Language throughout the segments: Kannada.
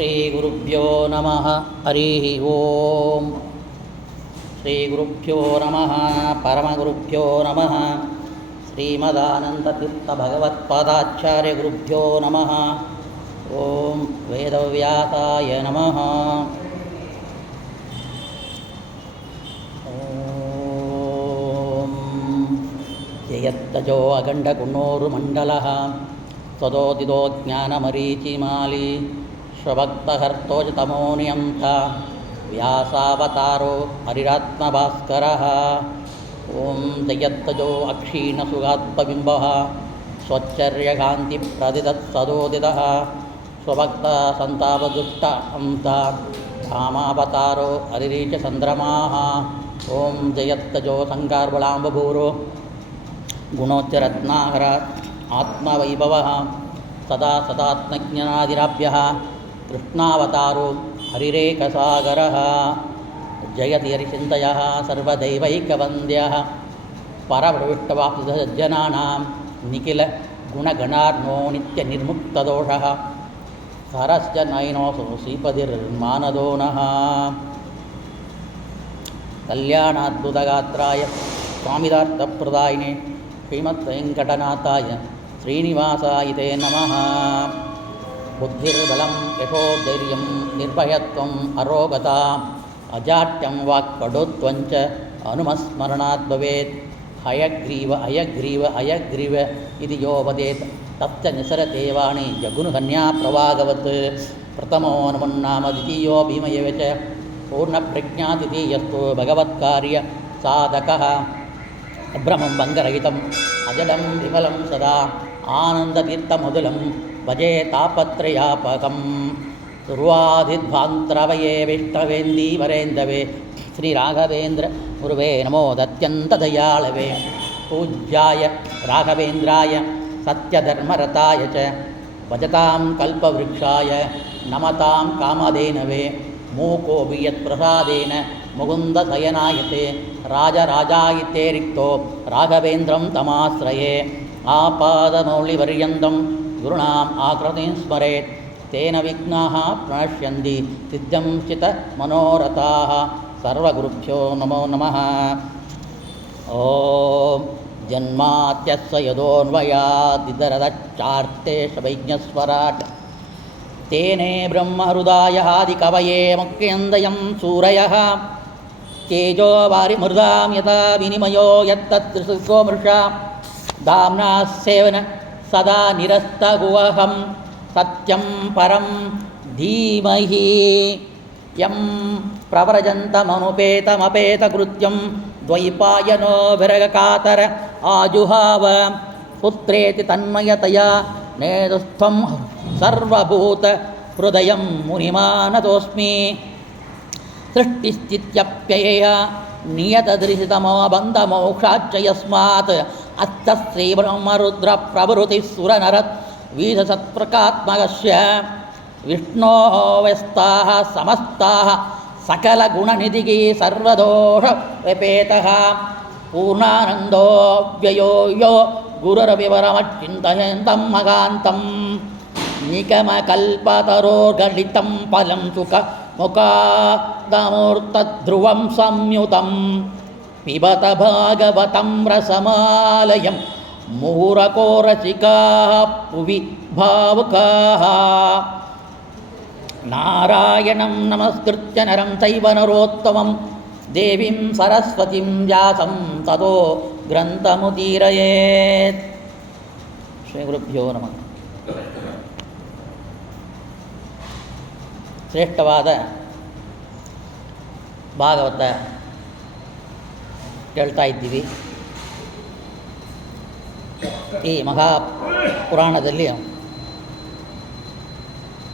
ಶ್ರೀಗುರುಭ್ಯೋ ನಮಃ ಹರಿ ಓಂ. ಶ್ರೀಗುರುಭ್ಯೋ ನಮಃ ಪರಮಗುರುಭ್ಯೋ ನಮಃ ಶ್ರೀಮದಾನಂದತೀರ್ಥಭಗವತ್ಪಾದಾಚಾರ್ಯಗುರುಭ್ಯೋ ನಮಃ. ಓಂ ವೇದವ್ಯಾಸಾಯ ನಮಃ. ಓಂ ಜಯತ್ತಜೋ ಅಖಂಡಗುಣೋರು ಮಂಡಲಃ ಸ್ವದೋದಿದೋ ಜ್ಞಾನಮರೀಚಿಮಾಲಿ ಸ್ವಭಕ್ತಹರ್ತೋಜತಮೋ ನಿಯಂತ ವ್ಯಾಸಾವತಾರೋ ಹರಿರಾತ್ಮಭಾಸ್ಕರಃ. ಓಂ ಜಯತ್ತಜೋ ಅಕ್ಷೀಣಸುಗಾತ್ಮಬಿಂಬಃ ಸ್ವಚ್ಚರ್ಯಕಾಂತಿಪ್ರದಿದತ್ಸದೋದಿತಃ ಸ್ವಭಕ್ತಸಂತಾಪದುಷ್ಟ ಹಂಸ ರಾಮಾವತಾರೋ ಹರಿರೀಚಚಂದ್ರಮಾಃ. ಓಂ ಜಯತ್ತಜೋ ಸಂಗಾರ್ಬಲಾಂಬಭೂರೋ ಗುಣೋಚ್ಚರತ್ನಾಕರ ಆತ್ಮವೈಭವಃ ಸದಾ ಸದಾತ್ಮಜ್ಞಾನಾದಿರಾಭ್ಯಃ ಕೃಷ್ಣಾವತಾರೋ ಹರಿರೇಕಸಾಗರಃ. ಜಯತಿ ಹರಿಚಿಂತಯಃ ಸರ್ವದೈವೈಕವಂದ್ಯಃ ಪರಭೃಷ್ಟವಾಪ್ತಸಜ್ಜನಾನಾಂ ನಿಖಿಲ ಗುಣಗಣಾರ್ನೋ ನಿತ್ಯನಿರ್ಮುಕ್ತದೋಷಃ ಹರಶ್ಚ ನಯನೋऽಸौ ಶ್ರೀಪತಿರ್ಮಾನದೋ ನಃ. ಕಲ್ಯಾಣಾದ್ಭುತಗಾತ್ರಾಯ ಸ್ವಾಮಿದಾರ್ಥಪ್ರದಾಯಿನೇ ಶ್ರೀಮದ್ವೆಂಕಟನಾಥಾಯ ಶ್ರೀನಿವಾಸಾಯಿತೇ ನಮಃ. ಬುದ್ಧಿರ್ಬಲಂ ಯಶೋಧೈರ್ಯಂ ನಿರ್ಭಯತ್ವಂ ಅರೋಗತಾ ಅಜಾಟ್ಯಂ ವಾಕ್ಪಟುತ್ವಂಚ ಹನುಮಸ್ಮರಣಾತ್ ಭವೇತ್. ಹಯಗ್ರೀವ ಅಯಗ್ರೀವ ಅಯಗ್ರೀವ ಇತಿ ಯೋ ವದೇತ್ ತಚ್ಚ ನಿಸರತೆ ವಾಣಿ ಜಗುನುಕನ್ಯಾ ಪ್ರವಾಗವತ್. ಪ್ರಥಮೋ ಹನುಮನ್ನಾಮ ದ್ವಿತೀಯೋ ಭೀಮಯೇವ ಚ ಪೂರ್ಣಪ್ರಜ್ಞಾತಿಥೀಯಸ್ತು ಭಗವತ್ಕಾರ್ಯ ಸಾಧಕಃ. ಅಭ್ರಮಂ ಭಂಗರಹಿತಂ ಅಜಡಂ ವಿಮಲಂ ಸದಾ ಆನಂದತೀರ್ಥಮಧುಲಂ ಭಜೆ ತಾಪತ್ರಯಾಪಕಂ. ಧ್ರುವಾದಿಧ್ವಾಂತರವಯೇ ವಿಷ್ಣವೇಂದೀವರೇಂದವೇ ಶ್ರೀರಾಘವೇಂದ್ರ ಗುರುವೇ ನಮೋ ದತ್ಯಂತದಯಾಳವೇ. ಪೂಜ್ಯಾಯ ರಾಘವೇಂದ್ರಾಯ ಸತ್ಯಧರ್ಮರತಾಯ ಚ ಭಜತಾಂ ಕಲ್ಪವೃಕ್ಷಾಯ ನಮತಾಂ ಕಾಮಧೇನವೇ. ಮೂಕೋಪಿ ಯತ್ಪ್ರಸಾದೇನ ಮುಕುಂದಶಯನಾಯತೆ ರಾಜರಾಜಾಯಿತೆ ರಿಕ್ತೋ ರಾಘವೇಂದ್ರಂ ತಮಾಶ್ರಯೇ. ಆಪಾದಮೌಳಿಪರ್ಯಂతం ಗುರುಣಾಂ ಆಕೃತಿಂ ಸ್ಮರೇತ್ ತೇನ ವಿಘ್ನಾಃ ಪ್ರಣಶ್ಯಂತಿ ಸಿದ್ಧಂ ಚಿತ್ತ ಮನೋರಥಾಃ. ಸರ್ವಗುರುಭ್ಯೋ ನಮೋ ನಮಃ. ಓಂ ಜನ್ಮಾದ್ಯಸ್ಯ ಯದೋನ್ವಯಾದಿತರದಚ್ಚಾರ್ತೇಷವೈಜ್ಞಸ್ವರಾಟ್ ತೇನೇ ಬ್ರಹ್ಮಹೃದಾಯಾದಿಕವಯೇ ಮುಖ್ಯೇಂದ್ರಯಂ ಸೂರಯಃ. ತೇಜೋ ವಾರಿಮೃದಾಂ ಯಥಾ ವಿನಿಮಯೋ ಯತ್ತದೃಶೋ ಮೃಷಾ ಧಾಮ್ನಾ ಸೇವನ ಸದಾ ನಿರಸ್ತಗುವಹಂ ಸತ್ಯಂ ಪರಂ ಧೀಮಹಿ. ಯಂ ಪ್ರವ್ರಜಂತಮನುಪೇತಮಪೇತಕೃತ್ಯಂ ದ್ವೈಪಾಯನೋ ವಿರಗಕಾತರ ಆಜುಹಾವ. ಪುತ್ರೇತಿ ತನ್ಮಯತಯಾ ನೇದುಸ್ಥಂ ಸರ್ವಭೂತ ಹೃದಯಂ ಮುನಿಮಾನತೋಸ್ಮಿ. ಸೃಷ್ಟಿಸ್ಥಿತ್ಯಪ್ಯಯ ನಿಯತದೃಶಿತಮೋ ಬಂಧಮೋಕ್ಷಾಚ್ಚ ಯಸ್ಮಾತ್ ಅತ್ತಶ್ರೀಬ್ರಹ್ಮರುದ್ರ ಪ್ರಭೃತಿಃ ಸುರನರತ್ ವೀಧಸತ್ಪ್ರಕಾತ್ಮಕಸ್ಯ ವಿಷ್ಣೋಃ ವ್ಯಸ್ತಾಃ ಸಮಸ್ತಾಃ ಸಕಲಗುಣನಿಧಿಃ ಸರ್ವದೋಷ ವ್ಯಪೇತಃ. ಪೂರ್ಣಾನಂದೋ ವ್ಯಯೋ ಯೋ ಗುರುರವಿವರಮಚ್ಚಿಂತಯಂತಂ ಮಗಾಂತಂ ನಿಗಮಕಲ್ಪತರೋರ್ಗಲಿತಂ ಫಲಂ ಸುಖ ಮುಖಾದಮೂರ್ತಧ್ರುವಂ ಸಂಯುತಂ ಪಿಬತ ಭಾಗವತಂ ರಸಮಾಲಯಂ ಮುಹುರಕೋರಸಿಕಾಃ ಭುವಿ ಭಾವುಕಾಃ. ನಾರಾಯಣಂ ನಮಸ್ಕೃತ್ಯ ನರಂ ಚೈವ ನರೋತ್ತಮಂ ದೇವೀಂ ಸರಸ್ವತಿಂ ವ್ಯಾಸಂ ತತೋ ಗ್ರಂಥಮುದೀರಯೇತ್. ಶ್ರೀ ಗುರುಭ್ಯೋ ನಮಃ. ಶ್ರೇಷ್ಠವಾದ ಭಾಗವತ ಕೇಳ್ತಾ ಇದ್ದೀವಿ. ಈ ಮಹಾಪುರಾಣದಲ್ಲಿ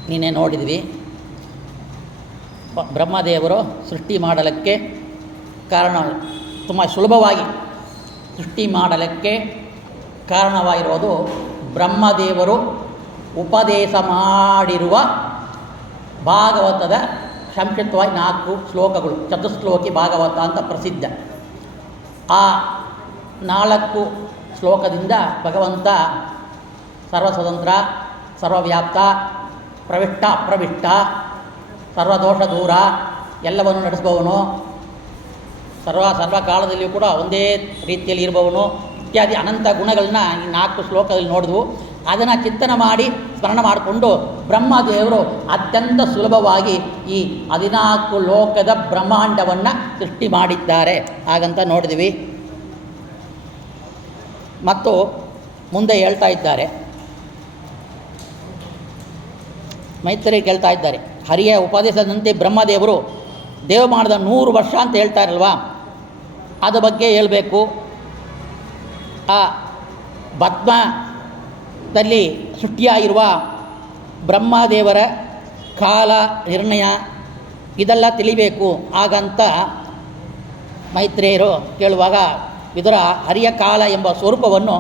ನೀನೇ ನೋಡಿದ್ವಿ, ಬ್ರಹ್ಮದೇವರು ಸೃಷ್ಟಿ ಮಾಡಲಿಕ್ಕೆ ಕಾರಣ, ತುಂಬ ಸುಲಭವಾಗಿ ಸೃಷ್ಟಿ ಮಾಡಲಿಕ್ಕೆ ಕಾರಣವಾಗಿರೋದು ಬ್ರಹ್ಮದೇವರು ಉಪದೇಶ ಮಾಡಿರುವ ಭಾಗವತದ ಸಂಕ್ಷಿಪ್ತವಾಗಿ 4 ಶ್ಲೋಕಗಳು. ಚತುಶ್ಲೋಕಿ ಭಾಗವತ ಅಂತ ಪ್ರಸಿದ್ಧ. ಆ 4 ಶ್ಲೋಕದಿಂದ ಭಗವಂತ ಸರ್ವಸ್ವತಂತ್ರ, ಸರ್ವವ್ಯಾಪ್ತ, ಪ್ರವಿಷ್ಟ ಅಪ್ರವಿಷ್ಟ, ಸರ್ವದೋಷ ದೂರ, ಎಲ್ಲವನ್ನು ನಡೆಸುವವನು, ಸರ್ವಕಾಲದಲ್ಲಿಯೂ ಕೂಡ ಒಂದೇ ರೀತಿಯಲ್ಲಿ ಇರುವವನು ಇತ್ಯಾದಿ ಅನಂತ ಗುಣಗಳನ್ನ ಈ 4 ಶ್ಲೋಕದಲ್ಲಿ ನೋಡಿದ್ವು. ಅದನ್ನು ಚಿಂತನೆ ಮಾಡಿ ಸ್ಮರಣ ಮಾಡಿಕೊಂಡು ಬ್ರಹ್ಮದೇವರು ಅತ್ಯಂತ ಸುಲಭವಾಗಿ ಈ 14 ಲೋಕದ ಬ್ರಹ್ಮಾಂಡವನ್ನು ಸೃಷ್ಟಿ ಮಾಡಿದ್ದಾರೆ ಹಾಗಂತ ನೋಡಿದ್ವಿ. ಮತ್ತು ಮುಂದೆ ಹೇಳ್ತಾ ಇದ್ದಾರೆ, ಮೈತ್ರಿ ಕೇಳ್ತಾ ಇದ್ದಾರೆ, ಹರಿಯ ಉಪದೇಶದಂತೆ ಬ್ರಹ್ಮದೇವರು ದೇವಮಾನದ 100 ವರ್ಷ ಅಂತ ಹೇಳ್ತಾ ಇರಲ್ವಾ, ಅದ್ರ ಬಗ್ಗೆ ಹೇಳಬೇಕು. ಆ ಭಸ್ಮದಲ್ಲಿ ಸೃಷ್ಟಿಯಾಗಿರುವ ಬ್ರಹ್ಮದೇವರ ಕಾಲ ನಿರ್ಣಯ ಇದೆಲ್ಲ ತಿಳಿಬೇಕು. ಹಾಗಂತ ಮೈತ್ರೇಯರು ಕೇಳುವಾಗ ವಿದುರ ಹರಿಯ ಕಾಲ ಎಂಬ ಸ್ವರೂಪವನ್ನು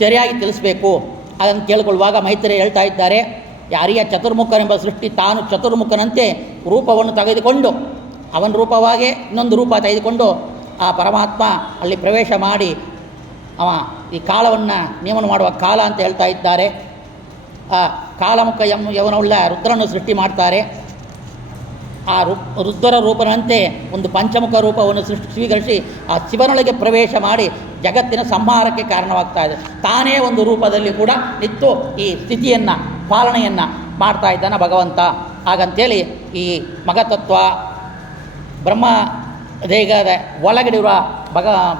ಸರಿಯಾಗಿ ತಿಳಿಸಬೇಕು. ಅದನ್ನು ಕೇಳಿಕೊಳ್ಳುವಾಗ ಮೈತ್ರೇಯ ಹೇಳ್ತಾ ಇದ್ದಾರೆ, ಹರಿಯ ಚತುರ್ಮುಖನೆಂಬ ಸೃಷ್ಟಿ ತಾನು ಚತುರ್ಮುಖನಂತೆ ರೂಪವನ್ನು ತೆಗೆದುಕೊಂಡು ಅವನ ರೂಪವಾಗೇ ಇನ್ನೊಂದು ರೂಪ ತೆಗೆದುಕೊಂಡು ಆ ಪರಮಾತ್ಮ ಅಲ್ಲಿ ಪ್ರವೇಶ ಮಾಡಿ ಅವ ಈ ಕಾಲವನ್ನು ನಿಯಮನ ಮಾಡುವ ಕಾಲ ಅಂತ ಹೇಳ್ತಾ ಇದ್ದಾರೆ. ಆ ಕಾಲಮುಖ ಯವನವುಳ್ಳ ರುದ್ರನ್ನು ಸೃಷ್ಟಿ ಮಾಡ್ತಾರೆ. ಆ ರುದ್ರ ರೂಪನಂತೆ ಒಂದು ಪಂಚಮುಖ ರೂಪವನ್ನು ಸ್ವೀಕರಿಸಿ ಆ ಶಿವನೊಳಗೆ ಪ್ರವೇಶ ಮಾಡಿ ಜಗತ್ತಿನ ಸಂಹಾರಕ್ಕೆ ಕಾರಣವಾಗ್ತಾ ಇದೆ. ತಾನೇ ಒಂದು ರೂಪದಲ್ಲಿ ಕೂಡ ನಿಂತು ಈ ಸ್ಥಿತಿಯನ್ನು ಪಾಲನೆಯನ್ನು ಮಾಡ್ತಾ ಇದ್ದಾನೆ ಭಗವಂತ. ಹಾಗಂತೇಳಿ ಈ ಮಗತತ್ವ ಬ್ರಹ್ಮ ದೇಹದ ಒಳಗಡಿರುವ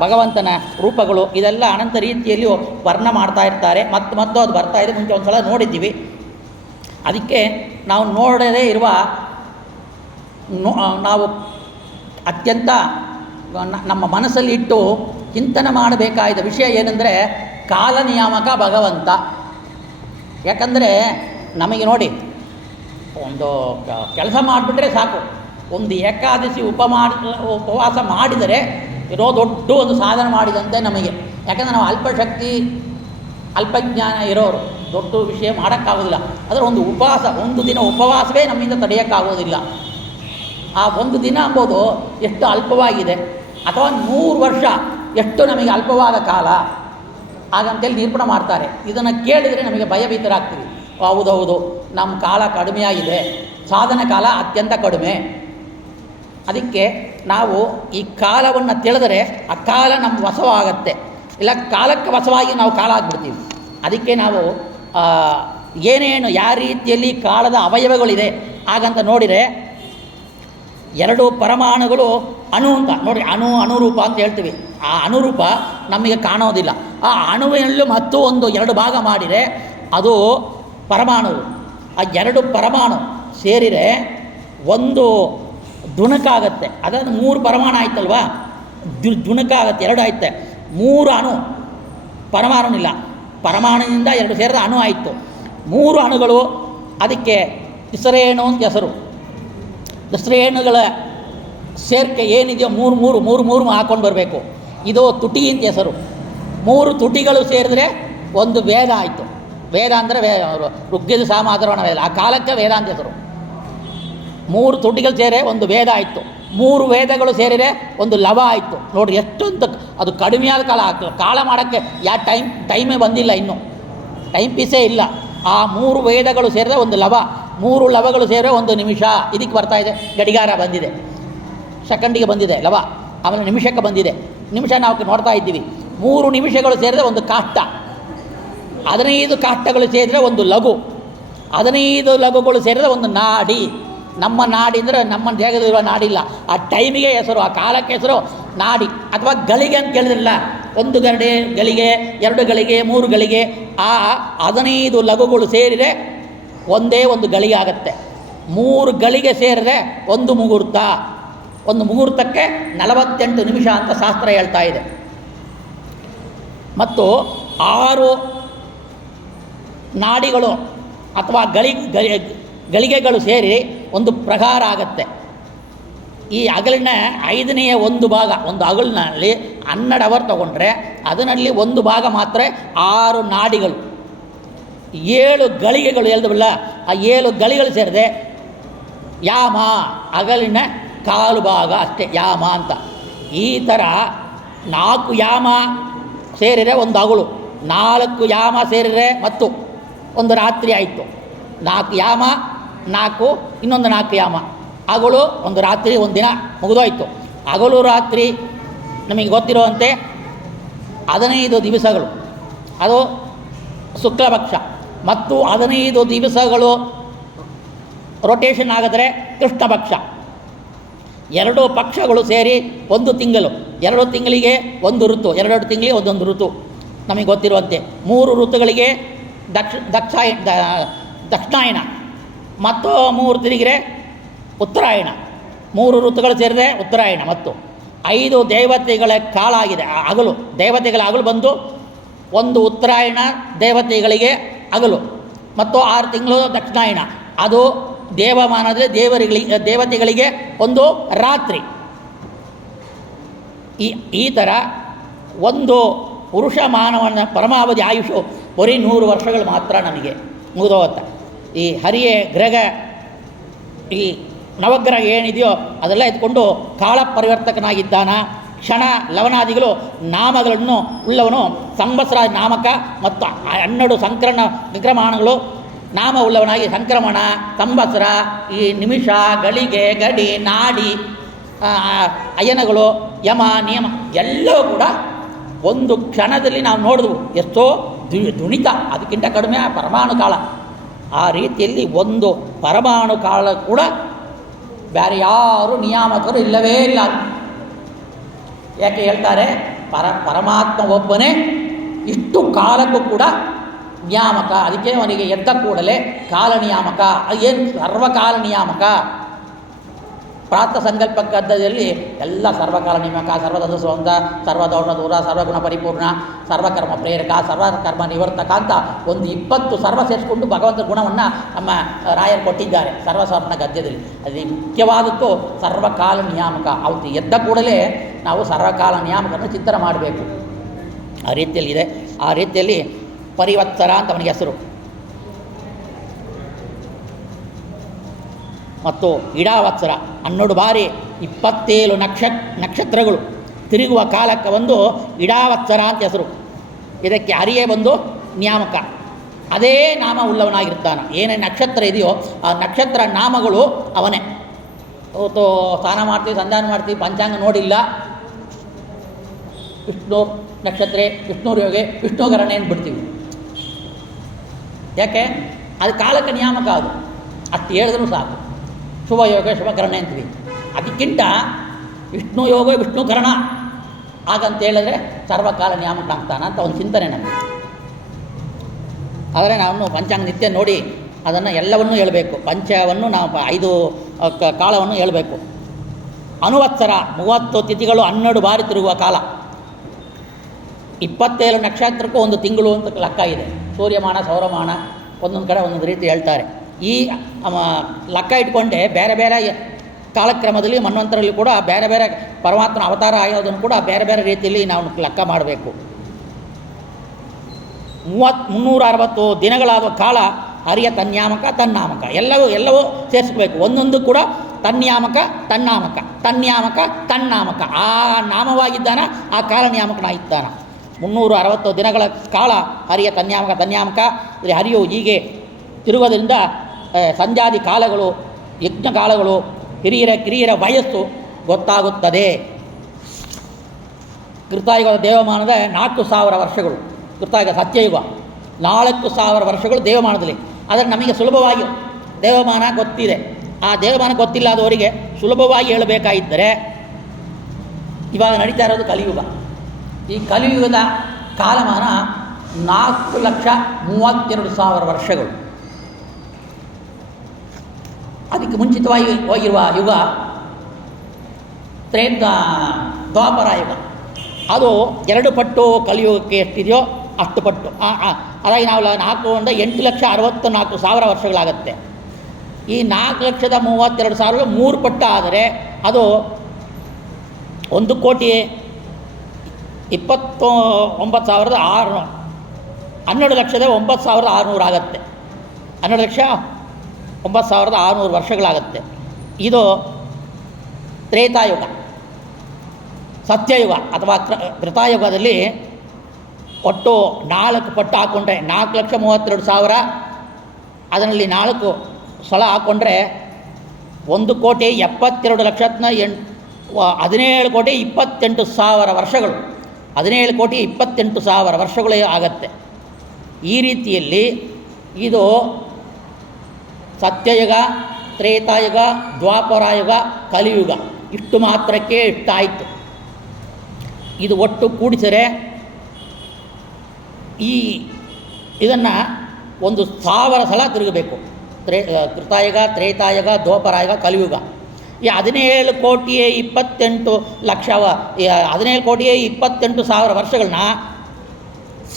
ಭಗವಂತನ ರೂಪಗಳು ಇದೆಲ್ಲ ಅನಂತ ರೀತಿಯಲ್ಲಿಯೂ ವರ್ಣ ಮಾಡ್ತಾ ಇರ್ತಾರೆ. ಮತ್ತು ಅದು ಬರ್ತಾ ಇದೆ, ಮುಂಚೆ ಒಂದು ಸಲ ನೋಡಿದ್ದೀವಿ. ಅದಕ್ಕೆ ನಾವು ನೋಡದೇ ಇರುವ ನಾವು ಅತ್ಯಂತ ನಮ್ಮ ಮನಸ್ಸಲ್ಲಿ ಇಟ್ಟು ಚಿಂತನೆ ಮಾಡಬೇಕಾದ ವಿಷಯ ಏನೆಂದರೆ ಕಾಲ ನಿಯಾಮಕ ಭಗವಂತ. ಯಾಕಂದರೆ ನಮಗೆ ನೋಡಿ, ಒಂದು ಕೆಲಸ ಮಾಡಿಬಿಟ್ರೆ ಸಾಕು, ಒಂದು ಏಕಾದಶಿ ಉಪವಾಸ ಮಾಡಿದರೆ ಇರೋ ದೊಡ್ಡ ಒಂದು ಸಾಧನೆ ಮಾಡಿದಂತೆ ನಮಗೆ. ಯಾಕಂದರೆ ನಾವು ಅಲ್ಪಶಕ್ತಿ ಅಲ್ಪಜ್ಞಾನ ಇರೋರು ದೊಡ್ಡ ವಿಷಯ ಮಾಡೋಕ್ಕಾಗೋದಿಲ್ಲ. ಅದರ ಒಂದು ಉಪವಾಸ, ಒಂದು ದಿನ ಉಪವಾಸವೇ ನಮ್ಮಿಂದ ತಡೆಯೋಕ್ಕಾಗೋದಿಲ್ಲ. ಆ ಒಂದು ದಿನ ಎಂಬುದು ಎಷ್ಟು ಅಲ್ಪವಾಗಿದೆ, ಅಥವಾ 100 ವರ್ಷ ಎಷ್ಟು ನಮಗೆ ಅಲ್ಪವಾದ ಕಾಲ ಹಾಗಂತೇಳಿ ನಿರೂಪಣೆ ಮಾಡ್ತಾರೆ. ಇದನ್ನು ಕೇಳಿದರೆ ನಮಗೆ ಭಯಭೀತರಾಗ್ತೀವಿ. ಹೌದೌದು, ನಮ್ಮ ಕಾಲ ಕಡಿಮೆಯಾಗಿದೆ, ಸಾಧನ ಕಾಲ ಅತ್ಯಂತ ಕಡಿಮೆ. ಅದಕ್ಕೆ ನಾವು ಈ ಕಾಲವನ್ನು ತಿಳಿದರೆ ಆ ಕಾಲ ನಮ್ಮ ವಶವಾಗತ್ತೆ, ಇಲ್ಲ ಕಾಲಕ್ಕೆ ವಶವಾಗಿ ನಾವು ಕಾಲ ಆಗಿಬಿಡ್ತೀವಿ. ಅದಕ್ಕೆ ನಾವು ಏನೇನು ಯಾವ ರೀತಿಯಲ್ಲಿ ಕಾಲದ ಅವಯವಗಳಿದೆ ಹಾಗಂತ ನೋಡಿದರೆ 2 ಪರಮಾಣುಗಳು ಅಣು ಅಂತ ನೋಡಿ, ಅಣುರೂಪ ಅಂತ ಹೇಳ್ತೀವಿ. ಆ ಅಣುರೂಪ ನಮಗೆ ಕಾಣೋದಿಲ್ಲ. ಆ ಅಣುವಿನಲ್ಲೂ ಮತ್ತು 2 ಭಾಗ ಮಾಡಿದರೆ ಅದು ಪರಮಾಣು. ಆ 2 ಪರಮಾಣು ಸೇರಿದರೆ ಒಂದು ದುಣುಕಾಗತ್ತೆ. ಅದನ್ನು 3 ಪರಮಾಣು ಆಯ್ತಲ್ವಾ, ದುಣುಕಾಗತ್ತೆ, 2 ಆಯ್ತೆ. 3 ಅಣು, ಪರಮಾಣುನಿಲ್ಲ, ಪರಮಾಣುವಿನಿಂದ 2 ಸೇರಿದ ಅಣು ಆಯಿತು. 3 ಅಣುಗಳು, ಅದಕ್ಕೆ ತಿಸರೇಣು ಅಂತ ಹೆಸರು. ಶ್ರೇಣುಗಳ ಸೇರ್ಕೆ ಏನಿದೆಯೋ 3 ಹಾಕ್ಕೊಂಡು ಬರಬೇಕು. ಇದು ತುಟಿ ಅಂತ ಹೆಸರು. 3 ತುಟಿಗಳು ಸೇರಿದ್ರೆ ಒಂದು ವೇದ ಆಯಿತು. ವೇದ ಅಂದರೆ ಋಗ್ವೇದ ಸಾಮ ಅಥರ್ವಣ ವೇದ, ಆ ಕಾಲಕ್ಕೆ ವೇದ ಅಂತ ಹೆಸರು. 3 ತುಟಿಗಳು ಸೇರೆ ಒಂದು ವೇದ ಆಯಿತು. 3 ವೇದಗಳು ಸೇರಿದರೆ ಒಂದು ಲವ ಆಯಿತು. ನೋಡಿರಿ ಎಷ್ಟೊಂದು ಅದು ಕಡಿಮೆಯಾದ ಕಾಲ ಆಗ್ತದೆ. ಕಾಲ ಮಾಡೋಕ್ಕೆ ಟೈಮೇ ಬಂದಿಲ್ಲ, ಇನ್ನೂ ಟೈಮ್ ಪೀಸೇ ಇಲ್ಲ. ಆ 3 ವೇದಗಳು ಸೇರಿದ್ರೆ ಒಂದು ಲವ, 3 ಲವಗಳು ಸೇರಿದ್ರೆ 1 ನಿಮಿಷ. ಇದಕ್ಕೆ ಬರ್ತಾ ಇದೆ, ಗಡಿಗಾರ ಬಂದಿದೆ, ಸೆಕೆಂಡಿಗೆ ಬಂದಿದೆ ಲವ, ಆಮೇಲೆ ನಿಮಿಷಕ್ಕೆ ಬಂದಿದೆ. ನಿಮಿಷ ನಾವು ನೋಡ್ತಾ ಇದ್ದೀವಿ. 3 ನಿಮಿಷಗಳು ಸೇರಿದ್ರೆ ಒಂದು ಕಾಷ್ಟ, 15 ಕಾಷ್ಟಗಳು ಸೇರಿದರೆ ಒಂದು ಲಘು, 15 ಲಘುಗಳು ಸೇರಿದರೆ ಒಂದು ನಾಡಿ. ನಮ್ಮ ನಾಡಿ ಅಂದರೆ ನಮ್ಮ ದೇಹದಲ್ಲಿರುವ ನಾಡಿಲ್ಲ, ಆ ಟೈಮಿಗೆ ಹೆಸರು, ಆ ಕಾಲಕ್ಕೆ ಹೆಸರು ನಾಡಿ ಅಥವಾ ಗಳಿಗೆ ಅಂತ ಕೇಳಿದ್ರಲ್ಲ. 1 ಗಳಿಗೆ 2 ಗಳಿಗೆ 3 ಗಳಿಗೆ, ಆ 15 ಲಘುಗಳು ಸೇರಿದರೆ ಒಂದೇ ಒಂದು ಗಳಿಗೆ ಆಗುತ್ತೆ. 3 ಗಳಿಗೆ ಸೇರಿದ್ರೆ ಒಂದು ಮುಹೂರ್ತ. ಒಂದು ಮುಹೂರ್ತಕ್ಕೆ 48 ನಿಮಿಷ ಅಂತ ಶಾಸ್ತ್ರ ಹೇಳ್ತಾ ಇದೆ. ಮತ್ತು 6 ನಾಡಿಗಳು ಅಥವಾ ಗಳಿಗೆಗಳು ಸೇರಿ ಒಂದು ಪ್ರಕಾರ ಆಗುತ್ತೆ. ಈ ಹಗಲಿನ 5ನೇ ಒಂದು ಭಾಗ, ಒಂದು ಹಗಲಿನಲ್ಲಿ 12 ಅವರ್ ತಗೊಂಡ್ರೆ ಅದರಲ್ಲಿ ಒಂದು ಭಾಗ ಮಾತ್ರ 6 ನಾಡಿಗಳು, 7 ಗಳಿಗೆಗಳು ಹೇಳಿದವಲ್ಲ, ಆ 7 ಗಳಿಗಳು ಸೇರಿದೆ ಯಾಮ, ಹಗಲಿನ ಕಾಲು ಭಾಗ ಅಷ್ಟೇ ಯಾಮ ಅಂತ. ಈ ಥರ 4 ಯಾಮ ಸೇರಿದರೆ ಒಂದು ಹಗಲು, 4 ಯಾಮ ಸೇರಿದರೆ ಮತ್ತು ಒಂದು ರಾತ್ರಿ ಆಯಿತು. 4 ಯಾಮ 4, ಇನ್ನೊಂದು 4 ಯಾಮ. ಹಗಲು ಒಂದು ರಾತ್ರಿ, ಒಂದು ದಿನ ಮುಗಿದೋಯ್ತು. ಹಗಲು ರಾತ್ರಿ ನಮಗೆ ಗೊತ್ತಿರುವಂತೆ 15 ದಿವಸಗಳು, ಅದು ಶುಕ್ಲಪಕ್ಷ. ಮತ್ತು 15 ದಿವಸಗಳು ರೊಟೇಷನ್ ಆಗಿದ್ರೆ ಕೃಷ್ಣಪಕ್ಷ. 2 ಪಕ್ಷಗಳು ಸೇರಿ 1 ತಿಂಗಳು. 2 ತಿಂಗಳಿಗೆ 1 ಋತು, 2 ತಿಂಗಳಿಗೆ ಒಂದೊಂದು ಋತು ನಮಗೆ ಗೊತ್ತಿರುವಂತೆ. 3 ಋತುಗಳಿಗೆ ದಕ್ಷಿಣಾಯನ ಮತ್ತು 3 ತಿರುಗಿರೆ ಉತ್ತರಾಯಣ. 3 ಋತುಗಳು ಸೇರಿದೆ ಉತ್ತರಾಯಣ. ಮತ್ತು 5 ದೇವತೆಗಳ ಕಾಲ ಆಗಿದೆ ಹಗಲು. ದೇವತೆಗಳ ಹಗಲು ಬಂದು 1 ಉತ್ತರಾಯಣ ದೇವತೆಗಳಿಗೆ ಹಗಲು, ಮತ್ತು 6 ತಿಂಗಳು ದಕ್ಷಿಣಾಯಣ. ಅದು ದೇವಮಾನದಲ್ಲಿ ದೇವತೆಗಳಿಗೆ ಒಂದು ರಾತ್ರಿ. ಈ ಥರ ಒಂದು ಪುರುಷ ಮಾನವನ ಪರಮಾವಧಿ ಆಯುಷು ಬರೀ 100 ವರ್ಷಗಳು ಮಾತ್ರ ನಮಗೆ ಮುಗಿದೋಗುತ್ತೆ. ಈ ಹರಿಯೇ ಗ್ರಹ, ಈ ನವಗ್ರಹ ಏನಿದೆಯೋ ಅದೆಲ್ಲ ಎತ್ಕೊಂಡು ಕಾಲ ಪರಿವರ್ತಕನಾಗಿದ್ದಾನ. ಕ್ಷಣ ಲವನಾದಿಗಳು ನಾಮಗಳನ್ನು ಉಳ್ಳವನು. ಸಂವತ್ಸರ ನಾಮಕ ಮತ್ತು 12 ಸಂಕ್ರಮಣ ವಿಕ್ರಮಣಗಳು ನಾಮ ಉಳ್ಳವನಾಗಿ ಸಂಕ್ರಮಣ, ಸಂವತ್ಸರ, ಈ ನಿಮಿಷ, ಗಳಿಗೆ, ಗಡಿ, ನಾಡಿ, ಅಯನಗಳು, ಯಮ, ನಿಯಮ ಎಲ್ಲವೂ ಕೂಡ ಒಂದು ಕ್ಷಣದಲ್ಲಿ ನಾವು ನೋಡಿದ್ವು. ಎಷ್ಟೋ ದುಣಿತ, ಅದಕ್ಕಿಂತ ಕಡಿಮೆ ಪರಮಾಣು ಕಾಲ. ಆ ರೀತಿಯಲ್ಲಿ ಒಂದು ಪರಮಾಣು ಕಾಲ ಕೂಡ ಬೇರೆ ಯಾರು ನಿಯಾಮಕರು ಇಲ್ಲವೇ ಇಲ್ಲ. ಯಾಕೆ ಹೇಳ್ತಾರೆ? ಪರಮಾತ್ಮ ಒಬ್ಬನೇ ಇಷ್ಟು ಕಾಲಕ್ಕೂ ಕೂಡ ನಿಯಾಮಕ. ಅದಕ್ಕೆ ಅವನಿಗೆ ಎದ್ದ ಕೂಡಲೇ ಕಾಲ ನಿಯಾಮಕ. ಏನು ಸರ್ವಕಾಲ ನಿಯಾಮಕ. ಪ್ರಾತ ಸಂಕಲ್ಪ ಗದ್ದದಲ್ಲಿ ಎಲ್ಲ ಸರ್ವಕಾಲ ನಿಯಾಮಕ, ಸರ್ವದ ಸ್ವಂತ, ಸರ್ವದೌಢ ದೂರ, ಸರ್ವಗುಣ ಪರಿಪೂರ್ಣ, ಸರ್ವಕರ್ಮ ಪ್ರೇರಕ, ಸರ್ವಕರ್ಮ ನಿವರ್ತಕ ಅಂತ ಒಂದು 20 ಸರ್ವ ಸೇರಿಸ್ಕೊಂಡು ಭಗವಂತ ಗುಣವನ್ನು ನಮ್ಮ ರಾಯರು ಕೊಟ್ಟಿದ್ದಾರೆ ಸರ್ವಸರ್ವನ ಗದ್ಯದಲ್ಲಿ. ಅಲ್ಲಿ ಮುಖ್ಯವಾದದ್ದು ಸರ್ವಕಾಲ ನಿಯಾಮಕ. ಅವತ್ತು ಎದ್ದ ಕೂಡಲೇ ನಾವು ಸರ್ವಕಾಲ ನಿಯಾಮಕವನ್ನು ಚಿಂತನೆ ಮಾಡಬೇಕು. ಆ ರೀತಿಯಲ್ಲಿದೆ. ಆ ರೀತಿಯಲ್ಲಿ ಪರಿವತ್ಸರ ಅಂತ ಅವನಿಗೆ ಹೆಸರು. ಮತ್ತು ಇಡಾವತ್ಸರ 12 ಬಾರಿ 27 ನಕ್ಷತ್ರಗಳು ತಿರುಗುವ ಕಾಲಕ್ಕೆ ಒಂದು ಇಡಾವತ್ಸರ ಅಂತ ಹೆಸರು. ಇದಕ್ಕೆ ಹರಿಯೇ ಬಂದು ನಿಯಾಮಕ. ಅದೇ ನಾಮ ಉಳ್ಳವನಾಗಿರ್ತಾನೆ. ಏನೇ ನಕ್ಷತ್ರ ಇದೆಯೋ ಆ ನಕ್ಷತ್ರ ನಾಮಗಳು ಅವನೇ. ಅವತ್ತು ಸ್ನಾನ ಮಾಡ್ತೀವಿ, ಸಂಧಾನ ಮಾಡ್ತೀವಿ, ಪಂಚಾಂಗ ನೋಡಿಲ್ಲ, ವಿಷ್ಣು ನಕ್ಷತ್ರ, ವಿಷ್ಣು ಯೋಗೆ, ವಿಷ್ಣು ಗಣನೆ ಬಿಡ್ತೀವಿ. ಯಾಕೆ? ಅದು ಕಾಲಕ್ಕೆ ನಿಯಾಮಕ. ಅದು ಅಷ್ಟು ಹೇಳಿದ್ರೂ ಸಾಕು. ಶುಭ ಯೋಗ, ಶುಭಕರಣ ಅಂತೀವಿ. ಅದಕ್ಕಿಂತ ವಿಷ್ಣು ಯೋಗ, ವಿಷ್ಣು ಕರಣ ಹಾಗಂತ ಹೇಳಿದ್ರೆ ಸರ್ವಕಾಲ ನಿಯಾಮಕ ಆಗ್ತಾನೆ ಅಂತ ಒಂದು ಚಿಂತನೆ ನಮಗೆ. ಆದರೆ ನಾವು ಪಂಚಾಂಗ ನಿತ್ಯ ನೋಡಿ ಅದನ್ನು ಎಲ್ಲವನ್ನೂ ಹೇಳಬೇಕು. ಪಂಚವನ್ನು ನಾವು 5 ಕಾಲವನ್ನು ಹೇಳಬೇಕು. ಅನುವತ್ಸರ 30 ತಿಥಿಗಳು 12 ಬಾರಿ ತಿರುಗುವ ಕಾಲ. 27 ನಕ್ಷತ್ರಕ್ಕೂ ಒಂದು ತಿಂಗಳು ಅಂತ ಲೆಕ್ಕ ಇದೆ. ಸೂರ್ಯಮಾನ, ಸೌರಮಾನ ಒಂದೊಂದು ಕಡೆ ಒಂದೊಂದು ರೀತಿ ಹೇಳ್ತಾರೆ. ಈ ಲೆಕ್ಕ ಇಟ್ಕೊಂಡೆ ಬೇರೆ ಬೇರೆ ಕಾಲಕ್ರಮದಲ್ಲಿ ಮನ್ವಂತರಲ್ಲಿ ಕೂಡ ಬೇರೆ ಬೇರೆ ಪರಮಾತ್ಮನ ಅವತಾರ ಆಯೋದನ್ನು ಕೂಡ ಬೇರೆ ಬೇರೆ ರೀತಿಯಲ್ಲಿ ನಾವು ಲೆಕ್ಕ ಮಾಡಬೇಕು. 360 ದಿನಗಳಾದ ಕಾಲ ಹರಿಯ ತನ್ಯಾಮಕ, ತನ್ನಾಮಕ ಎಲ್ಲವೂ ಸೇರಿಸ್ಬೇಕು. ಒಂದೊಂದು ಕೂಡ ತನ್ಯಾಮಕ, ತನ್ನಾಮಕ, ತನ್ಯಾಮಕ, ತನ್ನಾಮಕ. ಆ ನಾಮವಾಗಿದ್ದಾನ, ಆ ಕಾಲ ನಿಯಾಮಕನಾಗಿದ್ದಾನ. 360 ದಿನಗಳ ಕಾಲ ಹರಿಯ ತನ್ಯಾಮಕ. ಇಲ್ಲಿ ಹರಿಯು ಹೀಗೆ ತಿರುಗೋದ್ರಿಂದ ಸಂಧ್ಯಾದಿ ಕಾಲಗಳು, ಯಜ್ಞ ಕಾಲಗಳು, ಕಿರಿಯರ ವಯಸ್ಸು ಗೊತ್ತಾಗುತ್ತದೆ. ಕೃತಾಯುಗದ ದೇವಮಾನದ 4000 ವರ್ಷಗಳು. ಕೃತಾಯುಗ ಸತ್ಯಯುಗ 4000 ವರ್ಷಗಳು ದೇವಮಾನದಲ್ಲಿ. ಆದರೆ ನಮಗೆ ಸುಲಭವಾಗಿ ದೇವಮಾನ ಗೊತ್ತಿದೆ. ಆ ದೇವಮಾನ ಗೊತ್ತಿಲ್ಲದವರಿಗೆ ಸುಲಭವಾಗಿ ಹೇಳಬೇಕಾಗಿದ್ದರೆ ಇವಾಗ ನಡೀತಾ ಇರೋದು ಕಲಿಯುಗ. ಈ ಕಲಿಯುಗದ ಕಾಲಮಾನ 4,32,000 ವರ್ಷಗಳು. ಅದಕ್ಕೆ ಮುಂಚಿತವಾಗಿ ಹೋಗಿರುವ ಯುಗ ದ್ವಾಪರ ಯುಗ. ಅದು 2 ಪಟ್ಟು ಕಲಿಯುಗಕ್ಕೆ ಎಷ್ಟಿದೆಯೋ ಅಷ್ಟು ಪಟ್ಟು. ಅದಾಗಿ ನಾವು 4,8,64,000 ವರ್ಷಗಳಾಗತ್ತೆ. ಈ 4,32,000 3 ಪಟ್ಟು ಆದರೆ ಅದು 1,29,600 12,09,600 ಆಗುತ್ತೆ. 12,09,600 ವರ್ಷಗಳಾಗುತ್ತೆ. ಇದು ತ್ರೇತಾಯುಗ. ಸತ್ಯಯುಗ ಅಥವಾ ಕೃತಾಯುಗದಲ್ಲಿ ಒಟ್ಟು 4 ಪಟ್ಟು ಹಾಕ್ಕೊಂಡ್ರೆ 4,32,000, ಅದರಲ್ಲಿ 4 ಸಲ ಹಾಕ್ಕೊಂಡ್ರೆ 1,72,17,28,000 ವರ್ಷಗಳು, 17,28,000 ವರ್ಷಗಳೇ ಆಗತ್ತೆ. ಈ ರೀತಿಯಲ್ಲಿ ಇದು ಸತ್ಯಯುಗ, ತ್ರೇತಾಯುಗ, ದ್ವಾಪರಾಯುಗ, ಕಲಿಯುಗ ಇಷ್ಟು ಮಾತ್ರಕ್ಕೆ ಇಷ್ಟಾಯಿತು. ಇದು ಒಟ್ಟು ಕೂಡಿಸಿದರೆ ಇದನ್ನು 1,000 ಸಲ ತಿರುಗಬೇಕು. ಕೃತಾಯುಗ, ತ್ರೇತಾಯುಗ, ದ್ವಾಪರಾಯುಗ, ಕಲಿಯುಗ. ಈ 17,28,000 ವರ್ಷಗಳನ್ನ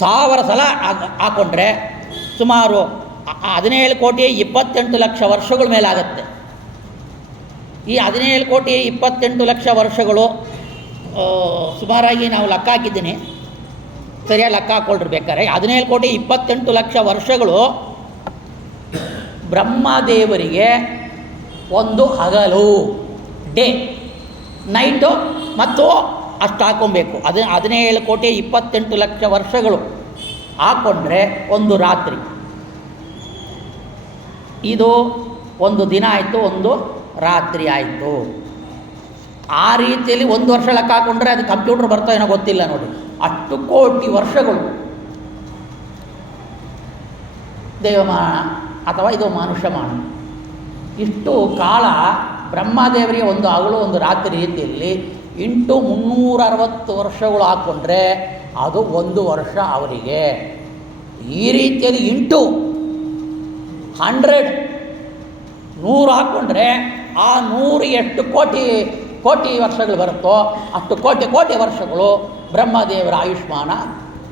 1,000 ಸಲ ಹಾಕ್ಕೊಂಡ್ರೆ ಸುಮಾರು 17,28,00,000 ವರ್ಷಗಳ ಮೇಲಾಗತ್ತೆ. ಈ 17,28,00,000 ವರ್ಷಗಳು ಸುಮಾರಾಗಿ ನಾವು ಲೆಕ್ಕ ಹಾಕಿದ್ದೀನಿ, ಸರಿಯಾಗಿ ಲೆಕ್ಕ ಹಾಕ್ಕೊಳ್ಬೇಕಾರೆ 17,28,00,000 ವರ್ಷಗಳು ಬ್ರಹ್ಮದೇವರಿಗೆ ಒಂದು ಹಗಲು, ಡೇ, ನೈಟು ಮತ್ತು ಅಷ್ಟು ಹಾಕ್ಕೊಬೇಕು. 17,28,00,000 ವರ್ಷಗಳು ಹಾಕ್ಕೊಂಡ್ರೆ ಒಂದು ರಾತ್ರಿ. ಇದು ಒಂದು ದಿನ ಆಯಿತು, ಒಂದು ರಾತ್ರಿ ಆಯಿತು. ಆ ರೀತಿಯಲ್ಲಿ 1 ವರ್ಷ ಲೆಕ್ಕ ಹಾಕ್ಕೊಂಡ್ರೆ ಅದು ಕಂಪ್ಯೂಟರ್ ಬರ್ತಾ ಏನೋ ಗೊತ್ತಿಲ್ಲ ನೋಡಿ, ಅಷ್ಟು ಕೋಟಿ ವರ್ಷಗಳು ದೇವಮಾನ ಅಥವಾ ಇದು ಮನುಷ್ಯಮಾನ. ಇಷ್ಟು ಕಾಲ ಬ್ರಹ್ಮದೇವರಿಗೆ ಒಂದು ಹಗಲು ಒಂದು ರಾತ್ರಿ ರೀತಿಯಲ್ಲಿ 360 ವರ್ಷಗಳು ಹಾಕ್ಕೊಂಡ್ರೆ ಅದು 1 ವರ್ಷ ಅವರಿಗೆ. ಈ ರೀತಿಯಲ್ಲಿ 100 ಹಾಕ್ಕೊಂಡ್ರೆ ಆ 100 ಎಷ್ಟು ಕೋಟಿ ವರ್ಷಗಳು ಬರುತ್ತೋ ಅಷ್ಟು ಕೋಟಿ ವರ್ಷಗಳು ಬ್ರಹ್ಮದೇವರ ಆಯುಷ್ಮಾನ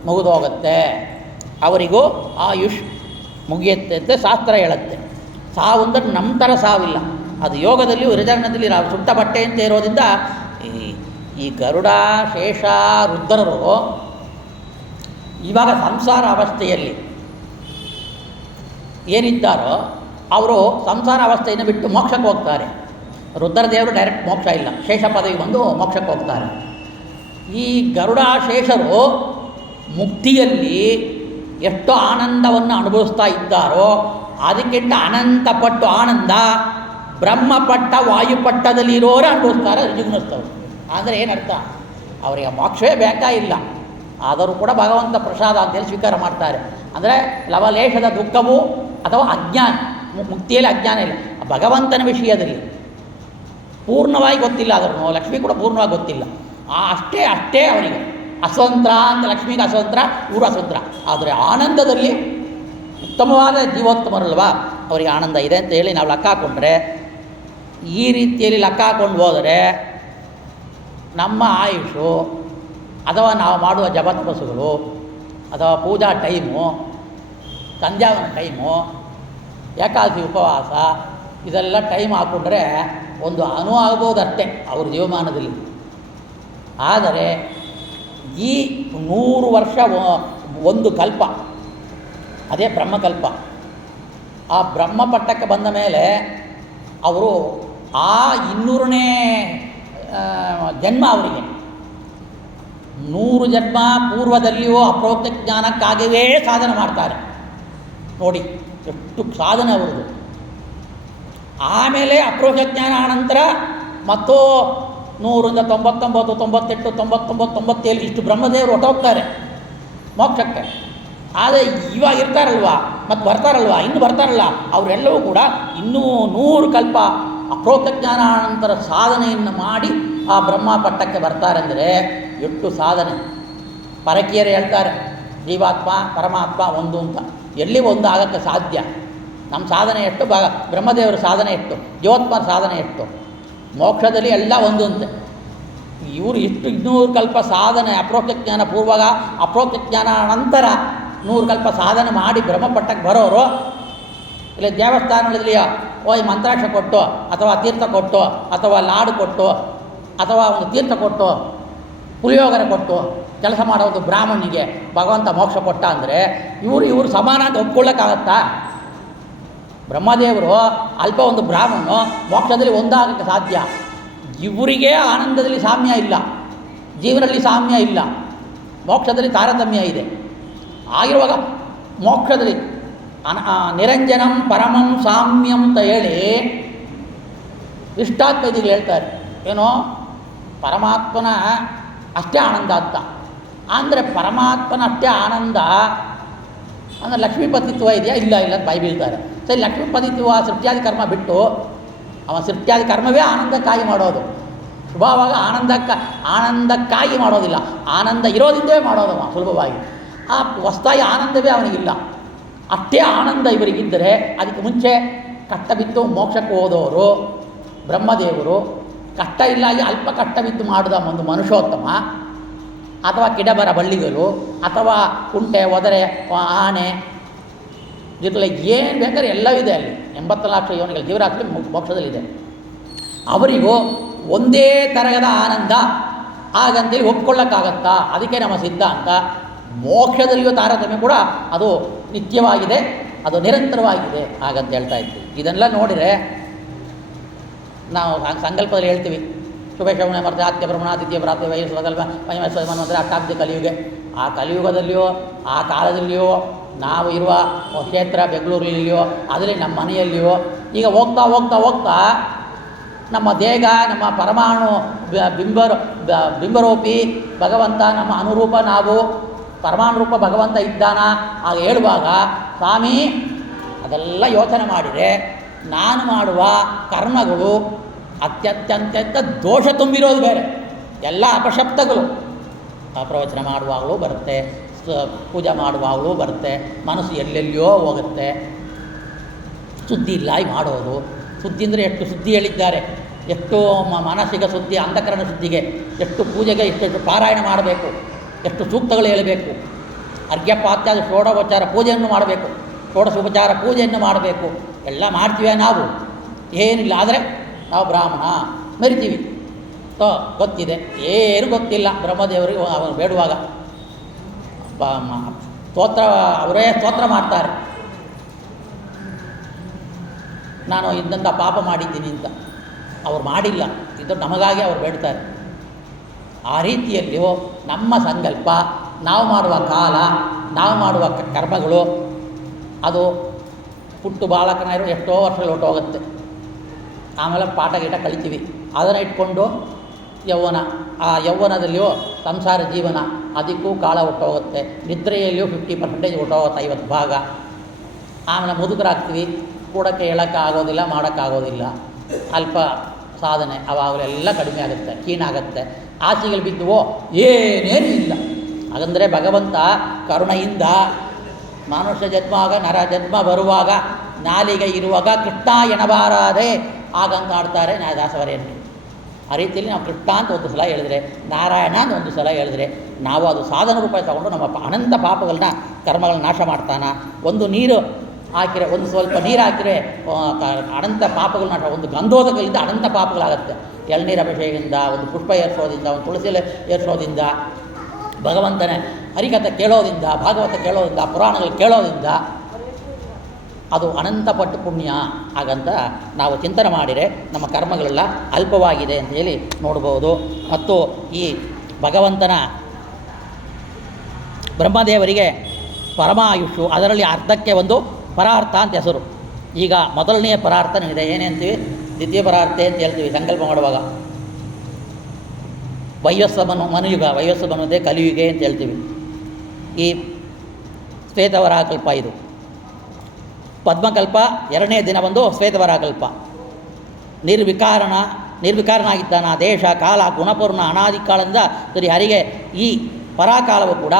ಮುಗಿದೋಗುತ್ತೆ. ಅವರಿಗೂ ಆಯುಷ್ ಮುಗಿಯುತ್ತೆ ಅಂತ ಶಾಸ್ತ್ರ ಹೇಳುತ್ತೆ. ಸಾವು ಅಂದರೆ ನಮ್ಮ ಥರ ಸಾವಿಲ್ಲ, ಅದು ಯೋಗದಲ್ಲಿಯೂ ರಿಜರ್ಣದಲ್ಲಿ ಸುಟ್ಟ ಬಟ್ಟೆ ಅಂತ ಇರೋದ್ರಿಂದ ಈ ಗರುಡ, ಶೇಷ, ರುದ್ರರು ಇವಾಗ ಸಂಸಾರ ಅವಸ್ಥೆಯಲ್ಲಿ ಏನಿದ್ದಾರೋ ಅವರು ಸಂಸಾರ ಅವಸ್ಥೆಯನ್ನು ಬಿಟ್ಟು ಮೋಕ್ಷಕ್ಕೆ ಹೋಗ್ತಾರೆ. ರುದ್ರದೇವರು ಡೈರೆಕ್ಟ್ ಮೋಕ್ಷ ಇಲ್ಲ, ಶೇಷ ಪದವಿ ಬಂದು ಮೋಕ್ಷಕ್ಕೆ ಹೋಗ್ತಾರೆ. ಈ ಗರುಡ ಶೇಷರು ಮುಕ್ತಿಯಲ್ಲಿ ಎಷ್ಟು ಆನಂದವನ್ನು ಅನುಭವಿಸ್ತಾ ಇದ್ದಾರೋ ಅದಕ್ಕಿಂತ ಅನಂತಪಟ್ಟು ಆನಂದ ಬ್ರಹ್ಮಪಟ್ಟ ವಾಯುಪಟ್ಟದಲ್ಲಿರೋರೇ ಅನುಭವಿಸ್ತಾರೆ, ಜಿಗ್ನಿಸ್ತವ್ರು. ಅಂದರೆ ಏನರ್ಥ, ಅವರಿಗೆ ಮೋಕ್ಷವೇ ಬೇಕಾಗಿಲ್ಲ, ಆದರೂ ಕೂಡ ಭಗವಂತ ಪ್ರಸಾದ ಅಂತೇಳಿ ಸ್ವೀಕಾರ ಮಾಡ್ತಾರೆ. ಅಂದರೆ ಲವಲೇಶದ ದುಃಖವು ಅಥವಾ ಅಜ್ಞಾನ, ಮುಕ್ತಿಯಲ್ಲಿ ಅಜ್ಞಾನ ಇಲ್ಲ, ಭಗವಂತನ ವಿಷಯದಲ್ಲಿ ಪೂರ್ಣವಾಗಿ ಗೊತ್ತಿಲ್ಲ. ಆದರೂ ಲಕ್ಷ್ಮಿ ಕೂಡ ಪೂರ್ಣವಾಗಿ ಗೊತ್ತಿಲ್ಲ. ಅಷ್ಟೇ ಅವರಿಗೆ ಅಸ್ವತಂತ್ರ ಅಂತ, ಲಕ್ಷ್ಮಿಗೆ ಅಸ್ವತಂತ್ರ, ಇವರು ಅಸ್ವತಂತ್ರ. ಆದರೆ ಆನಂದದಲ್ಲಿ ಉತ್ತಮವಾದ ಜೀವೋತ್ತಮರಲ್ವಾ, ಅವರಿಗೆ ಆನಂದ ಇದೆ ಅಂತ ಹೇಳಿ ನಾವು ಲೆಕ್ಕ ಹಾಕ್ಕೊಂಡ್ರೆ, ಈ ರೀತಿಯಲ್ಲಿ ಲೆಕ್ಕ ಹಾಕ್ಕೊಂಡು ಹೋದರೆ ನಮ್ಮ ಆಯುಷು ಅಥವಾ ನಾವು ಮಾಡುವ ಜಪತಪಸ್ಸುಗಳು ಅಥವಾ ಪೂಜಾ ಟೈಮು, ಸಂಧ್ಯಾವನ ಟೈಮು, ಏಕಾದಶಿ ಉಪವಾಸ ಇದೆಲ್ಲ ಟೈಮ್ ಹಾಕ್ಕೊಂಡ್ರೆ ಒಂದು ಆಗ್ಬೋದಷ್ಟೇ ಅವ್ರ ಜೀವಮಾನದಲ್ಲಿ. ಆದರೆ ಈ 100 ವರ್ಷ ಒಂದು ಕಲ್ಪ, ಅದೇ ಬ್ರಹ್ಮಕಲ್ಪ. ಆ ಬ್ರಹ್ಮಪಟ್ಟಕ್ಕೆ ಬಂದ ಮೇಲೆ ಅವರು ಆ 200ನೇ ಜನ್ಮ ಅವರಿಗೆ 100 ಜನ್ಮ ಪೂರ್ವದಲ್ಲಿಯೂ ಅಪ್ರೋಕ್ತ ಜ್ಞಾನಕ್ಕಾಗಿಯೇ ಸಾಧನೆ ಮಾಡ್ತಾರೆ. ನೋಡಿ ಎಷ್ಟು ಸಾಧನೆ ಅವ್ರದ್ದು. ಆಮೇಲೆ ಅಪ್ರೋಕ್ತ ಜ್ಞಾನ ಆನಂತರ ಮತ್ತೂ 100ರಿಂದ 99, 98, 99, 97 ಇಷ್ಟು ಬ್ರಹ್ಮದೇವರು ಹೊಟ್ಟೋಗ್ತಾರೆ ಮೋಕ್ಷಕ್ಕೆ. ಆದರೆ ಇವಾಗ ಇರ್ತಾರಲ್ವ, ಮತ್ತು ಬರ್ತಾರಲ್ವ, ಇನ್ನೂ ಬರ್ತಾರಲ್ಲ, ಅವರೆಲ್ಲವೂ ಕೂಡ ಇನ್ನೂ 100 ಕಲ್ಪ ಅಪ್ರೋಕ್ತ ಜ್ಞಾನ ಆನಂತರ ಸಾಧನೆಯನ್ನು ಮಾಡಿ ಆ ಬ್ರಹ್ಮ ಪಟ್ಟಕ್ಕೆ ಬರ್ತಾರೆ. ಅಂದರೆ ಎಷ್ಟು ಸಾಧನೆ. ಪರಕೀಯರು ಹೇಳ್ತಾರೆ ಜೀವಾತ್ಮ ಪರಮಾತ್ಮ ಒಂದು ಅಂತ. ಎಲ್ಲಿ ಒಂದು ಆಗೋಕ್ಕೆ ಸಾಧ್ಯ? ನಮ್ಮ ಸಾಧನೆ ಎಷ್ಟು, ಬ್ರಹ್ಮದೇವರ ಸಾಧನೆ ಎಷ್ಟು, ಜೀವಾತ್ಮರ ಸಾಧನೆ ಎಷ್ಟು, ಮೋಕ್ಷದಲ್ಲಿ ಎಲ್ಲ ಒಂದು ಅಂತೆ. ಇವರು ಇಷ್ಟು 200 ಕಲ್ಪ ಸಾಧನೆ ಅಪ್ರೋಕ್ತ ಜ್ಞಾನ ಪೂರ್ವಾಗ, ಅಪ್ರೋಕ್ತ ಜ್ಞಾನ ನಂತರ 100 ಕಲ್ಪ ಸಾಧನೆ ಮಾಡಿ ಬ್ರಹ್ಮಪಟ್ಟಕ್ಕೆ ಬರೋರು ಇಲ್ಲ ದೇವಸ್ಥಾನಗಳಲ್ಲಿ ಹೋಗಿ ಮಂತ್ರಾಕ್ಷ ಕೊಟ್ಟು ಅಥವಾ ತೀರ್ಥ ಕೊಟ್ಟು ಅಥವಾ ಲಾಡು ಕೊಟ್ಟು ಅಥವಾ ಒಂದು ತೀರ್ಥ ಕೊಟ್ಟು ಪುಳಿಯೋಗರೆ ಕೊಟ್ಟು ಕೆಲಸ ಮಾಡೋದು ಬ್ರಾಹ್ಮಣಿಗೆ ಭಗವಂತ ಮೋಕ್ಷ ಕೊಟ್ಟ ಅಂದರೆ ಇವರು ಸಮಾನ ಅಂತ ಒಪ್ಕೊಳ್ಳೋಕ್ಕಾಗತ್ತಾ? ಬ್ರಹ್ಮದೇವರು ಅಲ್ಪ ಒಂದು ಬ್ರಾಹ್ಮಣನು ಮೋಕ್ಷದಲ್ಲಿ ಒಂದಾಗಕ್ಕೆ ಸಾಧ್ಯ. ಇವರಿಗೆ ಆನಂದದಲ್ಲಿ ಸಾಮ್ಯ ಇಲ್ಲ, ಜೀವನದಲ್ಲಿ ಸಾಮ್ಯ ಇಲ್ಲ, ಮೋಕ್ಷದಲ್ಲಿ ತಾರತಮ್ಯ ಇದೆ. ಆಗಿರುವಾಗ ಮೋಕ್ಷದಲ್ಲಿ ನಿರಂಜನಂ ಪರಮಂ ಸಾಮ್ಯಂ ಅಂತ ಹೇಳಿ ಇಷ್ಟಾದ್ವೈತಿಗಳು ಹೇಳ್ತಾರೆ. ಏನೋ ಪರಮಾತ್ಮನ ಅಷ್ಟೇ ಆನಂದ ಅಂತ. ಅಂದರೆ ಪರಮಾತ್ಮನ ಅಷ್ಟೇ ಆನಂದ ಅಂದರೆ ಲಕ್ಷ್ಮೀಪತಿತ್ವ ಇದೆಯಾ? ಇಲ್ಲ ಇಲ್ಲ ಬಾಯಿ ಬೀಳ್ತಾರೆ. ಸರಿ, ಲಕ್ಷ್ಮೀಪತಿತ್ವ ಸೃಷ್ಟ್ಯಾದಿ ಕರ್ಮ ಬಿಟ್ಟು ಅವ ಸೃಷ್ಟ್ಯಾದಿ ಕರ್ಮವೇ ಆನಂದಕ್ಕಾಗಿ ಮಾಡೋದು. ಶುಭವಾಗ ಆನಂದಕ್ಕಾಗಿ ಮಾಡೋದಿಲ್ಲ, ಆನಂದ ಇರೋದಿಂದಲೇ ಮಾಡೋದವ ಸುಲಭವಾಗಿ. ಆ ಹೊಸ್ತಾಗಿ ಆನಂದವೇ ಅವನಿಗಿಲ್ಲ. ಅಷ್ಟೇ ಆನಂದ ಇವರಿಗಿದ್ದರೆ ಅದಕ್ಕೆ ಮುಂಚೆ ಕಷ್ಟ ಬಿದ್ದು ಮೋಕ್ಷಕ್ಕೆ ಹೋದವರು ಬ್ರಹ್ಮದೇವರು, ಕಷ್ಟ ಇಲ್ಲಾಗಿ ಅಲ್ಪ ಕಷ್ಟ ಬಿದ್ದು ಮಾಡಿದ ಒಂದು ಮನುಷ್ಯೋತ್ತಮ, ಅಥವಾ ಕಿಡಬರ ಬಳ್ಳಿಗಳು, ಅಥವಾ ಕುಂಟೆ ಒದರೆ ಆನೆ ಜೊತೆಗೆ ಏನು ಬೇಕಾದ್ರೆ ಎಲ್ಲವಿದೆ ಅಲ್ಲಿ. 80 ಲಕ್ಷ ಯೋನಿಗಳ ಜೀವರಾಶಿ ಮೋಕ್ಷದಲ್ಲಿದೆ. ಅವರಿಗೂ ಒಂದೇ ತರಹದ ಆನಂದ ಹಾಗಂತೇಳಿ ಒಪ್ಕೊಳ್ಳೋಕ್ಕಾಗತ್ತಾ? ಅದಕ್ಕೆ ನಮ್ಮ ಸಿದ್ಧಾಂತ ಮೋಕ್ಷದಲ್ಲಿಯೂ ತಾರತಮ್ಯ ಕೂಡ ಅದು ನಿತ್ಯವಾಗಿದೆ, ಅದು ನಿರಂತರವಾಗಿದೆ ಹಾಗಂತ ಹೇಳ್ತಾ ಇದ್ವಿ. ಇದನ್ನೆಲ್ಲ ನೋಡಿದರೆ ನಾವು ಸಂಕಲ್ಪದಲ್ಲಿ ಹೇಳ್ತೀವಿ ಶುಭ ಶ್ರವಣ ಮರ್ತೆ ಆತ್ಯ ಬ್ರಹ್ಮಣಾದಿತ್ಯ ಪ್ರಾಪ್ತಿ ವಯಸ್ಸು ಸಂಕಲ್ಪ ಮನ್ವಂತರ ಅಷ್ಟಾಬ್ದಿ ಕಲಿಯುಗೆ. ಆ ಕಲಿಯುಗದಲ್ಲಿಯೋ ಆ ಕಾಲದಲ್ಲಿಯೋ ನಾವು ಇರುವ ಕ್ಷೇತ್ರ ಬೆಂಗಳೂರಲ್ಲಿಯೋ ಅದರಲ್ಲಿ ನಮ್ಮ ಮನೆಯಲ್ಲಿಯೋ ಈಗ ಹೋಗ್ತಾ ಹೋಗ್ತಾ ಹೋಗ್ತಾ ನಮ್ಮ ದೇಹ ನಮ್ಮ ಪರಮಾಣು ಬಿಂಬರೂಪಿ ಭಗವಂತ ನಮ್ಮ ಅನುರೂಪ, ನಾವು ಪರಮಾಣು ರೂಪ ಭಗವಂತ ಇದ್ದಾನ ಆಗ ಹೇಳುವಾಗ ಸ್ವಾಮಿ ಅದೆಲ್ಲ ಯೋಚನೆ ಮಾಡಿದರೆ ನಾನು ಮಾಡುವ ಕರ್ಮಗಳು ಅತ್ಯಂತ ದೋಷ ತುಂಬಿರೋದು ಬೇರೆ, ಎಲ್ಲ ಅಪಶಬ್ದಗಳು. ಪ್ರವಚನ ಮಾಡುವಾಗಲೂ ಬರುತ್ತೆ, ಪೂಜೆ ಮಾಡುವಾಗಲೂ ಬರುತ್ತೆ, ಮನಸ್ಸು ಎಲ್ಲೆಲ್ಲಿಯೋ ಹೋಗುತ್ತೆ. ಸುದ್ದಿ ಇಲ್ಲ ಮಾಡೋದು. ಸುದ್ದಿ ಅಂದರೆ ಎಷ್ಟು ಸುದ್ದಿ ಹೇಳಿದ್ದಾರೆ, ಎಷ್ಟು ಮಾನಸಿಕ ಸುದ್ದಿ, ಅಂತಃಕರಣ ಸುದ್ದಿಗೆ, ಎಷ್ಟು ಪೂಜೆಗೆ ಇಷ್ಟೆಷ್ಟು ಪಾರಾಯಣ ಮಾಡಬೇಕು, ಎಷ್ಟು ಸೂಕ್ತಗಳು ಹೇಳಬೇಕು, ಅರ್ಘ್ಯಪಾತ್ಯಾದ ಷೋಡೋಪಚಾರ ಪೂಜೆಯನ್ನು ಮಾಡಬೇಕು, ಷೋಡಶೋಪಚಾರ ಪೂಜೆಯನ್ನು ಮಾಡಬೇಕು, ಎಲ್ಲ ಮಾಡ್ತೀವಿ ನಾವು. ಏನಿಲ್ಲ ಆದರೆ ನಾವು ಬ್ರಾಹ್ಮಣ ಮೆರಿತೀವಿ. ಗೊತ್ತಿದೆ, ಏನು ಗೊತ್ತಿಲ್ಲ ಬ್ರಹ್ಮದೇವರಿಗೆ ಅವರು ಬೇಡುವಾಗ ಸ್ತೋತ್ರ ಅವರೇ ಸ್ತೋತ್ರ ಮಾಡ್ತಾರೆ, ನಾನು ಇಂಥ ಪಾಪ ಮಾಡಿದ್ದೀನಿ ಅಂತ. ಅವ್ರು ಮಾಡಿಲ್ಲ, ಇದು ನಮಗಾಗಿ ಅವ್ರು ಬೇಡ್ತಾರೆ. ಆ ರೀತಿಯಲ್ಲಿಯೂ ನಮ್ಮ ಸಂಕಲ್ಪ, ನಾವು ಮಾಡುವ ಕಾಲ, ನಾವು ಮಾಡುವ ಕರ್ಮಗಳು ಅದು ಪುಟ್ಟು ಬಾಲಕನಾಗಿರೋ ಎಷ್ಟೋ ವರ್ಷಗಳು ಹೊರಟೋಗುತ್ತೆ. ಆಮೇಲೆ ಪಾಠ ಗೀಟ ಕಲಿತೀವಿ, ಅದನ್ನು ಇಟ್ಕೊಂಡು ಯೌವನ, ಆ ಯೌವನದಲ್ಲಿಯೂ ಸಂಸಾರ ಜೀವನ ಅದಕ್ಕೂ ಕಾಲ ಹೊಟ್ಟೋಗುತ್ತೆ. ನಿದ್ರೆಯಲ್ಲಿಯೂ 50% ಹೊಟ್ಟೋಗುತ್ತೆ, 50 ಭಾಗ. ಆಮೇಲೆ ಮುದುಕರಾಗ್ತೀವಿ, ಕೂಡೋಕ್ಕೆ ಹೇಳೋಕ್ಕಾಗೋದಿಲ್ಲ, ಮಾಡೋಕ್ಕಾಗೋದಿಲ್ಲ, ಅಲ್ಪ ಸಾಧನೆ ಅವಾಗಲೆಲ್ಲ ಕಡಿಮೆ ಆಗುತ್ತೆ, ಕ್ಷೀಣಾಗುತ್ತೆ, ಆಸೆಗಳು ಬಿದ್ದುವೋ ಏನೇನೂ ಇಲ್ಲ. ಹಾಗಂದರೆ ಭಗವಂತ ಕರುಣೆಯಿಂದ ಮನುಷ್ಯ ಜನ್ಮಾಗ ನರ ಜನ್ಮ ಬರುವಾಗ ನಾಲಿಗೆ ಇರುವಾಗ ಕೃಷ್ಣ ಎನಬಾರದೆ ಹಾಗಂತ ಆಡ್ತಾರೆ ದಾಸವರೇನು. ಆ ರೀತಿಯಲ್ಲಿ ನಾವು ಕೃಷ್ಣ ಅಂತ ಒಂದು ಸಲ ಹೇಳಿದ್ರೆ, ನಾರಾಯಣ ಅಂತ ಒಂದು ಸಲ ಹೇಳಿದ್ರೆ, ನಾವು ಅದು ಸಾಧನ ರೂಪಾಯಿ ತಗೊಂಡು ನಮ್ಮ ಅನಂತ ಪಾಪಗಳನ್ನ ಕರ್ಮಗಳನ್ನ ನಾಶ ಮಾಡ್ತಾನೆ. ಒಂದು ನೀರು ಹಾಕಿರೆ, ಒಂದು ಸ್ವಲ್ಪ ನೀರು ಹಾಕಿದರೆ ಅನಂತ ಪಾಪಗಳು ನಾಶ, ಒಂದು ಗಂಧೋದಕದಿಂದ ಅನಂತ ಪಾಪಗಳಾಗುತ್ತೆ. ಎಳ್ನೀರು ಅಭಿಷೇಕದಿಂದ, ಒಂದು ಪುಷ್ಪ ಏರಿಸೋದಿಂದ, ಒಂದು ತುಳಸಿ ಏರಿಸೋದಿಂದ, ಭಗವಂತನ ಹರಿಕಥೆ ಕೇಳೋದ್ರಿಂದ, ಭಾಗವತ ಕೇಳೋದ್ರಿಂದ, ಪುರಾಣಗಳು ಕೇಳೋದ್ರಿಂದ ಅದು ಅನಂತಪಟ್ಟು ಪುಣ್ಯ. ಹಾಗಂತ ನಾವು ಚಿಂತನೆ ಮಾಡಿದರೆ ನಮ್ಮ ಕರ್ಮಗಳೆಲ್ಲ ಅಲ್ಪವಾಗಿದೆ ಅಂತ ಹೇಳಿ ನೋಡ್ಬೋದು. ಮತ್ತು ಈ ಭಗವಂತನ ಬ್ರಹ್ಮದೇವರಿಗೆ ಪರಮಾಯುಷು, ಅದರಲ್ಲಿ ಅರ್ಧಕ್ಕೆ ಒಂದು ಪರಾರ್ಥ ಅಂತ ಹೆಸರು. ಈಗ ಮೊದಲನೆಯ ಪರಾರ್ಥ ಇದೆ, ಏನೇ ಅಂತೀವಿ, ದ್ವಿತೀಯ ಪರಾರ್ಥ ಅಂತ ಹೇಳ್ತೀವಿ ಸಂಕಲ್ಪ ಮಾಡುವಾಗ. ಮನುಯುಗ, ವೈವಸ್ವಮನುದೇ ಕಲಿಯುಗೆ ಅಂತ ಹೇಳ್ತೀವಿ. ಈ ಶ್ವೇತವರಾಕಲ್ಪ, ಇದು ಪದ್ಮಕಲ್ಪ 2ನೇ ದಿನ ಬಂದು ಶ್ವೇತವರಾಕಲ್ಪ. ನಿರ್ವಿಕಾರನಾಗಿದ್ದಾನ, ದೇಶ ಕಾಲ ಗುಣಪೂರ್ಣ ಅನಾದಿ ಕಾಲದಿಂದ ಸರಿ ಹರಿಗೆ ಈ ಪರಾಕಾಲವು ಕೂಡ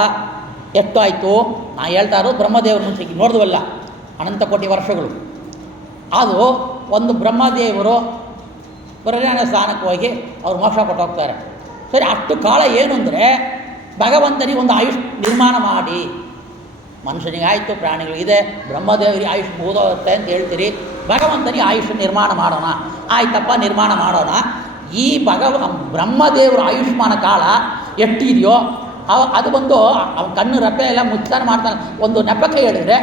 ಎಷ್ಟು ಆಯಿತು, ನಾ ಹೇಳ್ತಾ ಇರೋದು ಬ್ರಹ್ಮದೇವರು ಮುಂಚೆ ನೋಡಿದ್ವಲ್ಲ, ಅನಂತ ಕೋಟಿ ವರ್ಷಗಳು. ಅದು ಒಂದು ಬ್ರಹ್ಮದೇವರು ಪುರಜ್ಞಾನ ಸ್ಥಾನಕ್ಕೆ ಹೋಗಿ ಅವ್ರು ಮೋಕ್ಷ ಕೊಟ್ಟು ಹೋಗ್ತಾರೆ. ಸರಿ, ಅಷ್ಟು ಕಾಲ ಏನು ಅಂದರೆ ಭಗವಂತನಿಗೆ ಒಂದು ಆಯುಷ್ ನಿರ್ಮಾಣ ಮಾಡಿ, ಮನುಷ್ಯನಿಗೆ ಆಯಿತು, ಪ್ರಾಣಿಗಳಿಗಿದೆ, ಬ್ರಹ್ಮದೇವರಿಗೆ ಆಯುಷ್ ಮುಗಿದೋಗುತ್ತೆ ಅಂತ ಹೇಳ್ತೀರಿ, ಭಗವಂತನಿಗೆ ಆಯುಷ್ ನಿರ್ಮಾಣ ಮಾಡೋಣ. ಆಯ್ತಪ್ಪ, ನಿರ್ಮಾಣ ಮಾಡೋಣ. ಈ ಬ್ರಹ್ಮದೇವರ ಆಯುಷ್ಮಾನ ಕಾಲ ಎಷ್ಟಿದೆಯೋ ಅದು ಬಂದು ಅವನ ಕಣ್ಣು ರೆಪ್ಪೆ ಎಲ್ಲ ಮುಚ್ಚಾನ ಮಾಡ್ತಾನೆ. ಒಂದು ನೆಪಕ್ಕೆ ಹೇಳಿದರೆ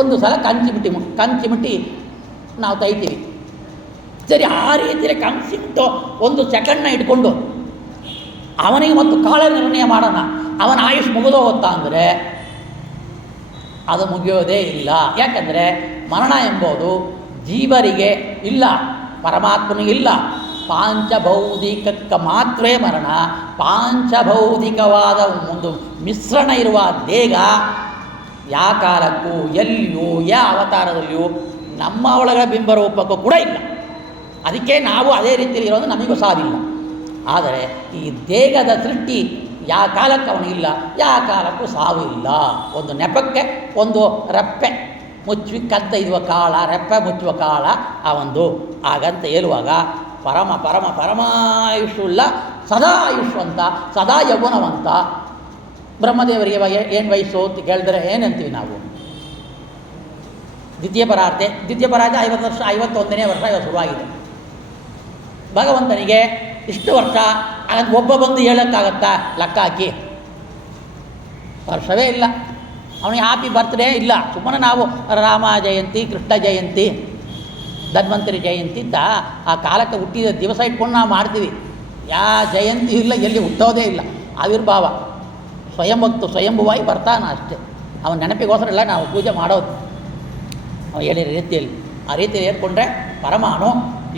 ಒಂದು ಸಲ ಕಂಚಿಬಿಟ್ಟು ನಾವು ತೈತೀವಿ. ಸರಿ, ಆ ರೀತಿಯಲ್ಲಿ ಕಂಚಿಬಿಟ್ಟು ಒಂದು ಸೆಕೆಂಡ್ನ ಇಟ್ಕೊಂಡು ಅವನಿಗೆ ಮತ್ತು ಕಾಲ ನಿರ್ಣಯ ಮಾಡೋಣ, ಅವನ ಆಯುಷ್ ಮುಗಿದೋಗುತ್ತಾ ಅಂದರೆ ಅದು ಮುಗಿಯೋದೇ ಇಲ್ಲ. ಯಾಕಂದರೆ ಮರಣ ಎಂಬುದು ಜೀವರಿಗೆ ಇಲ್ಲ, ಪರಮಾತ್ಮನಿಗಿಲ್ಲ. ಪಾಂಚಭೌತಿಕಕ್ಕೆ ಮಾತ್ರವೇ ಮರಣ. ಪಾಂಚಭೌತಿಕವಾದ ಒಂದು ಮಿಶ್ರಣ ಇರುವ ದೇಹ ಯಾವ ಕಾಲಕ್ಕೂ ಎಲ್ಲಿಯೂ ಯಾವ ಅವತಾರದಲ್ಲಿಯೂ ನಮ್ಮ ಒಳಗಡೆ ಬಿಂಬರೂಪಕ್ಕೂ ಕೂಡ ಇಲ್ಲ. ಅದಕ್ಕೆ ನಾವು ಅದೇ ರೀತಿಯಲ್ಲಿ ಇರೋದು, ನಮಗೂ ಸಾವಿಲ್ಲ. ಆದರೆ ಈ ದೇಹದ ಸೃಷ್ಟಿ ಯಾವ ಕಾಲಕ್ಕೆ ಅವನಿಗಿಲ್ಲ, ಯಾವ ಕಾಲಕ್ಕೂ ಸಾವು ಇಲ್ಲ. ಒಂದು ನೆಪಕ್ಕೆ ಒಂದು ರೆಪ್ಪೆ ಮುಚ್ಚಿ ಕದ್ದ ಇರುವ ಕಾಳ, ರೆಪ್ಪೆ ಮುಚ್ಚುವ ಕಾಳ ಆ ಒಂದು ಹಾಗಂತ ಹೇಳುವಾಗ ಪರಮ ಪರಮ ಪರಮಾಯುಷುಳ್ಳ ಸದಾ ಆಯುಷ್ವಂತ, ಸದಾ ಯೌವನವಂತ ಬ್ರಹ್ಮದೇವರಿಗೆ ಏನು ವಯಸ್ಸು ಅಂತ ಕೇಳಿದ್ರೆ ಏನಂತೀವಿ ನಾವು? ದ್ವಿತೀಯ ಪರಾರ್ಧೆ 50 ವರ್ಷ, 51ನೇ ವರ್ಷ ಇವಾಗ ಶುರುವಾಗಿದೆ. ಭಗವಂತನಿಗೆ ಇಷ್ಟು ವರ್ಷ ಹಾಗಂತ ಒಬ್ಬ ಬಂದು ಹೇಳೋಕ್ಕಾಗತ್ತಾ? ಲೆಕ್ಕ ಹಾಕಿ ವರ್ಷವೇ ಇಲ್ಲ. ಅವನಿಗೆ ಹ್ಯಾಪಿ ಬರ್ತ್ಡೇ ಇಲ್ಲ. ಸುಮ್ಮನೆ ನಾವು ರಾಮ ಜಯಂತಿ, ಕೃಷ್ಣ ಜಯಂತಿ, ಧನ್ವಂತರಿ ಜಯಂತಿ ಅಂತ ಆ ಕಾಲಕ್ಕೆ ಹುಟ್ಟಿದ ದಿವಸ ಇಟ್ಕೊಂಡು ನಾವು ಮಾಡ್ತೀವಿ. ಯಾವ ಜಯಂತಿ ಇಲ್ಲ, ಎಲ್ಲಿ ಹುಟ್ಟೋದೇ ಇಲ್ಲ. ಆವಿರ್ಭಾವ ಸ್ವಯಂಭುವಾಗಿ ಬರ್ತಾನೆ ಅಷ್ಟೇ. ಅವನ ನೆನಪಿಗೋಸ್ಕರ ಎಲ್ಲ ನಾವು ಪೂಜೆ ಮಾಡೋದು. ಅವನು ಹೇಳಿದ ರೀತಿಯಲ್ಲಿ ಆ ರೀತಿಯಲ್ಲಿ ಏರ್ಕೊಂಡ್ರೆ ಪರಮಾಣು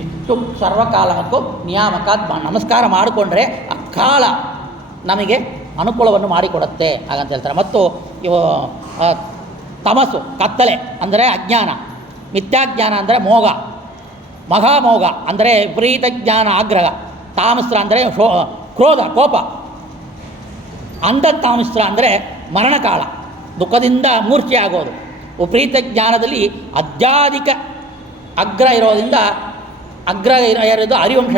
ಇಷ್ಟು ಸರ್ವಕಾಲಕ್ಕೂ ನಿಯಾಮಕ ನಮಸ್ಕಾರ ಮಾಡಿಕೊಂಡ್ರೆ ಆ ಕಾಲ ನಮಗೆ ಅನುಕೂಲವನ್ನು ಮಾಡಿಕೊಡುತ್ತೆ ಹಾಗಂತ ಹೇಳ್ತಾರೆ. ಮತ್ತು ಇವು ತಮಸ್ಸು ಕತ್ತಲೆ ಅಂದರೆ ಅಜ್ಞಾನ, ಮಿಥ್ಯಾಜ್ಞಾನ ಅಂದರೆ ಮೋಹ, ಮಹಾಮೋಹ ಅಂದರೆ ವಿಪರೀತ ಜ್ಞಾನ ಆಗ್ರಹ, ತಾಮಸ್ರ ಅಂದರೆ ಕ್ರೋಧ ಕೋಪ, ಅಂಧತಾಮಸ್ರ ಅಂದರೆ ಮರಣಕಾಲ, ದುಃಖದಿಂದ ಮೂರ್ಛೆ ಆಗೋದು. ವಿಪರೀತ ಜ್ಞಾನದಲ್ಲಿ ಅತ್ಯಾಧಿಕ ಅಗ್ರ ಇರೋದ್ರಿಂದ ಇರೋದು ಹರಿವಂಶ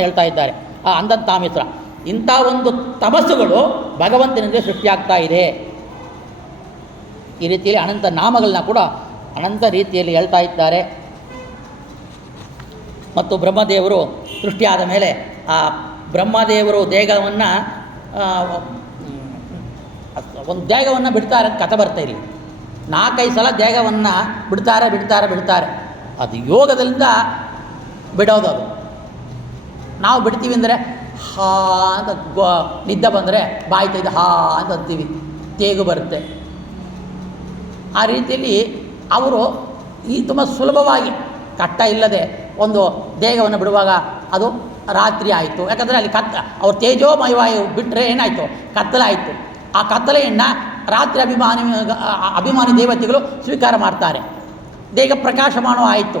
ಹೇಳ್ತಾ ಇದ್ದಾರೆ ಆ ಅಂಧತಾಮಿತ್ರ. ಇಂಥ ಒಂದು ತಮಸ್ಸುಗಳು ಭಗವಂತನಿಂದ ಸೃಷ್ಟಿಯಾಗ್ತಾ ಇದೆ. ಈ ರೀತಿಯಲ್ಲಿ ಅನಂತ ನಾಮಗಳನ್ನ ಕೂಡ ಅನಂತ ರೀತಿಯಲ್ಲಿ ಹೇಳ್ತಾ ಇದ್ದಾರೆ. ಮತ್ತು ಬ್ರಹ್ಮದೇವರು ಸೃಷ್ಟಿಯಾದ ಮೇಲೆ ಆ ಬ್ರಹ್ಮದೇವರು ದೇಹವನ್ನು ಒಂದು ದೇಹವನ್ನು ಬಿಡ್ತಾರೆ ಅಂತ ಕಥೆ ಬರ್ತಾ ಇಲ್ಲಿ. 4-5 ಸಲ ದೇಹವನ್ನು ಬಿಡ್ತಾರೆ. ಅದು ಯೋಗದಿಂದ ಬಿಡೋದು. ಅದು ನಾವು ಬಿಡ್ತೀವಿ ಅಂದರೆ ಹಾ ಅಂತ ನಿದ್ದೆ ಬಂದರೆ ಬಾಯಿ ತೆಗೆದು ಹಾ ಅಂತ ಅಂತೀವಿ, ತೇಗು ಬರುತ್ತೆ. ಆ ರೀತಿಯಲ್ಲಿ ಅವರು ಈ ತುಂಬ ಸುಲಭವಾಗಿ ಕಟ್ಟ ಇಲ್ಲದೆ ಒಂದು ದೇಹವನ್ನು ಬಿಡುವಾಗ ಅದು ರಾತ್ರಿ ಆಯಿತು. ಯಾಕಂದರೆ ಅಲ್ಲಿ ಅವ್ರು ತೇಜೋಮಯವಾಯು ಬಿಟ್ಟರೆ ಏನಾಯಿತು? ಕತ್ತಲಾಯಿತು. ಆ ಕತ್ತಲೆಯನ್ನು ರಾತ್ರಿ ಅಭಿಮಾನಿ ದೇವತೆಗಳು ಸ್ವೀಕಾರ ಮಾಡ್ತಾರೆ. ದೇಹ ಪ್ರಕಾಶಮಾನ ಆಯಿತು.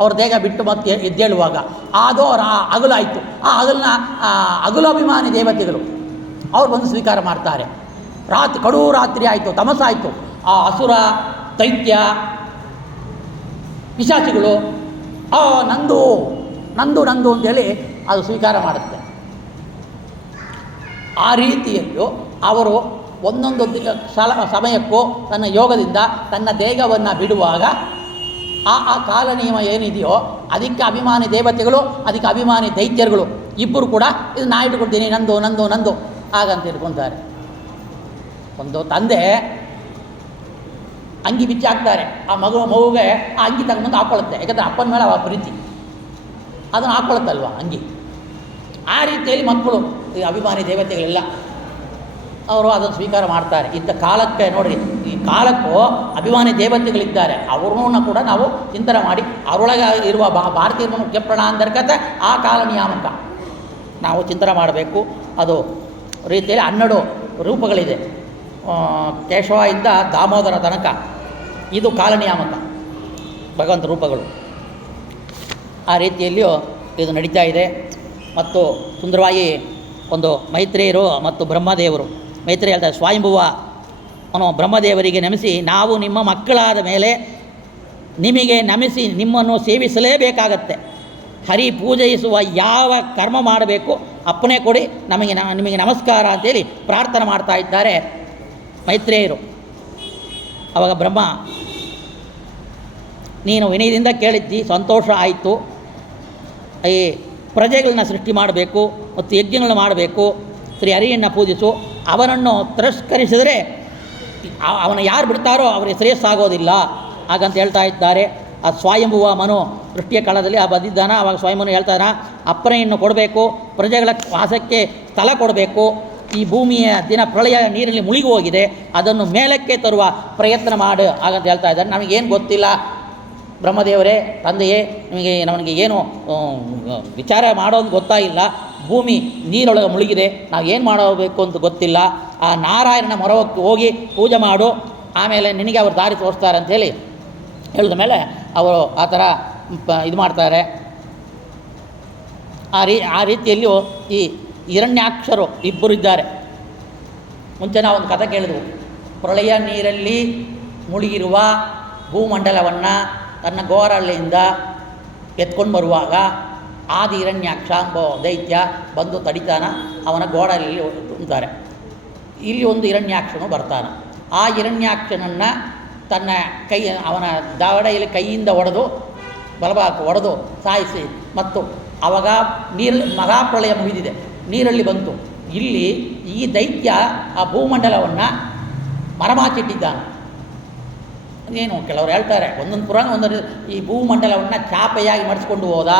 ಅವ್ರ ದೇಹ ಬಿಟ್ಟು ಮತ್ತೆ ಎದ್ದೇಳುವಾಗ ಅದು ಅವರ ಹಗಲಾಯಿತು. ಆ ಹಗಲನ್ನ ಹಗಲಾಭಿಮಾನಿ ದೇವತೆಗಳು ಅವ್ರು ಬಂದು ಸ್ವೀಕಾರ ಮಾಡ್ತಾರೆ. ಕಡು ರಾತ್ರಿ ಆಯಿತು, ತಮಸಾಯಿತು. ಆ ಅಸುರ ದೈತ್ಯ ಪಿಶಾಚಿಗಳು ನಂದು ಅಂತೇಳಿ ಅದು ಸ್ವೀಕಾರ ಮಾಡುತ್ತೆ. ಆ ರೀತಿಯಲ್ಲೂ ಅವರು ಒಂದೊಂದು ಸಮಯಕ್ಕೂ ತನ್ನ ಯೋಗದಿಂದ ತನ್ನ ದೇಹವನ್ನು ಬಿಡುವಾಗ ಆ ಕಾಲ ನಿಯಮ ಏನಿದೆಯೋ ಅದಕ್ಕೆ ಅಭಿಮಾನಿ ದೇವತೆಗಳು, ಅದಕ್ಕೆ ಅಭಿಮಾನಿ ದೈತ್ಯರುಗಳು ಇಬ್ಬರು ಕೂಡ ಇದು ನಾ ಇಟ್ಕೊಳ್ತೀನಿ, ನಂದು ಹಾಗಂತ ಇಟ್ಕೊಳ್ತಾರೆ. ಒಂದು ತಂದೆ ಅಂಗಿ ಬಿಚ್ಚಿ ಹಾಕ್ತಾರೆ. ಆ ಮಗುಗೆ ಆ ಅಂಗಿ ತಗೊಂಡು ಹಾಕ್ಕೊಳ್ಳುತ್ತೆ. ಯಾಕಂದರೆ ಅಪ್ಪನ ಮೇಲೆ ಅವ ಪ್ರೀತಿ, ಅದನ್ನು ಹಾಕ್ಕೊಳುತ್ತಲ್ವ ಅಂಗಿ. ಆ ರೀತಿಯಲ್ಲಿ ಮಕ್ಕಳು ಈ ಅಭಿಮಾನಿ ದೇವತೆಗಳೆಲ್ಲ ಅವರು ಅದನ್ನು ಸ್ವೀಕಾರ ಮಾಡ್ತಾರೆ. ಇಂಥ ಕಾಲಕ್ಕೆ ನೋಡಿರಿ, ಈ ಕಾಲಕ್ಕೂ ಅಭಿಮಾನಿ ದೇವತೆಗಳಿದ್ದಾರೆ. ಅವ್ರನ್ನೂ ಕೂಡ ನಾವು ಚಿಂತನೆ ಮಾಡಿ ಅವರೊಳಗೆ ಇರುವ ಭಾರತೀಯ ಮುಖ್ಯ ಪ್ರಾಣಾಂತರ್ಗತ ಆ ಕಾಲ ನಿಯಾಮಕ ನಾವು ಚಿಂತನೆ ಮಾಡಬೇಕು. ಅದು ರೀತಿಯಲ್ಲಿ 12 ರೂಪಗಳಿದೆ. ಕೇಶವದಿಂದ ದಾಮೋದರ ತನಕ ಇದು ಕಾಲ ನಿಯಾಮಕ ಭಗವಂತ ರೂಪಗಳು. ಆ ರೀತಿಯಲ್ಲಿಯೂ ಇದು ನಡೀತಾ ಇದೆ. ಮತ್ತು ಸುಂದರವಾಗಿ ಒಂದು ಮೈತ್ರೇಯರು ಮತ್ತು ಬ್ರಹ್ಮದೇವರು, ಮೈತ್ರೇಯ ಹೇಳ್ತಾರೆ, ಸ್ವಯಂಭುವ ಬ್ರಹ್ಮದೇವರಿಗೆ ನಮಿಸಿ, ನಾವು ನಿಮ್ಮ ಮಕ್ಕಳಾದ ಮೇಲೆ ನಿಮಗೆ ನಮಿಸಿ ನಿಮ್ಮನ್ನು ಸೇವಿಸಲೇಬೇಕಾಗತ್ತೆ. ಹರಿ ಪೂಜಯಿಸುವ ಯಾವ ಕರ್ಮ ಮಾಡಬೇಕು ಅಪ್ಪನೇ ಕೊಡಿ, ನಿಮಗೆ ನಮಸ್ಕಾರ ಅಂತೇಳಿ ಪ್ರಾರ್ಥನೆ ಮಾಡ್ತಾ ಇದ್ದಾರೆ ಮೈತ್ರೇಯರು. ಆವಾಗ ಬ್ರಹ್ಮ, ನೀನು ವಿನಯದಿಂದ ಕೇಳಿದ್ದಿ, ಸಂತೋಷ ಆಯಿತು. ಈ ಪ್ರಜೆಗಳನ್ನ ಸೃಷ್ಟಿ ಮಾಡಬೇಕು ಮತ್ತು ಯಜ್ಞಗಳನ್ನ ಮಾಡಬೇಕು, ಶ್ರೀ ಹರಿಯನ್ನು ಪೂಜಿಸು. ಅವನನ್ನು ತಿರಸ್ಕರಿಸಿದರೆ ಅವನ ಯಾರು ಬಿಡ್ತಾರೋ ಅವರಿಗೆ ಶ್ರೇಯಸ್ಸಾಗೋದಿಲ್ಲ ಹಾಗಂತ ಹೇಳ್ತಾ ಇದ್ದಾರೆ. ಆ ಸ್ವಯಂಭುವ ಮನು ಸೃಷ್ಟಿಯ ಕಾಲದಲ್ಲಿ ಬಂದಿದ್ದಾನ. ಆವಾಗ ಸ್ವಯಂಭುನು ಹೇಳ್ತಾನ, ಅಪ್ಪನೆಯನ್ನು ಕೊಡಬೇಕು, ಪ್ರಜೆಗಳ ವಾಸಕ್ಕೆ ಸ್ಥಳ ಕೊಡಬೇಕು, ಈ ಭೂಮಿಯ ದಿನ ಪ್ರಳಯ ನೀರಲ್ಲಿ ಮುಳುಗಿ ಹೋಗಿದೆ, ಅದನ್ನು ಮೇಲಕ್ಕೆ ತರುವ ಪ್ರಯತ್ನ ಮಾಡು ಹಾಗಂತ ಹೇಳ್ತಾ ಇದ್ದಾರೆ. ನಮಗೇನು ಗೊತ್ತಿಲ್ಲ, ಬ್ರಹ್ಮದೇವರೇ ತಂದೆಯೇ ನಮಗೆ ಏನು ವಿಚಾರ ಮಾಡೋದು ಗೊತ್ತಾಗಿಲ್ಲ, ಭೂಮಿ ನೀರೊಳಗೆ ಮುಳುಗಿದೆ, ನಾವು ಏನು ಮಾಡಬೇಕು ಅಂತ ಗೊತ್ತಿಲ್ಲ, ಆ ನಾರಾಯಣನ ಮೊರವಕ್ಕೆ ಹೋಗಿ ಪೂಜೆ ಮಾಡು, ಆಮೇಲೆ ನಿನಗೆ ಅವರು ದಾರಿ ತೋರಿಸ್ತಾರೆ ಅಂಥೇಳಿ ಹೇಳಿದ ಮೇಲೆ ಅವರು ಆ ಥರ ಇದು ಮಾಡ್ತಾರೆ. ಆ ರೀತಿಯಲ್ಲಿಯೂ ಈ ಹಿರಣ್ಯಾಕ್ಷರು ಇಬ್ಬರು ಇದ್ದಾರೆ. ಮುಂಚೆ ನಾವು ಒಂದು ಕಥೆ ಕೇಳಿದ್ವು, ಪ್ರಳಯ ನೀರಲ್ಲಿ ಮುಳುಗಿರುವ ಭೂಮಂಡಲವನ್ನು ತನ್ನ ಗೋರಳ್ಳಿಯಿಂದ ಎತ್ಕೊಂಡು ಬರುವಾಗ ಆದಿ ಹಿರಣ್ಯಾಕ್ಷ ಎಂಬ ದೈತ್ಯ ಬಂದು ತಡಿತಾನ, ಅವನ ಗೋಡಲ್ಲಿ ಅಂತಾರೆ. ಇಲ್ಲಿ ಒಂದು ಹಿರಣ್ಯಾಕ್ಷನು ಬರ್ತಾನೆ. ಆ ಹಿರಣ್ಯಾಕ್ಷನನ್ನು ತನ್ನ ಅವನ ದಾವಡೆಯಲ್ಲಿ ಕೈಯಿಂದ ಹೊಡೆದು ಸಾಯಿಸಿ, ಮತ್ತು ಆವಾಗ ಮಹಾಪ್ರಳಯ ಮುಗಿದಿದೆ, ನೀರಲ್ಲಿ ಬಂತು. ಇಲ್ಲಿ ಈ ದೈತ್ಯ ಆ ಭೂಮಂಡಲವನ್ನು ಮರಮಾಚಿಟ್ಟಿದ್ದಾನೆ. ಅದೇನು ಕೆಲವರು ಹೇಳ್ತಾರೆ, ಒಂದೊಂದು ಪುರಾಣ ಒಂದೊಂದು ಈ ಭೂಮಂಡಲವನ್ನು ಚಾಪೆಯಾಗಿ ಮಡಿಸ್ಕೊಂಡು ಹೋದ.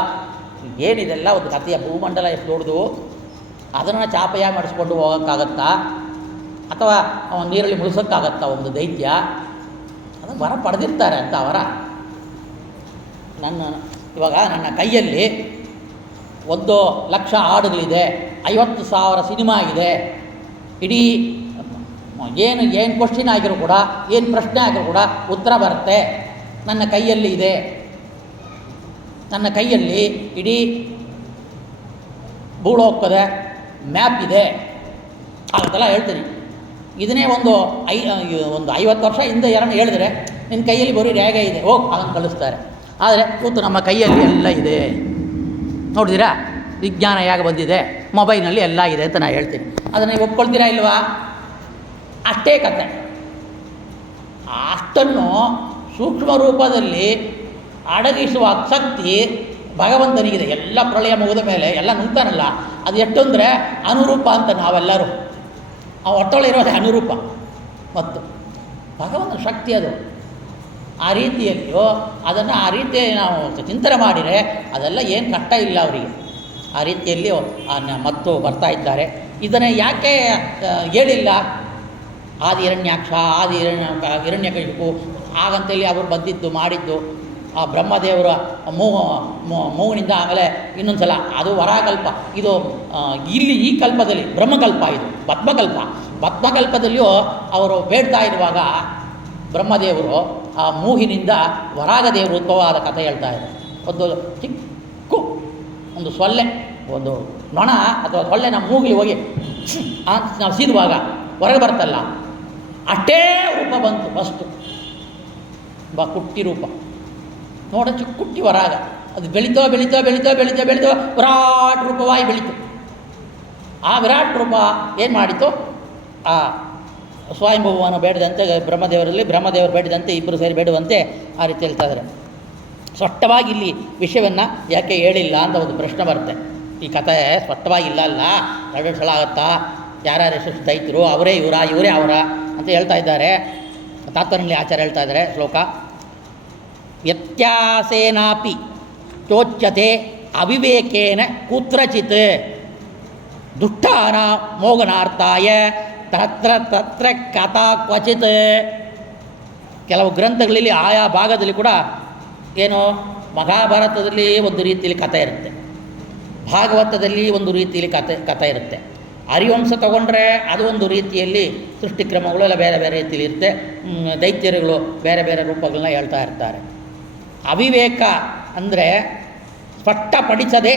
ಏನಿದೆಲ್ಲ ಒಂದು ಕಥೆಯ, ಭೂಮಂಡಲ ಎಷ್ಟು ದೊಡ್ಡದು, ಅದನ್ನು ಚಾಪೆಯಾಗಿ ಮಡಿಸ್ಕೊಂಡು ಹೋಗೋಕ್ಕಾಗತ್ತಾ, ಅಥವಾ ನೀರಲ್ಲಿ ಮುಳುಸೋಕ್ಕಾಗತ್ತಾ ಒಂದು ದೈತ್ಯ? ಅದನ್ನು ವರ ಪಡೆದಿರ್ತಾರೆ ಅಂತ ಅವರ. ಇವಾಗ ನನ್ನ ಕೈಯಲ್ಲಿ 1,00,000 ಹಾಡುಗಳಿದೆ, 50,000 ಸಿನಿಮಾ ಇದೆ, ಇಡೀ ಏನು ಕ್ವಶ್ಚಿನ್ ಆಗಿರೋ ಕೂಡ, ಏನು ಪ್ರಶ್ನೆ ಆಗಿರೋ ಕೂಡ ಉತ್ತರ ಬರುತ್ತೆ ನನ್ನ ಕೈಯಲ್ಲಿ ಇದೆ. ನನ್ನ ಕೈಯಲ್ಲಿ ಇಡೀ ಭೂಲೋಕದ ಮ್ಯಾಪ್ ಇದೆ ಅಂತೆಲ್ಲ ಹೇಳ್ತೀನಿ. ಇದನ್ನೇ ಒಂದು 50 ವರ್ಷ ಹಿಂದೆ ಯಾರನ್ನು ಹೇಳಿದ್ರೆ, ನಿನ್ನ ಕೈಯಲ್ಲಿ ಬರೀ ರೇಗೆ ಇದೆ, ಹೋಗಿ ಅದನ್ನು ಕಳಿಸ್ತಾರೆ. ಆದರೆ ಕೂತು ನಮ್ಮ ಕೈಯಲ್ಲಿ ಎಲ್ಲ ಇದೆ, ನೋಡಿದಿರಾ ವಿಜ್ಞಾನ ಹೇಗೆ ಬಂದಿದೆ, ಮೊಬೈಲ್ನಲ್ಲಿ ಎಲ್ಲ ಇದೆ ಅಂತ ನಾನು ಹೇಳ್ತೀನಿ. ಅದನ್ನು ನೀವು ಒಪ್ಕೊಳ್ತೀರಾ ಇಲ್ವಾ? ಅಷ್ಟೇ ಕತೆ. ಅಷ್ಟನ್ನು ಸೂಕ್ಷ್ಮ ರೂಪದಲ್ಲಿ ಅಡಗಿಸುವ ಶಕ್ತಿ ಭಗವಂತನಿಗಿದೆ. ಎಲ್ಲ ಪ್ರಳಯ ಮುಗಿದ ಮೇಲೆ ಎಲ್ಲ ನುಗ್ತಾನಲ್ಲ, ಅದು ಎಷ್ಟು ಅಂದರೆ ಅನುರೂಪ ಅಂತ ನಾವೆಲ್ಲರೂ, ಆ ಒಟ್ಟೊಳಿರೋದೇ ಅನುರೂಪ. ಮತ್ತು ಭಗವಂತನ ಶಕ್ತಿ ಅದು. ಆ ರೀತಿಯಲ್ಲಿಯೋ ಅದನ್ನು ಆ ರೀತಿಯಲ್ಲಿ ನಾವು ಚಿಂತನೆ ಮಾಡಿದರೆ ಅದೆಲ್ಲ ಏನು ಕಷ್ಟ ಇಲ್ಲ ಅವರಿಗೆ. ಆ ರೀತಿಯಲ್ಲಿ ಮತ್ತು ಬರ್ತಾ ಇದ್ದಾರೆ. ಇದನ್ನು ಯಾಕೆ ಹೇಳಿಲ್ಲ? ಆದಿ ಹಿರಣ್ಯಾಕ್ಷ, ಹಿರಣ್ಯಕಶಿಪು ಹಾಗಂತೇಳಿ ಅವರು ಬಂದಿದ್ದು ಮಾಡಿದ್ದು ಆ ಬ್ರಹ್ಮದೇವರ ಮೂಗಿನಿಂದ. ಆಮೇಲೆ ಇನ್ನೊಂದು ಸಲ ಅದು ವರಾಕಲ್ಪ, ಇದು ಇಲ್ಲಿ ಈ ಕಲ್ಪದಲ್ಲಿ ಬ್ರಹ್ಮಕಲ್ಪ, ಇದು ಪದ್ಮಕಲ್ಪದಲ್ಲಿಯೂ ಅವರು ಬೇಡ್ತಾ ಇರುವಾಗ ಬ್ರಹ್ಮದೇವರು ಆ ಮೂಗಿನಿಂದ ವರಾಗದೇವರು ಉದ್ಭವವಾದ ಕಥೆ ಹೇಳ್ತಾ ಇದ್ದಾರೆ. ಒಂದು ಚಿಕ್ಕ ಒಂದು ಸೊಳ್ಳೆ, ಒಂದು ನೊಣ ಅಥವಾ ಸೊಳ್ಳೆ ನಮ್ಮ ಮೂಗಿಲಿ ಹೋಗಿ ನಾವು ಸೀದುವಾಗ ಹೊರಗೆ ಬರ್ತಲ್ಲ, ಅಷ್ಟೇ ರೂಪ ಬಂತು ಫಸ್ಟು, ಕುಟ್ಟಿ ರೂಪ ನೋಡ, ಚಿಕ್ಕ ಕುಟ್ಟಿ ವರಾಗ. ಅದು ಬೆಳೀತೋ ವಿರಾಟ್ ರೂಪವಾಗಿ ಬೆಳೀತು. ಆ ವಿರಾಟ್ ರೂಪ ಏನು ಮಾಡಿತು? ಆ ಸ್ವಯಂಭುವನ್ನು ಬೇಡದಂತೆ ಬ್ರಹ್ಮದೇವರು ಬೇಡದಂತೆ ಇಬ್ಬರು ಸೇರಿ ಬೇಡುವಂತೆ ಆ ರೀತಿ ಹೇಳ್ತಾ ಇದ್ದಾರೆ. ಸ್ಪಷ್ಟವಾಗಿ ಇಲ್ಲಿ ವಿಷಯವನ್ನು ಯಾಕೆ ಹೇಳಿಲ್ಲ ಅಂತ ಒಂದು ಪ್ರಶ್ನೆ ಬರುತ್ತೆ. ಈ ಕಥೆ ಸ್ಪಷ್ಟವಾಗಿಲ್ಲ ಅಲ್ಲ, ಎರಡು ಸಲ ಆಗುತ್ತಾ, ಯಾರ್ಯಾರು ಎಷ್ಟು ದೈತ್ಯರು, ಅವರೇ ಇವರೇ ಅವರ ಅಂತ ಹೇಳ್ತಾ ಇದ್ದಾರೆ. ತಾತ್ಪರ್ಯದಲ್ಲಿ ಆಚಾರ್ಯ ಹೇಳ್ತಾ ಇದ್ದಾರೆ ಶ್ಲೋಕ, ವ್ಯತ್ಯಾಸೇನಾಪಿ ಚೋಚ್ಯತೆ ಅವಿವೇಕೇನ ಕುತ್ರಚಿತ್ ದುಷ್ಟಾನ ಮೋಗನಾರ್ಥಾಯ ತತ್ರ ಕಥಾ ಕ್ವಚಿತ್. ಕೆಲವು ಗ್ರಂಥಗಳಲ್ಲಿ ಆಯಾ ಭಾಗದಲ್ಲಿ ಕೂಡ ಏನು, ಮಹಾಭಾರತದಲ್ಲಿ ಒಂದು ರೀತಿಯಲ್ಲಿ ಕಥೆ ಇರುತ್ತೆ, ಭಾಗವತದಲ್ಲಿ ಒಂದು ರೀತಿಯಲ್ಲಿ ಕಥೆ ಇರುತ್ತೆ, ಹರಿವಂಶ ತಗೊಂಡ್ರೆ ಅದು ಒಂದು ರೀತಿಯಲ್ಲಿ ಸೃಷ್ಟಿಕ್ರಮಗಳು ಎಲ್ಲ ಬೇರೆ ಬೇರೆ ರೀತಿಯಲ್ಲಿ ಇರುತ್ತೆ, ದೈತ್ಯರುಗಳು ಬೇರೆ ಬೇರೆ ರೂಪಗಳನ್ನ ಹೇಳ್ತಾ ಇರ್ತಾರೆ. ಅವಿವೇಕ ಅಂದರೆ ಸ್ಪಷ್ಟಪಡಿಸದೆ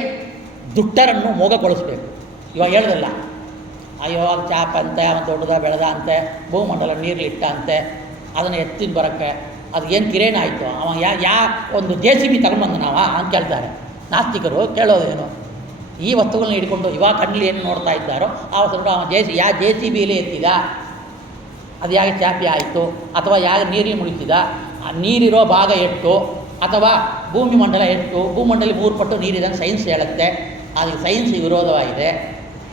ದುಷ್ಟರನ್ನು ಮೋಗಗೊಳಿಸಬೇಕು. ಇವಾಗ ಹೇಳ್ದಲ್ಲ, ಅಯ್ಯೋ ಅದು ಚಾಪ ಅಂತೆ, ಅವನು ದೊಡ್ಡದ ಬೆಳೆದ ಅಂತೆ, ಭೂಮಂಡಲ ನೀರಲ್ಲಿಟ್ಟ ಅಂತೆ, ಅದನ್ನು ಎತ್ತಿನ ಬರೋಕ್ಕೆ ಅದು ಏನು ಕಿರೇನ ಆಯಿತು, ಅವ ಒಂದು JCB ತಗೊಂಡ್ಬಂದು ನಾವು ಅಂತ ಕೇಳ್ತಾರೆ ನಾಸ್ತಿಕರು. ಕೇಳೋದೇನು? ಈ ವಸ್ತುಗಳನ್ನ ಹಿಡ್ಕೊಂಡು ಇವಾಗ ಕಣ್ಣಲ್ಲಿ ಏನು ನೋಡ್ತಾ ಇದ್ದಾರೋ ಆ ವಸ್ತುಗಳು ಅವ JCBಯಲ್ಲಿ ಎತ್ತಿದ, ಅದು ಯಾಕೆ ಚಾಪಿ ಆಯಿತು, ಅಥವಾ ಯಾಕೆ ನೀರಿಗೆ ಮುಳುಗಿಸಿದ, ಆ ನೀರಿರೋ ಭಾಗ ಎಷ್ಟು, ಅಥವಾ ಭೂಮಿ ಮಂಡಲ ಎಷ್ಟು, ಭೂಮಂಡಲಿ 3 ಪಟ್ಟು ನೀರಿದೆ ಅಂತ ಸೈನ್ಸ್ ಹೇಳುತ್ತೆ. ಅದಕ್ಕೆ ಸೈನ್ಸ್ ವಿರೋಧವಾಗಿದೆ,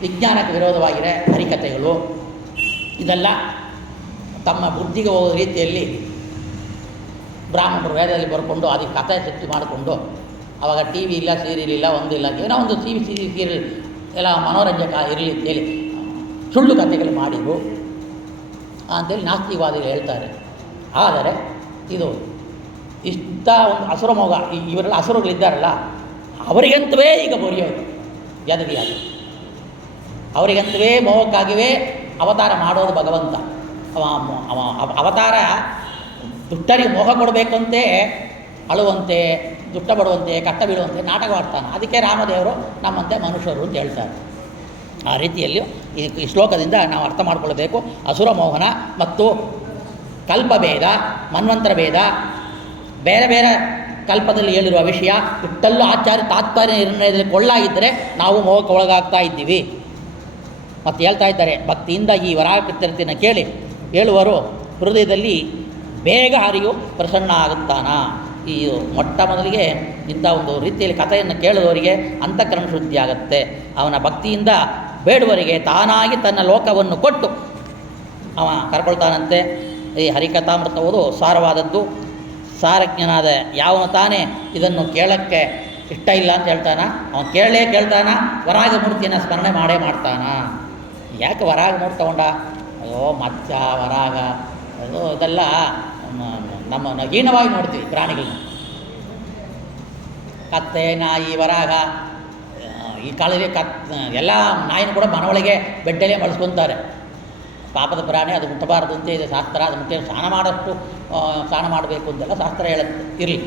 ವಿಜ್ಞಾನಕ್ಕೆ ವಿರೋಧವಾಗಿದೆ ಹರಿಕಥೆಗಳು. ಇದೆಲ್ಲ ತಮ್ಮ ಬುದ್ಧಿಗೆ ಹೋಗೋ ರೀತಿಯಲ್ಲಿ ಬ್ರಾಹ್ಮಣರು ವೇದದಲ್ಲಿ ಬರ್ಕೊಂಡು ಅದಕ್ಕೆ ಕಥೆ ಸೃಷ್ಟಿ ಮಾಡಿಕೊಂಡು, ಆವಾಗ ಟಿ ವಿ ಇಲ್ಲ, ಸೀರಿಯಲ್ ಇಲ್ಲ, ಒಂದಿಲ್ಲ, ಏನೋ ಒಂದು ಸೀರಿಯಲ್ ಎಲ್ಲ ಮನೋರಂಜಕ ಇರಲಿ ಅಂತೇಳಿ ಸುಳ್ಳು ಕಥೆಗಳು ಮಾಡಿರು ಅಂತೇಳಿ ನಾಸ್ತಿಕವಾದಿಗಳು ಹೇಳ್ತಾರೆ. ಆದರೆ ಇದು ಇಷ್ಟ ಒಂದು ಅಸುರ ಮೋಗ, ಇವರೆಲ್ಲ ಅಸುರಗಳಿದ್ದಾರಲ್ಲ ಅವರಿಗಂತವೇ ಈಗ ಬರೆಯೋದು ಜಗದಿಯಾಗಿ, ಅವರಿಗಂತವೇ ಮೋಹಕ್ಕಾಗಿಯೇ ಅವತಾರ ಮಾಡೋದು ಭಗವಂತ. ಅವತಾರ ದುಷ್ಟರಿಗೆ ಮೋಹ ಕೊಡಬೇಕಂತೆ, ಅಳುವಂತೆ, ದುಷ್ಟ ಪಡುವಂತೆ, ಕಷ್ಟ ಬೀಳುವಂತೆ ನಾಟಕ ಮಾಡ್ತಾನೆ. ಅದಕ್ಕೆ ರಾಮದೇವರು ನಮ್ಮಂತೆ ಮನುಷ್ಯರು ಅಂತ ಹೇಳ್ತಾರೆ. ಆ ರೀತಿಯಲ್ಲಿ ಈ ಶ್ಲೋಕದಿಂದ ನಾವು ಅರ್ಥ ಮಾಡಿಕೊಳ್ಳಬೇಕು. ಅಸುರ ಮೋಹನ ಮತ್ತು ಕಲ್ಪಭೇದ, ಮನ್ವಂತರ ಭೇದ, ಬೇರೆ ಬೇರೆ ಕಲ್ಪದಲ್ಲಿ ಹೇಳಿರುವ ವಿಷಯ ಇಷ್ಟೆಲ್ಲೂ ಆಚಾರ್ಯ ತಾತ್ಪರ್ಯ ನಿರ್ಣಯದಲ್ಲಿ ಕೊಳ್ಳಾಗಿದ್ದರೆ ನಾವು ಮೋಹಕ್ಕೆ ಒಳಗಾಗ್ತಾ ಇದ್ದೀವಿ. ಮತ್ತು ಹೇಳ್ತಾ ಇದ್ದಾರೆ, ಭಕ್ತಿಯಿಂದ ಈ ವರಾಕೃತ್ಯತೆಯನ್ನು ಕೇಳಿ ಹೇಳುವರು ಹೃದಯದಲ್ಲಿ ಬೇಗ ಹರಿಯು ಪ್ರಸನ್ನ ಆಗುತ್ತಾನ. ಈ ಮೊಟ್ಟ ಮೊದಲಿಗೆ ಇಂಥ ಒಂದು ರೀತಿಯಲ್ಲಿ ಕಥೆಯನ್ನು ಕೇಳುವವರಿಗೆ ಅಂತಃಕರಣ ಶುದ್ಧಿ ಆಗುತ್ತೆ. ಅವನ ಭಕ್ತಿಯಿಂದ ಬೇಡುವರಿಗೆ ತಾನಾಗಿ ತನ್ನ ಲೋಕವನ್ನು ಕೊಟ್ಟು ಅವ ಕರ್ಕೊಳ್ತಾನಂತೆ. ಈ ಹರಿಕಥಾಮೃತ ಓದು ಸಾರವಾದದ್ದು. ಸಾರಜ್ಞನಾದ ಯಾವನು ತಾನೇ ಇದನ್ನು ಕೇಳೋಕ್ಕೆ ಇಷ್ಟ ಇಲ್ಲ ಅಂತ ಹೇಳ್ತಾನ, ಅವನು ಕೇಳ್ತಾನ, ವರಾಗಮೂರ್ತಿಯನ್ನು ಸ್ಮರಣೆ ಮಾಡೇ ಮಾಡ್ತಾನ. ಯಾಕೆ ವರಾಗಮೂರ್ತಿ ತಗೊಂಡ? ಅಯ್ಯೋ ಮತ್ಸ್ಯ ವರಾಗ ಅದು ಇದೆಲ್ಲ ನಮ್ಮನ್ನು ಹೀನವಾಗಿ ನೋಡ್ತೀವಿ ಪ್ರಾಣಿಗಳನ್ನ. ಕತ್ತೆ, ನಾಯಿ, ವರಾಗ ಈ ಕಾಲದಲ್ಲಿ ಎಲ್ಲ ನಾಯಿನ ಕೂಡ ಮನೊಳಗೆ ಬೆಡ್ಡಲ್ಲೇ ಬಳಸ್ಕೊತಾರೆ. ಪಾಪದ ಪ್ರಾಣಿ, ಅದು ಮುಟ್ಟಬಾರದು ಅಂತ ಇದೆ ಶಾಸ್ತ್ರ. ಅದು ಮುಟ್ಟೆ ಸ್ನಾನ ಮಾಡಬೇಕು ಅಂತೆಲ್ಲ ಶಾಸ್ತ್ರ ಹೇಳುತ್ತೆ. ಇರಲಿ,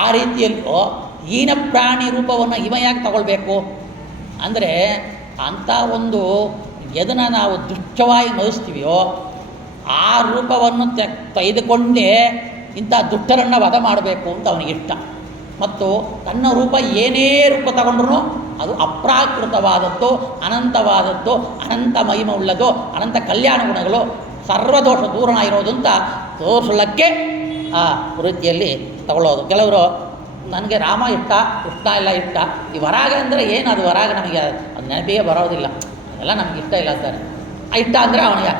ಆ ರೀತಿಯಲ್ಲೂ ಹೀನ ಪ್ರಾಣಿ ರೂಪವನ್ನು ಇವ ಯಾಕೆ ತಗೊಳ್ಬೇಕು ಅಂದರೆ, ಅಂಥ ಒಂದು ಎದನ್ನು ನಾವು ದುಷ್ಟವಾಗಿ ನಯಿಸ್ತೀವಿಯೋ ಆ ರೂಪವನ್ನು ತೆಗೆದುಕೊಂಡೇ ಇಂಥ ದುಷ್ಟರನ್ನು ವಧ ಮಾಡಬೇಕು ಅಂತ ಅವನಿಗಿಷ್ಟ. ಮತ್ತು ತನ್ನ ರೂಪ ಏನೇ ರೂಪ ತಗೊಂಡ್ರೂ ಅದು ಅಪ್ರಾಕೃತವಾದದ್ದು, ಅನಂತವಾದದ್ದು, ಅನಂತ ಮಹಿಮ ಉಳ್ಳದು, ಅನಂತ ಕಲ್ಯಾಣ ಗುಣಗಳು, ಸರ್ವದೋಷ ದೂರಣ ಇರೋದು ಅಂತ ತೋರಿಸಲಿಕ್ಕೆ ಆ ವೃತ್ತಿಯಲ್ಲಿ ತಗೊಳ್ಳೋದು. ಕೆಲವರು ನನಗೆ ರಾಮ ಇಷ್ಟ, ಕೃಷ್ಣ ಎಲ್ಲ ಇಷ್ಟ, ಈ ವರಾಗ ಅಂದರೆ ಏನು ಅದು ವರಾಗ ನಮಗೆ ಅದು ನೆನಪಿಗೆ ಬರೋದಿಲ್ಲ, ಅದೆಲ್ಲ ನಮ್ಗೆ ಇಷ್ಟ ಇಲ್ಲ ಅಂತಾರೆ. ಇಷ್ಟ ಅಂದರೆ ಅವನಿಗೆ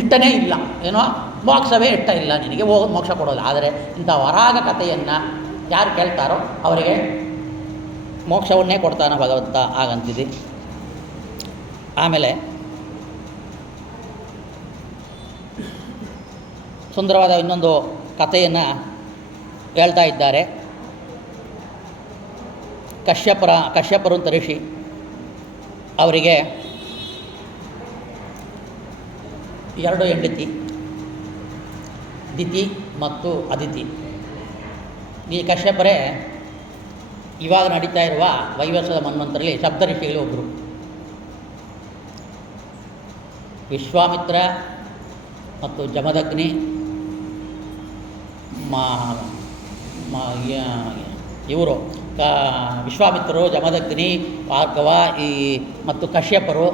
ಇಷ್ಟನೇ ಇಲ್ಲ, ಏನೋ ಮೋಕ್ಷವೇ ಇಷ್ಟ ಇಲ್ಲ, ನಿನಗೆ ಹೋಗೋದು ಮೋಕ್ಷ ಕೊಡೋದು. ಆದರೆ ಇಂಥ ವರಾಗ ಕಥೆಯನ್ನು ಯಾರು ಕೇಳ್ತಾರೋ ಅವರಿಗೆ ಮೋಕ್ಷವನ್ನೇ ಕೊಡ್ತಾನೆ ಭಗವಂತ ಆಗಂತಿದೆ. ಆಮೇಲೆ ಸುಂದರವಾದ ಇನ್ನೊಂದು ಕಥೆಯನ್ನು ಹೇಳ್ತಾ ಇದ್ದಾರೆ. ಕಶ್ಯಪರು ಅಂತ ಋಷಿ, ಅವರಿಗೆ 2 ಹೆಂಡತಿ, ದಿತಿ ಮತ್ತು ಅದಿತಿ. ಈ ಕಶ್ಯಪರೇ ಇವಾಗ ನಡೀತಾ ಇರುವ ವೈವಸ್ವತ ಮನ್ವಂತರಲ್ಲಿ ಸಪ್ತಋಷಿಗಳು ಒಬ್ಬರು. ವಿಶ್ವಾಮಿತ್ರ ಮತ್ತು ಜಮದಗ್ನಿ, ಇವರು ವಿಶ್ವಾಮಿತ್ರರು, ಜಮದಗ್ನಿ, ಭಾರ್ಗವ ಮತ್ತು ಕಶ್ಯಪರು,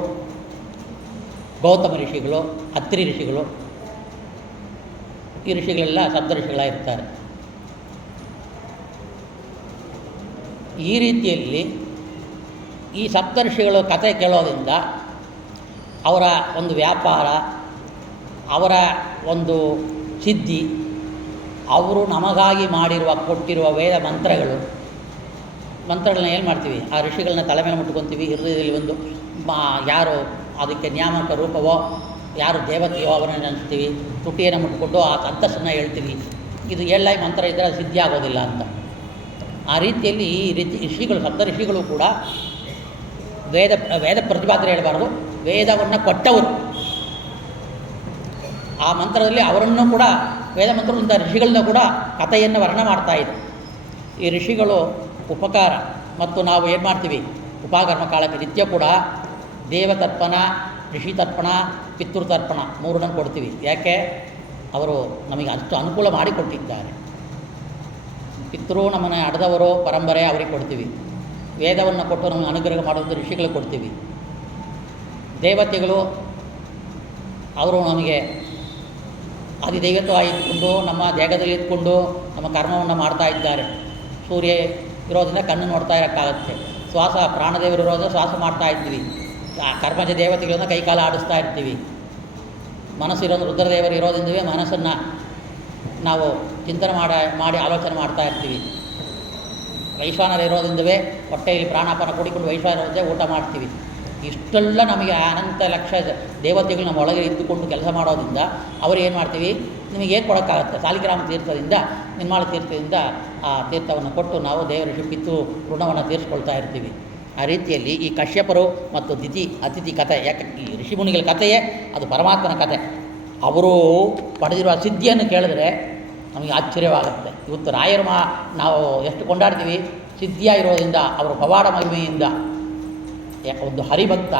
ಗೌತಮ ಋಷಿಗಳು, ಅತ್ರಿ ಋಷಿಗಳು, ಈ ಋಷಿಗಳೆಲ್ಲ ಸಪ್ತಋಷಿಗಳಾಗಿರ್ತಾರೆ. ಈ ರೀತಿಯಲ್ಲಿ ಈ ಸಪ್ತಋಷಿಗಳು ಕಥೆ ಕೇಳೋದ್ರಿಂದ ಅವರ ಒಂದು ವ್ಯಾಪಾರ, ಅವರ ಒಂದು ಸಿದ್ಧಿ, ಅವರು ನಮಗಾಗಿ ಕೊಟ್ಟಿರುವ ವೇದ ಮಂತ್ರಗಳನ್ನ ಏನು ಮಾಡ್ತೀವಿ, ಆ ಋಷಿಗಳನ್ನ ತಲೆ ಮೇಲೆ ಮುಟ್ಕೊತೀವಿ. ಹೃದಯದಲ್ಲಿ ಒಂದು ಯಾರು ಅದಕ್ಕೆ ನಿಯಾಮಕ ರೂಪವೋ, ಯಾರು ದೇವತೆಯೋ ಅವರನ್ನು ನೆನೆಸ್ತೀವಿ. ತುಟಿಯನ್ನು ಮುಟ್ಕೊಂಡು ಆ ಸಂತಸನ್ನು ಹೇಳ್ತೀವಿ. ಇದು ಎಲ್ಲಾಯಿ ಮಂತ್ರ ಇದ್ದರೆ ಅದು ಸಿದ್ಧಿ ಆಗೋದಿಲ್ಲ ಅಂತ. ಆ ರೀತಿಯಲ್ಲಿ ಈ ರೀತಿ ಋಷಿಗಳು, ಸಪ್ತ ಋಷಿಗಳು ಕೂಡ ವೇದ ಪ್ರತಿಪಾದನೆ ಹೇಳಬಾರ್ದು, ವೇದವನ್ನು ಕೊಟ್ಟವರು. ಆ ಮಂತ್ರದಲ್ಲಿ ಅವರನ್ನು ಕೂಡ ವೇದ ಮಂತ್ರದಿಂದ ಋಷಿಗಳನ್ನ ಕೂಡ ಕಥೆಯನ್ನು ವರ್ಣನೆ ಮಾಡ್ತಾಯಿದ್ರು. ಈ ಋಷಿಗಳು ಉಪಕಾರ ಮತ್ತು ನಾವು ಏನು ಮಾಡ್ತೀವಿ, ಉಪಕರ್ಮ ಕಾಲಕ್ಕೆ ನಿತ್ಯ ಕೂಡ ದೇವತರ್ಪಣ, ಋಷಿ ತರ್ಪಣ, ಪಿತೃತರ್ಪಣ 3 ಕೊಡ್ತೀವಿ. ಯಾಕೆ? ಅವರು ನಮಗೆ ಅಷ್ಟು ಅನುಕೂಲ ಮಾಡಿಕೊಟ್ಟಿದ್ದಾರೆ. ಪಿತೃ ನಮ್ಮನ್ನು ಅಡದವರು ಪರಂಪರೆ ಅವರಿಗೆ ಕೊಡ್ತೀವಿ. ವೇದವನ್ನು ಕೊಟ್ಟು ನಮಗೆ ಅನುಗ್ರಹ ಮಾಡೋದು ಋಷಿಗಳಿಗೆ ಕೊಡ್ತೀವಿ. ದೇವತೆಗಳು ಅವರು ನಮಗೆ ಅಧಿದೈವತ್ವವಾಗಿ ಇದ್ಕೊಂಡು ನಮ್ಮ ದೇಹದಲ್ಲಿ ಇದ್ಕೊಂಡು ನಮ್ಮ ಕರ್ಮವನ್ನು ಮಾಡ್ತಾ ಇದ್ದಾರೆ. ಸೂರ್ಯ ಇರೋದ್ರಿಂದ ಕಣ್ಣು ನೋಡ್ತಾ ಇರೋಕ್ಕಾಗತ್ತೆ. ಶ್ವಾಸ, ಪ್ರಾಣದೇವರು ಇರೋದ್ರಿಂದ ಶ್ವಾಸ ಮಾಡ್ತಾ ಇರ್ತೀವಿ. ಕರ್ಮಜ ದೇವತೆಗಳನ್ನ ಕೈಕಾಲ ಆಡಿಸ್ತಾ ಇರ್ತೀವಿ. ಮನಸ್ಸಿರೋದು ರುದ್ರದೇವರು ಇರೋದ್ರಿಂದವೇ ಮನಸ್ಸನ್ನು ನಾವು ಚಿಂತನೆ ಮಾಡಿ ಆಲೋಚನೆ ಮಾಡ್ತಾ ಇರ್ತೀವಿ. ವೈಶ್ವಾನರ ಇರೋದ್ರಿಂದವೇ ಹೊಟ್ಟೆಯಲ್ಲಿ ಪ್ರಾಣಾಪಾನ ಕೂಡಿಕೊಂಡು ವೈಶ್ವಾನರೇ ಊಟ ಮಾಡ್ತೀವಿ. ಇಷ್ಟೆಲ್ಲ ನಮಗೆ ಅನಂತ ಲಕ್ಷ ದೇವತೆಗಳು ನಮ್ಮ ಒಳಗೆ ಇದ್ದುಕೊಂಡು ಕೆಲಸ ಮಾಡೋದ್ರಿಂದ ಅವರು ಏನು ಮಾಡ್ತೀವಿ, ನಿಮಗೆ ಏನು ಕೊಡೋಕ್ಕಾಗತ್ತೆ, ಸಾಲಿಗ್ರಾಮ ತೀರ್ಥದಿಂದ ನಿರ್ಮಾಣ ತೀರ್ಥದಿಂದ ಆ ತೀರ್ಥವನ್ನು ಕೊಟ್ಟು ನಾವು ದೇವರ ಪಿತ್ತು ಋಣವನ್ನು ತೀರಿಸ್ಕೊಳ್ತಾ ಇರ್ತೀವಿ. ಆ ರೀತಿಯಲ್ಲಿ ಈ ಕಶ್ಯಪರು ಮತ್ತು ಅತಿಥಿ ಕಥೆ, ಯಾಕೆ ಈ ಋಷಿಮುನಿಗಳ ಕಥೆಯೇ ಅದು ಪರಮಾತ್ಮನ ಕಥೆ. ಅವರು ಪಡೆದಿರುವ ಸಿದ್ಧಿಯನ್ನು ಕೇಳಿದ್ರೆ ನಮಗೆ ಆಶ್ಚರ್ಯವಾಗುತ್ತೆ. ಇವತ್ತು ರಾಯರು ನಾವು ಎಷ್ಟು ಕೊಂಡಾಡ್ತೀವಿ, ಸಿದ್ಧಿಯಾಗಿರೋದ್ರಿಂದ ಅವರ ಪವಾಡ ಮಹಿಮೆಯಿಂದ ಒಂದು ಹರಿಭಕ್ತ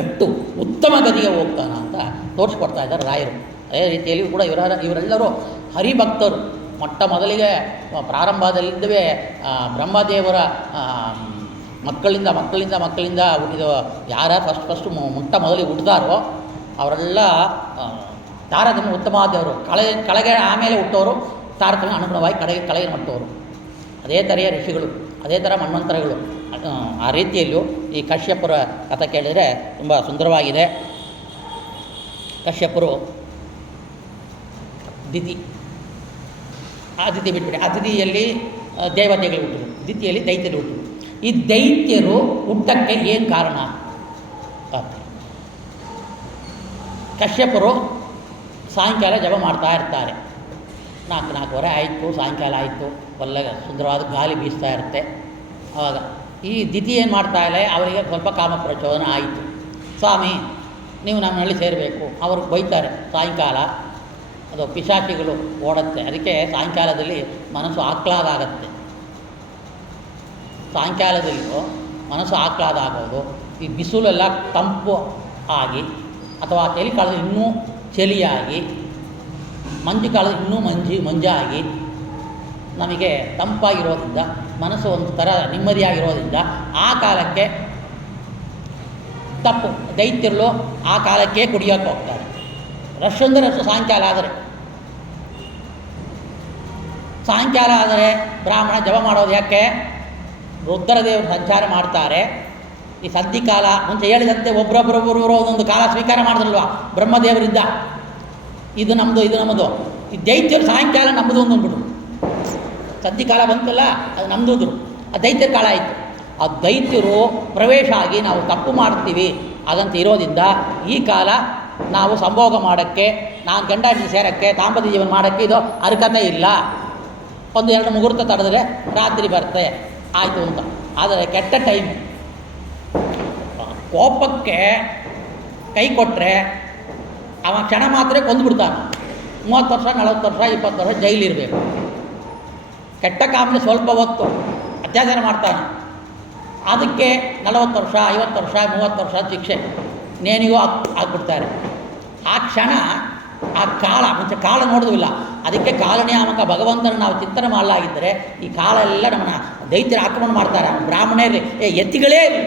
ಎಷ್ಟು ಉತ್ತಮ ಗತಿಗೆ ಹೋಗ್ತಾನ ಅಂತ ತೋರಿಸ್ಕೊಡ್ತಾ ಇದ್ದಾರೆ ರಾಯರು. ಅದೇ ರೀತಿಯಲ್ಲಿ ಕೂಡ ಇವರೆಲ್ಲರೂ ಹರಿಭಕ್ತರು. ಮೊಟ್ಟ ಮೊದಲಿಗೆ ಪ್ರಾರಂಭದಲ್ಲಿದ್ದವೇ ಬ್ರಹ್ಮದೇವರ ಮಕ್ಕಳಿಂದ ಹುಟ್ಟಿದ ಯಾರು ಫಸ್ಟು ಮೊಟ್ಟ ಮೊದಲಿಗೆ ಹುಟ್ಟಿದಾರೋ ಅವರೆಲ್ಲ ತಾರತಮ್ಯ ಉತ್ತಮವಾದವರು. ಕಳೆಗೆ ಆಮೇಲೆ ಹುಟ್ಟೋರು ತಾರತಮ್ಯ ಅನುಗುಣವಾಗಿ ಕಳೆಗೆ ಮಟ್ಟವರು. ಅದೇ ಥರ ಋಷಿಗಳು, ಅದೇ ಥರ ಮನ್ವಂತರಗಳು. ಆ ರೀತಿಯಲ್ಲೂ ಈ ಕಶ್ಯಪರ ಕಥೆ ಕೇಳಿದರೆ ತುಂಬ ಸುಂದರವಾಗಿದೆ. ಕಶ್ಯಪರು ಅತಿಥಿ ಬಿಟ್ಬಿಡಿ, ಅತಿಥಿಯಲ್ಲಿ ದೇವತೆಗಳು ಹುಟ್ಟಿದ್ರು, ದಿತಿಯಲ್ಲಿ ದೈತ್ಯರು ಹುಟ್ಟಿದ್ರು. ಈ ದೈತ್ಯರು ಹುಟ್ಟಕ್ಕೆ ಏನು ಕಾರಣ? ಕಶ್ಯಪರು ಸಾಯಂಕಾಲ ಜಪ ಮಾಡ್ತಾ ಇರ್ತಾರೆ. 4:30 ಆಯಿತು, ಸಾಯಂಕಾಲ ಆಯಿತು, ಒಳ್ಳೆ ಸುಂದರವಾದ ಗಾಳಿ ಬೀಸ್ತಾ ಇರುತ್ತೆ. ಆವಾಗ ಈ ದಿತಿ ಏನು ಮಾಡ್ತಾಯಿಲ್ಲ, ಅವರಿಗೆ ಸ್ವಲ್ಪ ಕಾಮ ಪ್ರಚೋದನ ಆಯಿತು. ಸ್ವಾಮಿ ನೀವು ನಮ್ಮಲ್ಲಿ ಸೇರಬೇಕು. ಅವ್ರಿಗೆ ಬೈತಾರೆ. ಸಾಯಂಕಾಲ ಅದು ಪಿಶಾಚಿಗಳು ಓಡುತ್ತೆ, ಅದಕ್ಕೆ ಸಾಯಂಕಾಲದಲ್ಲಿ ಮನಸ್ಸು ಆಹ್ಲಾದ ಆಗುತ್ತೆ. ಸಾಯಂಕಾಲದಲ್ಲಿಯೂ ಮನಸ್ಸು ಆಹ್ಲಾದ ಆಗೋದು, ಈ ಬಿಸಿಲೆಲ್ಲ ತಂಪು ಆಗಿ, ಅಥವಾ ಚಳಿಕಾಲದಲ್ಲಿ ಇನ್ನೂ ಚಳಿಯಾಗಿ, ಮಂಜು ಕಾಲದಲ್ಲಿ ಇನ್ನೂ ಮಂಜಾಗಿ ನಮಗೆ ತಂಪಾಗಿರೋದ್ರಿಂದ ಮನಸ್ಸು ಒಂದು ಥರ ನೆಮ್ಮದಿಯಾಗಿರೋದ್ರಿಂದ ಆ ಕಾಲಕ್ಕೆ ತಪ್ಪು. ದೈತ್ಯರು ಆ ಕಾಲಕ್ಕೆ ಕುಡಿಯೋಕ್ಕೆ ಹೋಗ್ತಾರೆ. ರಶ್ ಅಂದರೆ ರಶ್. ಸಾಯಂಕಾಲ ಆದರೆ ಬ್ರಾಹ್ಮಣ ಜಪ ಮಾಡೋದು ಯಾಕೆ? ರುದ್ರದೇವರು ಸಂಚಾರ ಮಾಡ್ತಾರೆ. ಈ ಸಂಧಿಕಾಲ ಮುಂಚೆ ಹೇಳಿದಂತೆ ಒಬ್ಬರೊಬ್ಬರು ಒಂದೊಂದು ಕಾಲ ಸ್ವೀಕಾರ ಮಾಡಿದ್ರಲ್ವ ಬ್ರಹ್ಮದೇವರಿಂದ, ಇದು ನಮ್ಮದು. ಈ ದೈತ್ಯರು ಸಾಯಂಕಾಲ ನಮ್ಮದು ಅಂದ್ಬಿಟ್ರು. ಸಂಧಿಕಾಲ ಬಂತಲ್ಲ, ಅದು ನಮ್ಮದು. ಆ ದೈತ್ಯರ ಕಾಲ ಆಯಿತು. ಆ ದೈತ್ಯರು ಪ್ರವೇಶ ಆಗಿ ನಾವು ತಪ್ಪು ಮಾಡ್ತೀವಿ ಅದಂತ ಇರೋದ್ರಿಂದ ಈ ಕಾಲ ನಾವು ಸಂಭೋಗ ಮಾಡೋಕ್ಕೆ, ನಾನು ಗಂಡ ಹೆಂಡತಿ ಸೇರೋಕ್ಕೆ, ದಾಂಪತ್ಯ ಜೀವನ ಮಾಡೋಕ್ಕೆ ಇದು ಅರ್ಹತೆ ಇಲ್ಲ. 1-2 ಮುಹೂರ್ತ ತಡೆದ್ರೆ ರಾತ್ರಿ ಬರುತ್ತೆ ಆಯಿತು ಅಂತ. ಆದರೆ ಕೆಟ್ಟ ಟೈಮ್. ಕೋಪಕ್ಕೆ ಕೈ ಕೊಟ್ಟರೆ ಅವ ಕ್ಷಣ ಮಾತ್ರ ಕೊಂದುಬಿಡ್ತಾನೆ. 30 ವರ್ಷ, 40 ವರ್ಷ, 20 ವರ್ಷ ಜೈಲಿರಬೇಕು. ಕೆಟ್ಟ ಕಾಮನೆ ಸ್ವಲ್ಪ ಹೊತ್ತು ಅತ್ಯಾಚಾರ ಮಾಡ್ತಾನೆ, ಅದಕ್ಕೆ 40 ವರ್ಷ, 50 ವರ್ಷ, 30 ವರ್ಷ ಶಿಕ್ಷೆ ನೇನಿಗೂ ಆಗ್ಬಿಡ್ತಾರೆ. ಆ ಕ್ಷಣ, ಆ ಕಾಲ, ಮುಂಚೆ ಕಾಲ ನೋಡೋದಿಲ್ಲ. ಅದಕ್ಕೆ ಕಾಲನಿಯಾಮಕ ಭಗವಂತನ ನಾವು ಚಿಂತನೆ ಮಾಡಲಾಗಿದ್ದರೆ ಈ ಕಾಲ ಎಲ್ಲ ನಮ್ಮನ್ನು ದೈತ್ಯರ ಆಕ್ರಮಣ ಮಾಡ್ತಾರೆ. ಬ್ರಾಹ್ಮಣರೇ ಎತ್ತಿಗಳೇ ಇರಲಿ,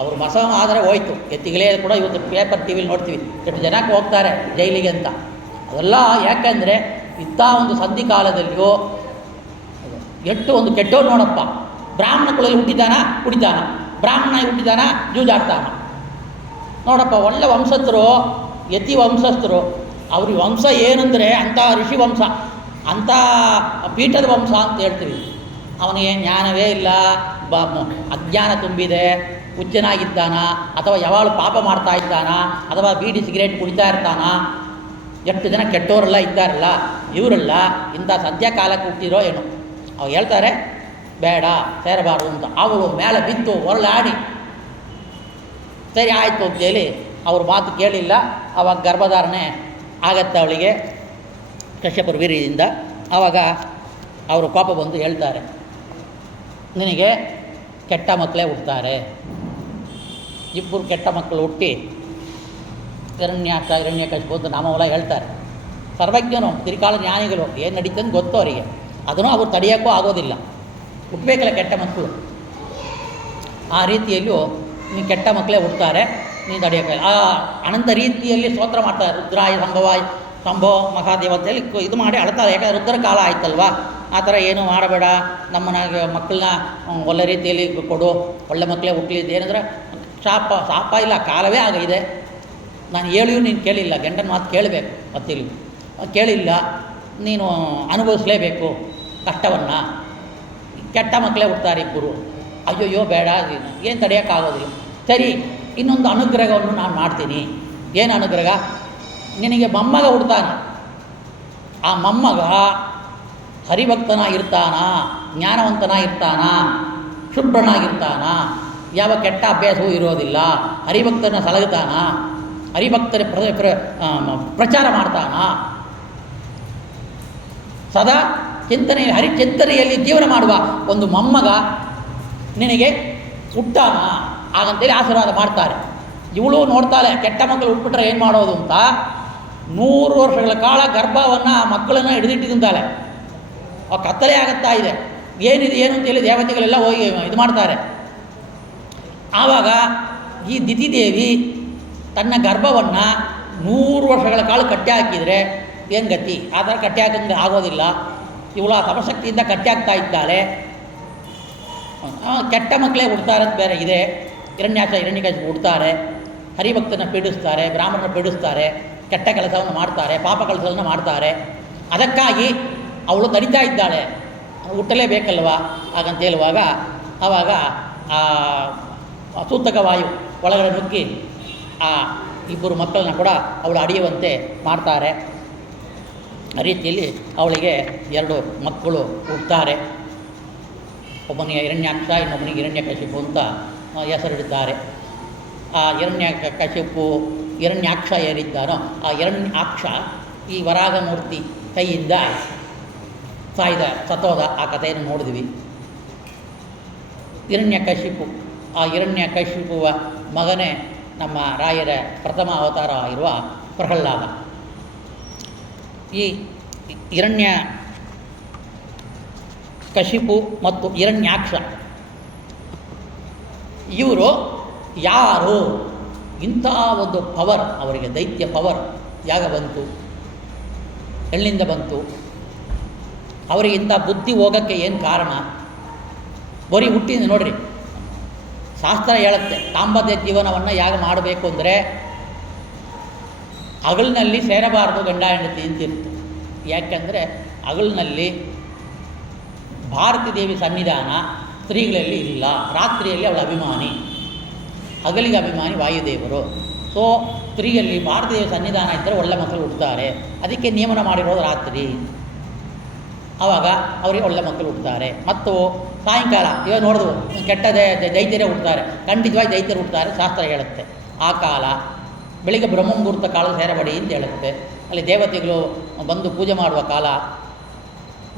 ಅವರು ಮಸವ ಆದರೆ ಹೋಯ್ತು. ಎತ್ತಿಗಳೇ ಕೂಡ ಇವತ್ತು ಪೇಪರ್ ಟಿ ವಿಲಿ ನೋಡ್ತೀವಿ, ಎಷ್ಟು ಜನಕ್ಕೆ ಹೋಗ್ತಾರೆ ಜೈಲಿಗೆ ಅಂತ. ಅದೆಲ್ಲ ಯಾಕೆಂದರೆ ಇಂಥ ಒಂದು ಸಂಧಿ ಕಾಲದಲ್ಲಿಯೂ ಎಷ್ಟು ಒಂದು ಕೆಟ್ಟವ್ರು ನೋಡಪ್ಪ. ಬ್ರಾಹ್ಮಣ ಕುಲದಲ್ಲಿ ಹುಟ್ಟಿದ್ದಾನ, ಕುಡಿತಾನ. ಬ್ರಾಹ್ಮಣ ಹುಟ್ಟಿದ್ದಾನ, ಜೂಜಾಡ್ತಾನ. ನೋಡಪ್ಪ, ಒಳ್ಳೆ ವಂಶಸ್ಥರು, ಯತಿ ವಂಶಸ್ಥರು. ಅವ್ರಿಗೆ ವಂಶ ಏನಂದರೆ ಅಂಥ ಋಷಿ ವಂಶ, ಅಂಥ ಪೀಠದ ವಂಶ ಅಂತ ಹೇಳ್ತೀವಿ. ಅವನಿಗೆ ಜ್ಞಾನವೇ ಇಲ್ಲ, ಅಜ್ಞಾನ ತುಂಬಿದೆ, ಹುಚ್ಚನಾಗಿದ್ದಾನ, ಅಥವಾ ಯಾವಾಗಲೂ ಪಾಪ ಮಾಡ್ತಾ ಇದ್ದಾನ, ಅಥವಾ ಬೀಡಿ ಸಿಗರೇಟ್ ಕುಡಿತಾ ಇರ್ತಾನ. ಎಷ್ಟು ಜನ ಕೆಟ್ಟವರೆಲ್ಲ ಇದ್ದಾರಲ್ಲ, ಇವರೆಲ್ಲ ಇಂಥ ಸದ್ಯಕಾಲಕ್ಕೆ ಹುಟ್ಟಿರೋ ಏನು. ಅವ್ರು ಹೇಳ್ತಾರೆ ಬೇಡ, ಸೇರಬಾರ್ದು ಅಂತ. ಅವಳು ಮೇಲೆ ಬಿದ್ದು ಹೊರಳಾಡಿ ಸರಿ ಆಯಿತು ಅಂತೇಳಿ ಅವ್ರ ಮಾತು ಕೇಳಿಲ್ಲ. ಆವಾಗ ಗರ್ಭಧಾರಣೆ ಆಗತ್ತೆ ಅವಳಿಗೆ ಕಶ್ಯಪರ ವೀರ್ಯದಿಂದ. ಆವಾಗ ಅವರು ಕೋಪ ಬಂದು ಹೇಳ್ತಾರೆ, ನಿನಗೆ ಕೆಟ್ಟ ಮಕ್ಕಳೇ ಹುಡ್ತಾರೆ. 2 ಕೆಟ್ಟ ಮಕ್ಕಳು ಹುಟ್ಟಿ ಹಿರಣ್ಯಕಶಿಪು ಅಂತ ನಾಮವಲ್ಲ ಹೇಳ್ತಾರೆ. ಸರ್ವಜ್ಞನು, ತಿರುಕಾಲ ಜ್ಞಾನಿಗಳು, ಏನು ನಡೀತಂದು ಗೊತ್ತು ಅವರಿಗೆ. ಅದನ್ನು ಅವ್ರು ತಡೆಯೋಕ್ಕೂ ಆಗೋದಿಲ್ಲ. ಹುಟ್ಟಬೇಕಲ್ಲ ಕೆಟ್ಟ ಮಕ್ಕಳು. ಆ ರೀತಿಯಲ್ಲೂ ನೀವು ಕೆಟ್ಟ ಮಕ್ಕಳೇ ಹುಡ್ತಾರೆ, ನೀನು ತಡೆಯೋಕ್ಕಾಗಲ್ಲ. ಆ ಅನಂತ ರೀತಿಯಲ್ಲಿ ಸ್ತೋತ್ರ ಮಾಡ್ತಾರೆ. ರುದ್ರಾಯ ಸಂಭವ ಮಹಾದೇವ ಅಂತೇಳಿ ಇದು ಮಾಡಿ ಅಳ್ತಾರೆ. ಯಾಕಂದರೆ ರುದ್ರ ಕಾಲ ಆಯ್ತಲ್ವ, ಆ ಥರ ಏನೂ ಮಾಡಬೇಡ, ನಮ್ಮನಾಗ ಮಕ್ಕಳನ್ನ ಒಳ್ಳೆ ರೀತಿಯಲ್ಲಿ ಕೊಡು, ಒಳ್ಳೆ ಮಕ್ಕಳೇ ಹುಟ್ಟಲಿ. ಏನಂದ್ರೆ ಶಾಪ ಇಲ್ಲ, ಕಾಲವೇ ಆಗಿದೆ. ನಾನು ಹೇಳಿಯೂ ನೀನು ಕೇಳಿಲ್ಲ, ಗಂಡನ ಮಾತು ಕೇಳಬೇಕು. ಮತ್ತಿಲ್ಲಿ ಕೇಳಿಲ್ಲ, ನೀನು ಅನುಭವಿಸಲೇಬೇಕು ಕಷ್ಟವನ್ನು. ಕೆಟ್ಟ ಮಕ್ಕಳೇ ಹುಡ್ತಾರೆ 2. ಅಯ್ಯೋಯ್ಯೋ ಬೇಡ, ಏನು ತಡೆಯೋಕ್ಕಾಗೋದಿಲ್ಲ. ಸರಿ, ಇನ್ನೊಂದು ಅನುಗ್ರಹವನ್ನು ನಾನು ಮಾಡ್ತೀನಿ. ಏನು ಅನುಗ್ರಹ? ನಿನಗೆ ಮೊಮ್ಮಗ ಹುಡ್ತಾನೆ. ಆ ಮೊಮ್ಮಗ ಹರಿಭಕ್ತನಾಗಿರ್ತಾನ, ಜ್ಞಾನವಂತನಾಗಿರ್ತಾನ, ಶುಭ್ರನಾಗಿರ್ತಾನ, ಯಾವ ಕೆಟ್ಟ ಅಭ್ಯಾಸವೂ ಇರೋದಿಲ್ಲ, ಹರಿಭಕ್ತನ ಸಲಗುತ್ತಾನ, ಹರಿಭಕ್ತರ ಪ್ರಚಾರ ಮಾಡ್ತಾನ, ಸದಾ ಹರಿಚಿಂತನೆಯಲ್ಲಿ ಜೀವನ ಮಾಡುವ ಒಂದು ಮೊಮ್ಮಗ ನಿನಗೆ ಹುಟ್ಟಾನ ಹಾಗಂತೇಳಿ ಆಶೀರ್ವಾದ ಮಾಡ್ತಾರೆ. ಇವಳು ನೋಡ್ತಾಳೆ, ಕೆಟ್ಟ ಮಕ್ಕಳು ಹುಟ್ಬಿಟ್ರೆ ಏನು ಮಾಡೋದು ಅಂತ 100 ವರ್ಷಗಳ ಕಾಲ ಗರ್ಭವನ್ನು ಮಕ್ಕಳನ್ನು ಹಿಡಿದಿಟ್ಟಿದ್ದಾಳೆ. ಕತ್ತಲೆ ಆಗುತ್ತಾ ಇದೆ, ಏನಿದೆ ಏನು ಅಂತೇಳಿ ದೇವತೆಗಳೆಲ್ಲ ಹೋಗಿ ಇದು ಮಾಡ್ತಾರೆ. ಆವಾಗ ಈ ದಿತಿದೇವಿ ತನ್ನ ಗರ್ಭವನ್ನು 100 ವರ್ಷಗಳ ಕಾಲ ಕಟ್ಟಿ ಹಾಕಿದರೆ ಏನು ಗತಿ? ಆ ಥರ ಕಟ್ಟಿ ಹಾಕಿದ್ರೆ ಆಗೋದಿಲ್ಲ. ಇವಳು ಆ ತಪಶಕ್ತಿಯಿಂದ ಕಟ್ಟಿ ಹಾಕ್ತಾ ಇದ್ದಾಳೆ. ಕೆಟ್ಟ ಮಕ್ಕಳೇ ಹುಡ್ತಾರೆ ಅಂತ ಬೇರೆ ಇದೆ. ಹಿರಣ್ಯಕಶಿಪು ಹುಡ್ತಾರೆ, ಹರಿಭಕ್ತನ ಪೀಡಿಸ್ತಾರೆ, ಬ್ರಾಹ್ಮಣನ ಪೀಡಿಸ್ತಾರೆ, ಕೆಟ್ಟ ಕೆಲಸವನ್ನು ಮಾಡ್ತಾರೆ, ಪಾಪ ಕೆಲಸವನ್ನು ಮಾಡ್ತಾರೆ. ಅದಕ್ಕಾಗಿ ಅವಳು ತಡಿತಾ ಇದ್ದಾಳೆ, ಹುಟ್ಟಲೇಬೇಕಲ್ವ ಹಾಗಂತ ಹೇಳುವಾಗ ಆವಾಗ ಆ ಸೂತಕ ವಾಯು ಒಳಗಡೆ ನುಗ್ಗಿ ಆ ಇಬ್ಬರು ಮಕ್ಕಳನ್ನ ಕೂಡ ಅವಳು ಅಡಿಯುವಂತೆ ಮಾಡ್ತಾರೆ. ಆ ರೀತಿಯಲ್ಲಿ ಅವಳಿಗೆ 2 ಮಕ್ಕಳು ಹುಡ್ತಾರೆ. ಒಬ್ಬನಿಗೆ ಹಿರಣ್ಯಾಕ್ಷ, ಇನ್ನೊಬ್ಬನಿಗೆ ಹಿರಣ್ಯಕಶಿಪು ಅಂತ ಹೆಸರಿಡುತ್ತಾರೆ. ಆ ಹಿರಣ್ಯಾಕ್ಷ ಏನಿದ್ದಾನೋ ಆ ಹಿರಣ್ಯಾಕ್ಷ ಈ ವರಾಹಮೂರ್ತಿ ಕೈಯಿಂದ ಸತ್ತೋದ ಆ ಕಥೆಯನ್ನು ನೋಡಿದ್ವಿ. ಹಿರಣ್ಯಕಶಿಪು, ಆ ಹಿರಣ್ಯಕಶಿಪುವ ಮಗನೇ ನಮ್ಮ ರಾಯರ ಪ್ರಥಮ ಅವತಾರ ಇರುವ ಪ್ರಹ್ಲಾದ. ಈ ಹಿರಣ್ಯಕಶಿಪು ಮತ್ತು ಹಿರಣ್ಯಾಕ್ಷ ಇವರು ಯಾರು? ಇಂಥ ಒಂದು ಪವರ್ ಅವರಿಗೆ, ದೈತ್ಯ ಪವರ್ ಯಾಗ ಬಂತು? ಎಲ್ಲಿಂದ ಬಂತು? ಅವರಿಗೆ ಇಂಥ ಬುದ್ಧಿ ಹೋಗೋಕ್ಕೆ ಏನು ಕಾರಣ? ಬರೀ ಹುಟ್ಟಿಂದ ನೋಡ್ರಿ, ಶಾಸ್ತ್ರ ಹೇಳುತ್ತೆ ದಾಂಪತ್ಯ ಜೀವನವನ್ನು ಯಾಗ ಮಾಡಬೇಕು ಅಂದರೆ ಹಗಲಿನಲ್ಲಿ ಸೇರಬಾರ್ದು ಗಂಡ ಹೆಂಡತಿ ಅಂತಿರುತ್ತೆ. ಯಾಕೆಂದರೆ ಹಗಲಿನಲ್ಲಿ ಭಾರತೀ ದೇವಿ ಸನ್ನಿಧಾನ ಸ್ತ್ರೀಗಳಲ್ಲಿ ಇಲ್ಲ, ರಾತ್ರಿಯಲ್ಲಿ ಅವಳ ಅಭಿಮಾನಿ, ಹಗಲಿಗೆ ಅಭಿಮಾನಿ ವಾಯುದೇವರು. ಸೊ ಸ್ತ್ರೀಯಲ್ಲಿ ಭಾರತೀಯ ಸನ್ನಿಧಾನ ಇದ್ದರೆ ಒಳ್ಳೆ ಮಕ್ಕಳು ಹುಡ್ತಾರೆ. ಅದಕ್ಕೆ ನಿಯಮನ ಮಾಡಿರೋದು ರಾತ್ರಿ. ಆವಾಗ ಅವರಿಗೆ ಒಳ್ಳೆ ಮಕ್ಕಳು ಹುಡ್ತಾರೆ. ಮತ್ತು ಸಾಯಂಕಾಲ ಇವಾಗ ನೋಡಿದ್ರು ಕೆಟ್ಟ ದೈತ್ಯರೇ ಹುಡ್ತಾರೆ, ಖಂಡಿತವಾಗಿ ದೈತ್ಯರು ಹುಡ್ತಾರೆ ಶಾಸ್ತ್ರ ಹೇಳುತ್ತೆ. ಆ ಕಾಲ ಬೆಳಿಗ್ಗೆ ಬ್ರಹ್ಮಮುಹೂರ್ತ ಕಾಲ ಸೇರಬೇಡಿ ಅಂತ ಹೇಳುತ್ತೆ. ಅಲ್ಲಿ ದೇವತೆಗಳು ಬಂದು ಪೂಜೆ ಮಾಡುವ ಕಾಲ,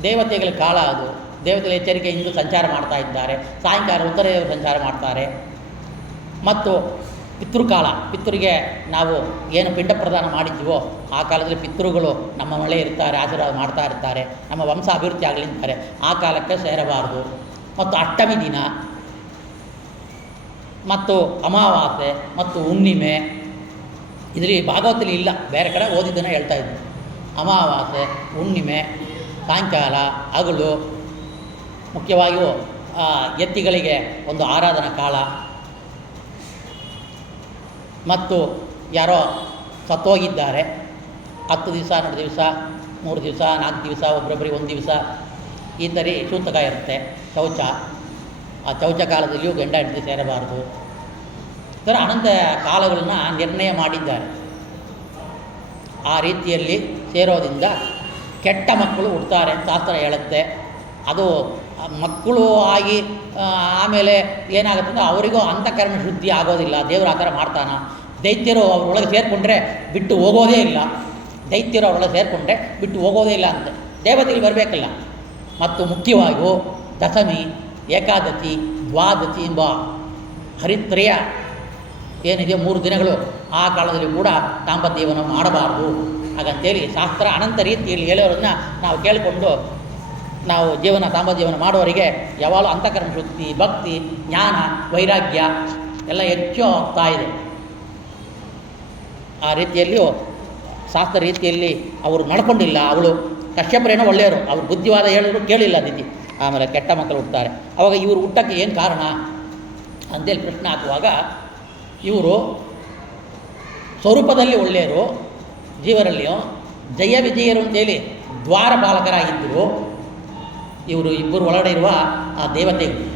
ದೇವತೆಗಳ ಕಾಲ ಅದು. ದೇವತೆಗಳ ಎಚ್ಚರಿಕೆಯಿಂದ ಸಂಚಾರ ಮಾಡ್ತಾ ಇದ್ದಾರೆ. ಸಾಯಂಕಾಲ ಉತ್ತರ ದೇವರು ಸಂಚಾರ ಮಾಡ್ತಾರೆ. ಮತ್ತು ಪಿತೃಕಾಲ, ಪಿತೃಗೆ ನಾವು ಏನು ಪಿಂಡ ಪ್ರದಾನ ಮಾಡಿದ್ವೋ ಆ ಕಾಲದಲ್ಲಿ ಪಿತೃಗಳು ನಮ್ಮ ಮಳೆ ಇರ್ತಾರೆ, ಆಶೀರ್ವಾದ ಮಾಡ್ತಾ ಇರ್ತಾರೆ, ನಮ್ಮ ವಂಶ ಅಭಿವೃದ್ಧಿ ಆಗಲಿಂತಾರೆ. ಆ ಕಾಲಕ್ಕೆ ಸೇರಬಾರ್ದು. ಮತ್ತು ಅಷ್ಟಮಿ ದಿನ ಮತ್ತು ಅಮಾವಾಸ್ಯೆ ಮತ್ತು ಹುಣ್ಣಿಮೆ, ಇದರಲ್ಲಿ ಭಾಗವತದಲ್ಲಿ ಇಲ್ಲ, ಬೇರೆ ಕಡೆ ಓದಿದ್ದನ್ನು ಹೇಳ್ತಾ ಇದ್ದರು. ಅಮಾವಾಸ್ಯೆ, ಹುಣ್ಣಿಮೆ, ಸಾಯಂಕಾಲ, ಹಗಲು, ಮುಖ್ಯವಾಗಿಯೂ ಎತ್ತಿಗಳಿಗೆ ಒಂದು ಆರಾಧನಾ ಕಾಲ. ಮತ್ತು ಯಾರೋ ಸತ್ತೋಗಿದ್ದಾರೆ 10 ದಿವಸ, 2 ದಿವಸ, 3 ದಿವಸ, 4 ದಿವಸ, ಒಬ್ಬೊಬ್ಬರಿಗೆ 1 ದಿವಸ, ಈ ಥರ ಸೂತಕ ಇರುತ್ತೆ. ಶೌಚ, ಆ ಶೌಚ ಕಾಲದಲ್ಲಿಯೂ ಗಂಡ ಹೆಂಡತಿ ಸೇರಬಾರ್ದು. ಈ ಥರ ಅನಂತ ಕಾಲಗಳನ್ನ ನಿರ್ಣಯ ಮಾಡಿದ್ದಾರೆ. ಆ ರೀತಿಯಲ್ಲಿ ಸೇರೋದ್ರಿಂದ ಕೆಟ್ಟ ಮಕ್ಕಳು ಹುಡ್ತಾರೆ ಶಾಸ್ತ್ರ ಹೇಳುತ್ತೆ. ಅದು ಮಕ್ಕಳು ಆಗಿ ಆಮೇಲೆ ಏನಾಗುತ್ತೆ ಅಂದರೆ ಅವರಿಗೂ ಅಂತಃಕರಣ ಶುದ್ಧಿ ಆಗೋದಿಲ್ಲ. ದೇವರು ಆ ಥರ ಮಾಡ್ತಾನೆ. ದೈತ್ಯರು ಅವ್ರೊಳಗೆ ಸೇರಿಕೊಂಡ್ರೆ ಬಿಟ್ಟು ಹೋಗೋದೇ ಇಲ್ಲ. ದೈತ್ಯರು ಅವರೊಳಗೆ ಸೇರಿಕೊಂಡ್ರೆ ಬಿಟ್ಟು ಹೋಗೋದೇ ಇಲ್ಲ ಅಂತ ದೇವತೆಗಳು ಬರಬೇಕಲ್ಲ. ಮತ್ತು ಮುಖ್ಯವಾಗಿಯೂ ದಶಮಿ, ಏಕಾದಶಿ, ದ್ವಾದಶಿ ಎಂಬ ಹರಿತ್ರಯ ಏನಿದೆ 3 ದಿನಗಳು, ಆ ಕಾಲದಲ್ಲಿ ಕೂಡ ದಾಂಪತ್ಯ ಜೀವನ ಮಾಡಬಾರ್ದು ಹಾಗಂತೇಳಿ ಶಾಸ್ತ್ರ ಅನಂತ ರೀತಿಯಲ್ಲಿ ಹೇಳೋರನ್ನ ನಾವು ಕೇಳಿಕೊಂಡು ನಾವು ದಾಂಪತ್ಯ ಜೀವನ ಮಾಡೋರಿಗೆ ಯಾವಾಗಲೂ ಅಂತಃಕರಣ ಶುದ್ಧಿ, ಭಕ್ತಿ, ಜ್ಞಾನ, ವೈರಾಗ್ಯ ಎಲ್ಲ ಹೆಚ್ಚು ಆಗ್ತಾ ಇದೆ. ಆ ರೀತಿಯಲ್ಲಿಯೂ ಶಾಸ್ತ್ರ ರೀತಿಯಲ್ಲಿ ಅವರು ನಡ್ಕೊಂಡಿಲ್ಲ. ಅವಳು ಕಶ್ಯಪರೇನೋ ಒಳ್ಳೆಯವರು, ಅವ್ರು ಬುದ್ಧಿವಾದ ಹೇಳಿದ್ರು ಕೇಳಿಲ್ಲ ದಿತಿ. ಆಮೇಲೆ ಕೆಟ್ಟ ಮಕ್ಕಳು ಹುಡ್ತಾರೆ. ಆವಾಗ ಇವರು ಹುಟ್ಟಕ್ಕೆ ಏನು ಕಾರಣ ಅಂತೇಳಿ ಪ್ರಶ್ನೆ ಹಾಕುವಾಗ ಇವರು ಸ್ವರೂಪದಲ್ಲಿ ಒಳ್ಳೆಯರು, ಜೀವರಲ್ಲಿಯೂ ಜಯ ವಿಜಯರು ಅಂತೇಳಿ ದ್ವಾರಪಾಲಕರಾಗಿದ್ದರು. ಇವರು ಇಬ್ಬರು ಒಳಗಡೆ ಇರುವ ಆ ದೇವತೆಗಳು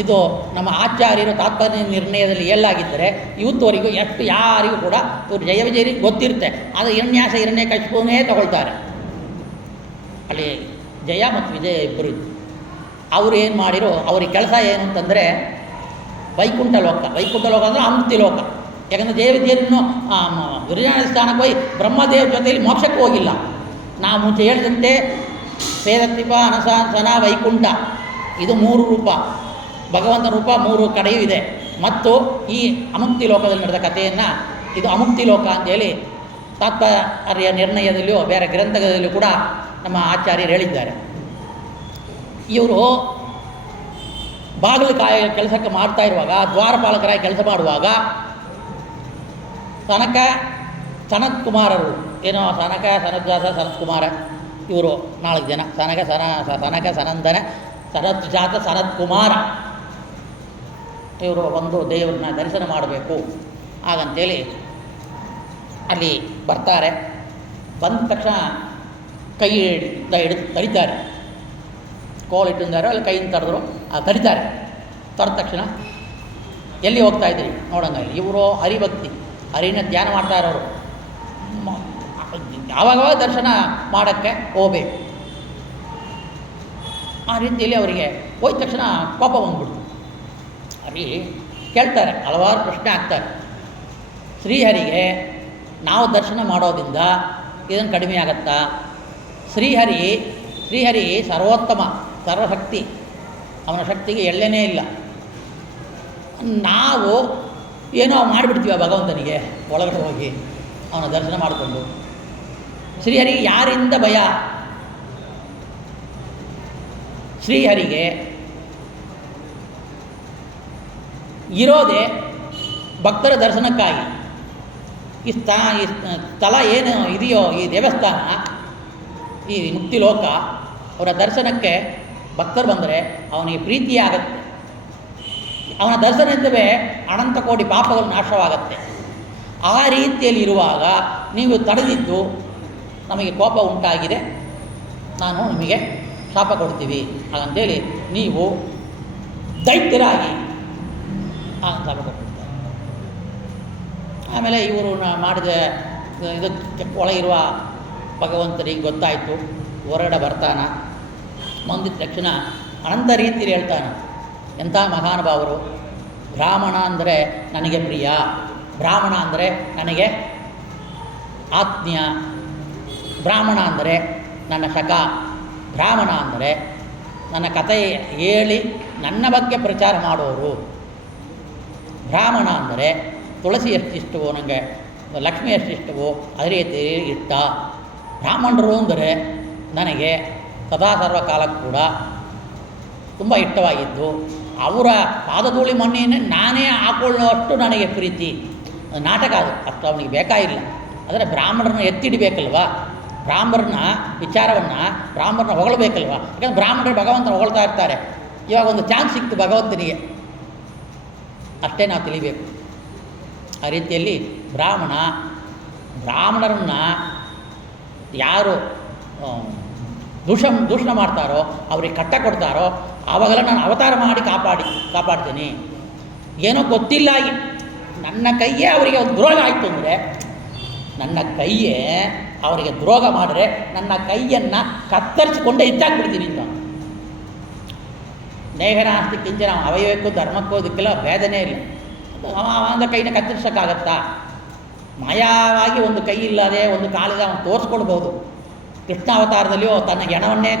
ಇದು ನಮ್ಮ ಆಚಾರ್ಯರು ತಾತ್ಪರ್ಯ ನಿರ್ಣಯದಲ್ಲಿ ಎಲ್ಲಾಗಿದ್ದರೆ ಇವತ್ತುವರೆಗೂ ಎಷ್ಟು ಯಾರಿಗೂ ಕೂಡ ಇವರು ಜಯ ವಿಜಯರಿಗೆ ಗೊತ್ತಿರುತ್ತೆ, ಆದರೆ ಹಿರಣ್ಯಕಶಿಪುನೇ ತಗೊಳ್ತಾರೆ. ಅಲ್ಲಿ ಜಯ ಮತ್ತು ವಿಜಯ ಇಬ್ಬರು ಅವರು ಏನು ಮಾಡಿರೋ ಅವ್ರಿಗೆ ಕೆಲಸ ಏನು ಅಂತಂದರೆ ವೈಕುಂಠ ಲೋಕ ಅಂದರೆ ಅಮೃತಿ ಲೋಕ. ಯಾಕಂದರೆ ಜಯ ವಿಜಯರನ್ನು ವಿರಜಾನ ಸ್ಥಾನಕ್ಕೆ ಹೋಗಿ ಬ್ರಹ್ಮದೇವ್ರ ಜೊತೆಯಲ್ಲಿ ಮೋಕ್ಷಕ್ಕೆ ಹೋಗಿಲ್ಲ. ನಾವು ಮುಂಚೆ ಹೇಳಿದಂತೆ ಸೇದತ್ರಿಪ ಅನಸಾಂಸನ ವೈಕುಂಠ ಇದು 3 ರೂಪ, ಭಗವಂತನ ರೂಪ 3 ಕಡೆಯೂ ಇದೆ. ಮತ್ತು ಈ ಅಮುಕ್ತಿ ಲೋಕದಲ್ಲಿ ನಡೆದ ಕಥೆಯನ್ನು ಇದು ಅಮುಕ್ತಿ ಲೋಕ ಅಂತೇಳಿ ತಾತ್ಪರ್ಯ ನಿರ್ಣಯದಲ್ಲಿಯೂ ಬೇರೆ ಗ್ರಂಥಗಳಲ್ಲಿಯೂ ಕೂಡ ನಮ್ಮ ಆಚಾರ್ಯರು ಹೇಳಿದ್ದಾರೆ. ಇವರು ಬಾಗಿಲು ಕೆಲಸಕ್ಕೆ ಮಾಡ್ತಾ ಇರುವಾಗ, ದ್ವಾರಪಾಲಕರಾಗಿ ಕೆಲಸ ಮಾಡುವಾಗ ಸನತ್ ಕುಮಾರರು ಏನೋ ಸನದ್ವಾಸ ಸನತ್ ಕುಮಾರ ಇವರು 4 ಜನ, ಸನಕ ಸನಂದನ ಸನತ್ಜಾತ ಸನತ್ ಕುಮಾರ ಇವರು ಒಂದು ದೇವರನ್ನ ದರ್ಶನ ಮಾಡಬೇಕು ಹಾಗಂತೇಳಿ ಅಲ್ಲಿ ಬರ್ತಾರೆ. ಬಂದ ತಕ್ಷಣ ಕೈ ಹಿಡಿದು ತಡಿತಾರೆ, ಕೋಲಿಟ್ಟಿದ್ದಾರೆ ಅಲ್ಲಿ ಕೈಯಿಂದ ತಡೆದ್ರು, ತಡಿತಾರೆ. ತಡೆದ ತಕ್ಷಣ ಎಲ್ಲಿ ಹೋಗ್ತಾ ಇದ್ದೀರಿ ನೋಡಂಗ, ಇವರು ಹರಿಭಕ್ತಿ ಹರಿನ ಧ್ಯಾನ ಮಾಡ್ತಾ ಇರೋರು, ಯಾವಾಗವಾಗ ದರ್ಶನ ಮಾಡೋಕ್ಕೆ ಹೋಗಬೇಕು. ಆ ರೀತಿಯಲ್ಲಿ ಅವರಿಗೆ ಹೋದ ತಕ್ಷಣ ಕೋಪ ಬಂದ್ಬಿಡ್ತು. ಹರಿ ಕೇಳ್ತಾರೆ, ಹಲವಾರು ಪ್ರಶ್ನೆ ಆಗ್ತಾರೆ. ಶ್ರೀಹರಿಗೆ ನಾವು ದರ್ಶನ ಮಾಡೋದ್ರಿಂದ ಇದನ್ನು ಕಡಿಮೆ ಆಗತ್ತಾ? ಶ್ರೀಹರಿ ಸರ್ವೋತ್ತಮ, ಸರ್ವಶಕ್ತಿ, ಅವನ ಶಕ್ತಿಗೆ ಎಲ್ಲೇನೇ ಇಲ್ಲ. ನಾವು ಏನೋ ಮಾಡಿಬಿಡ್ತೀವಿ ಭಗವಂತನಿಗೆ ಒಳಗಡೆ ಹೋಗಿ ಅವನ ದರ್ಶನ ಮಾಡಿಕೊಂಡು. ಶ್ರೀಹರಿಗೆ ಯಾರಿಂದ ಭಯ? ಶ್ರೀಹರಿಗೆ ಇರೋದೇ ಭಕ್ತರ ದರ್ಶನಕ್ಕಾಗಿ. ಈ ಸ್ಥಳ ಏನು ಇದೆಯೋ, ಈ ದೇವಸ್ಥಾನ, ಈ ಮುಕ್ತಿ ಲೋಕ, ಅವರ ದರ್ಶನಕ್ಕೆ ಭಕ್ತರು ಬಂದರೆ ಅವನಿಗೆ ಪ್ರೀತಿ ಆಗತ್ತೆ. ಅವನ ದರ್ಶನದಿಂದಲೇ ಅನಂತ ಕೋಟಿ ಪಾಪಗಳು ನಾಶವಾಗತ್ತೆ. ಆ ರೀತಿಯಲ್ಲಿ ಇರುವಾಗ ನೀವು ತಡೆದಿದ್ದು ನಮಗೆ ಕೋಪ ಉಂಟಾಗಿದೆ, ನಾನು ನಿಮಗೆ ಶಾಪ ಕೊಡ್ತೀವಿ ಹಾಗಂತೇಳಿ ನೀವು ದೈತ್ಯರಾಗಿ ಶಾಪ ಕೊಟ್ಬಿಡ್ತಾರೆ. ಆಮೇಲೆ ಇವರು ಮಾಡಿದ ಇದಕ್ಕೆ ಒಳಗಿರುವ ಭಗವಂತನಿಗೆ ಗೊತ್ತಾಯಿತು, ಹೊರಗಡೆ ಬರ್ತಾನ. ಬಂದಿದ್ದ ತಕ್ಷಣ ಅನಂತ ರೀತಿಯಲ್ಲಿ ಹೇಳ್ತಾನೆ, ಎಂಥ ಮಹಾನುಭಾವರು, ಬ್ರಾಹ್ಮಣ ಅಂದರೆ ನನಗೆ ಪ್ರಿಯ, ಬ್ರಾಹ್ಮಣ ಅಂದರೆ ನನಗೆ ಆತ್ಮೀಯ, ಬ್ರಾಹ್ಮಣ ಅಂದರೆ ನನ್ನ ಶಕ, ಬ್ರಾಹ್ಮಣ ಅಂದರೆ ನನ್ನ ಕಥೆ ಹೇಳಿ ನನ್ನ ಬಗ್ಗೆ ಪ್ರಚಾರ ಮಾಡೋರು, ಬ್ರಾಹ್ಮಣ ಅಂದರೆ ತುಳಸಿ ಎಷ್ಟಿಷ್ಟವೋ ನನಗೆ ಲಕ್ಷ್ಮಿ ಎಷ್ಟಿಷ್ಟವೋ ಅದೇ ರೀತಿ ಇಷ್ಟ. ಬ್ರಾಹ್ಮಣರು ಅಂದರೆ ನನಗೆ ಸದಾ ಸರ್ವಕಾಲಕ್ಕೂ ಕೂಡ ತುಂಬ ಇಷ್ಟವಾಗಿದ್ದು, ಅವರ ಪಾದಧೂಳಿ ಮಣ್ಣಿನ ನಾನೇ ಹಾಕೊಳ್ಳುವಷ್ಟು ನನಗೆ ಪ್ರೀತಿ. ನಾಟಕ ಅದು, ಅಷ್ಟು ಅವನಿಗೆ ಬೇಕಾಗಿಲ್ಲ. ಆದರೆ ಬ್ರಾಹ್ಮಣರನ್ನ ಎತ್ತಿಡಬೇಕಲ್ವ, ಬ್ರಾಹ್ಮಣರನ್ನ ವಿಚಾರವನ್ನು ಬ್ರಾಹ್ಮಣರನ್ನ ಹೊಗಳಬೇಕಲ್ವ. ಯಾಕಂದರೆ ಬ್ರಾಹ್ಮಣರು ಭಗವಂತನ ಹೊಗಳ್ತಾ ಇರ್ತಾರೆ. ಇವಾಗ ಒಂದು ಚಾನ್ಸ್ ಸಿಕ್ತು ಭಗವಂತನಿಗೆ, ಅಷ್ಟೇ ನಾವು ತಿಳಿಬೇಕು. ಆ ರೀತಿಯಲ್ಲಿ ಬ್ರಾಹ್ಮಣರನ್ನು ಯಾರು ದೂಷಣ ಮಾಡ್ತಾರೋ, ಅವ್ರಿಗೆ ಕಟ್ಟ ಕೊಡ್ತಾರೋ, ಆವಾಗೆಲ್ಲ ನಾನು ಅವತಾರ ಮಾಡಿ ಕಾಪಾಡ್ತೀನಿ. ಏನೋ ಗೊತ್ತಿಲ್ಲ, ನನ್ನ ಕೈಯೇ ಅವರಿಗೆ ಒಂದು ದ್ರೋಹ ಆಯಿತು ಅಂದರೆ, ನನ್ನ ಕೈಯೇ ಅವರಿಗೆ ದ್ರೋಹ ಮಾಡಿದ್ರೆ ನನ್ನ ಕೈಯನ್ನು ಕತ್ತರಿಸಿಕೊಂಡೇ ಎತ್ತಾಕ್ಬಿಡ್ತೀನಿ ಅಂತ. ನೇಹನಾಸ್ತಿ ಕಿಂಚನ ಅವಯವಕ್ಕೂ ಧರ್ಮಕ್ಕೂ ಇದಕ್ಕೆಲ್ಲ ಭೇದನೇ ಇಲ್ಲ. ಅವನ ಕೈನ ಕತ್ತರಿಸೋಕ್ಕಾಗತ್ತಾ? ಮಾಯಾವಾಗಿ ಒಂದು ಕೈ ಇಲ್ಲದೆ ಒಂದು ಕಾಲಿದ ಅವನು ತೋರಿಸ್ಕೊಳ್ಬೋದು. ಕೃಷ್ಣ ಅವತಾರದಲ್ಲಿಯೂ ತನ್ನ ಎಣವನ್ನೇ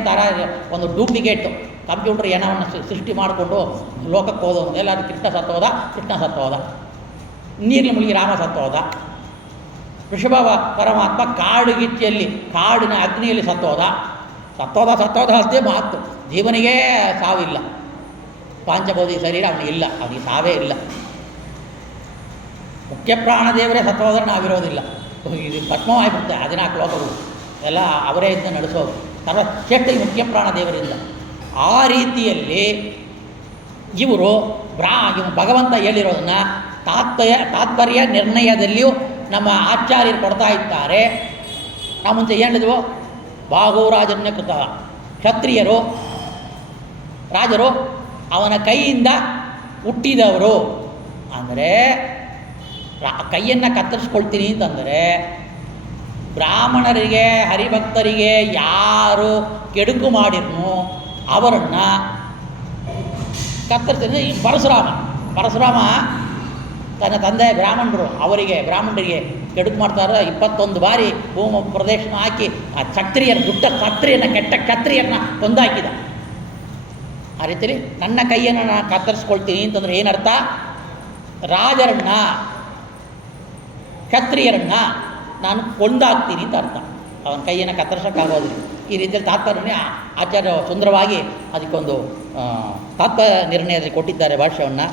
ಒಂದು ಡೂಪ್ಲಿಕೇಟು ಕಂಪ್ಯೂಟರ್ ಎಣವನ್ನು ಸೃಷ್ಟಿ ಮಾಡಿಕೊಂಡು ಲೋಕಕ್ಕೆ ಹೋದವನು. ಎಲ್ಲರೂ ಕೃಷ್ಣ ಸತ್ತೋದ, ನೀರಿನ ಮುಳುಗಿ ರಾಮ ಸತ್ತೋದ. ಋಷಭ ಪರಮಾತ್ಮ ಕಾಡುಗಿಚ್ಚಿಯಲ್ಲಿ ಕಾಡಿನ ಅಗ್ನಿಯಲ್ಲಿ ಸತ್ತೋದ ಅಷ್ಟೇ ಮಾತು. ಜೀವನಿಗೇ ಸಾವಿಲ್ಲ, ಪಾಂಚಭೌತಿಕ ಶರೀರ ಅವನಿಗಿಲ್ಲ, ಅವನಿಗೆ ಸಾವೇ ಇಲ್ಲ. ಮುಖ್ಯ ಪ್ರಾಣದೇವರೇ ಸತ್ತೋದ್ರೆ ನಾವಿರೋದಿಲ್ಲ, ಇದು ಭಸ್ಮವಾಗಿಬಿಡುತ್ತೆ 14 ಲೋಕಗಳು ಎಲ್ಲ ಅವರೇ ಇದ್ದು ನಡೆಸೋದು. ಸರ್ವಶ್ರೇಷ್ಠ ಮುಖ್ಯ ಪ್ರಾಣದೇವರಿಂದ. ಆ ರೀತಿಯಲ್ಲಿ ಇವರು ಭಗವಂತ ಹೇಳಿರೋದನ್ನು ತಾತ್ಪರ್ಯ ನಿರ್ಣಯದಲ್ಲಿಯೂ ನಮ್ಮ ಆಚಾರ್ಯರು ಕೊಡ್ತಾ ಇದ್ದಾರೆ. ನಾವು ಮುಂಚೆ ಹೇಳಿದ್ವು, ಬಾಹೂರಾಜನ್ಯ ಕೃತ, ಕ್ಷತ್ರಿಯರು ರಾಜರು ಅವನ ಕೈಯಿಂದ ಹುಟ್ಟಿದವರು ಅಂದರೆ ಕೈಯನ್ನು ಕತ್ತರಿಸ್ಕೊಳ್ತೀನಿ ಅಂತಂದರೆ ಬ್ರಾಹ್ಮಣರಿಗೆ ಹರಿಭಕ್ತರಿಗೆ ಯಾರು ಕೆಡುಕು ಮಾಡಿರ್ನೋ ಅವರನ್ನು ಕತ್ತರಿಸ್ತೀನಿ. ಪರಶುರಾಮ ತನ್ನ ತಂದೆ ಬ್ರಾಹ್ಮಣರಿಗೆ ಕೆಡುಕು ಮಾಡ್ತಾರೆ. 21 ಬಾರಿ ಭೂಮ ಪ್ರದೇಶನ ಹಾಕಿ ಆ ದುಷ್ಟ ಕೆಟ್ಟ ಕ್ಷತ್ರಿಯರನ್ನ ಕೊಂದಾಕಿದ. ಆ ರೀತಿಯಲ್ಲಿ ನನ್ನ ಕೈಯನ್ನು ನಾನು ಕತ್ತರಿಸ್ಕೊಳ್ತೀನಿ ಅಂತಂದರೆ ಏನರ್ಥ? ರಾಜರನ್ನು ಕ್ಷತ್ರಿಯರನ್ನು ನಾನು ಕೊಂದಾಕ್ತೀನಿ ಅಂತ ಅರ್ಥ. ಅವನ ಕೈಯನ್ನು ಕತ್ತರಿಸೋಕ್ಕಾಗೋದಿಲ್ಲ. ಈ ರೀತಿಯಲ್ಲಿ ತಾತ್ಪರ್ಯನೇ ಆಚಾರ್ಯ ಸುಂದರವಾಗಿ ಅದಕ್ಕೊಂದು ತಾತ್ಪರ್ಯ ನಿರ್ಣಯದಲ್ಲಿ ಕೊಟ್ಟಿದ್ದಾರೆ ಭಾಷ್ಯವನ್ನು.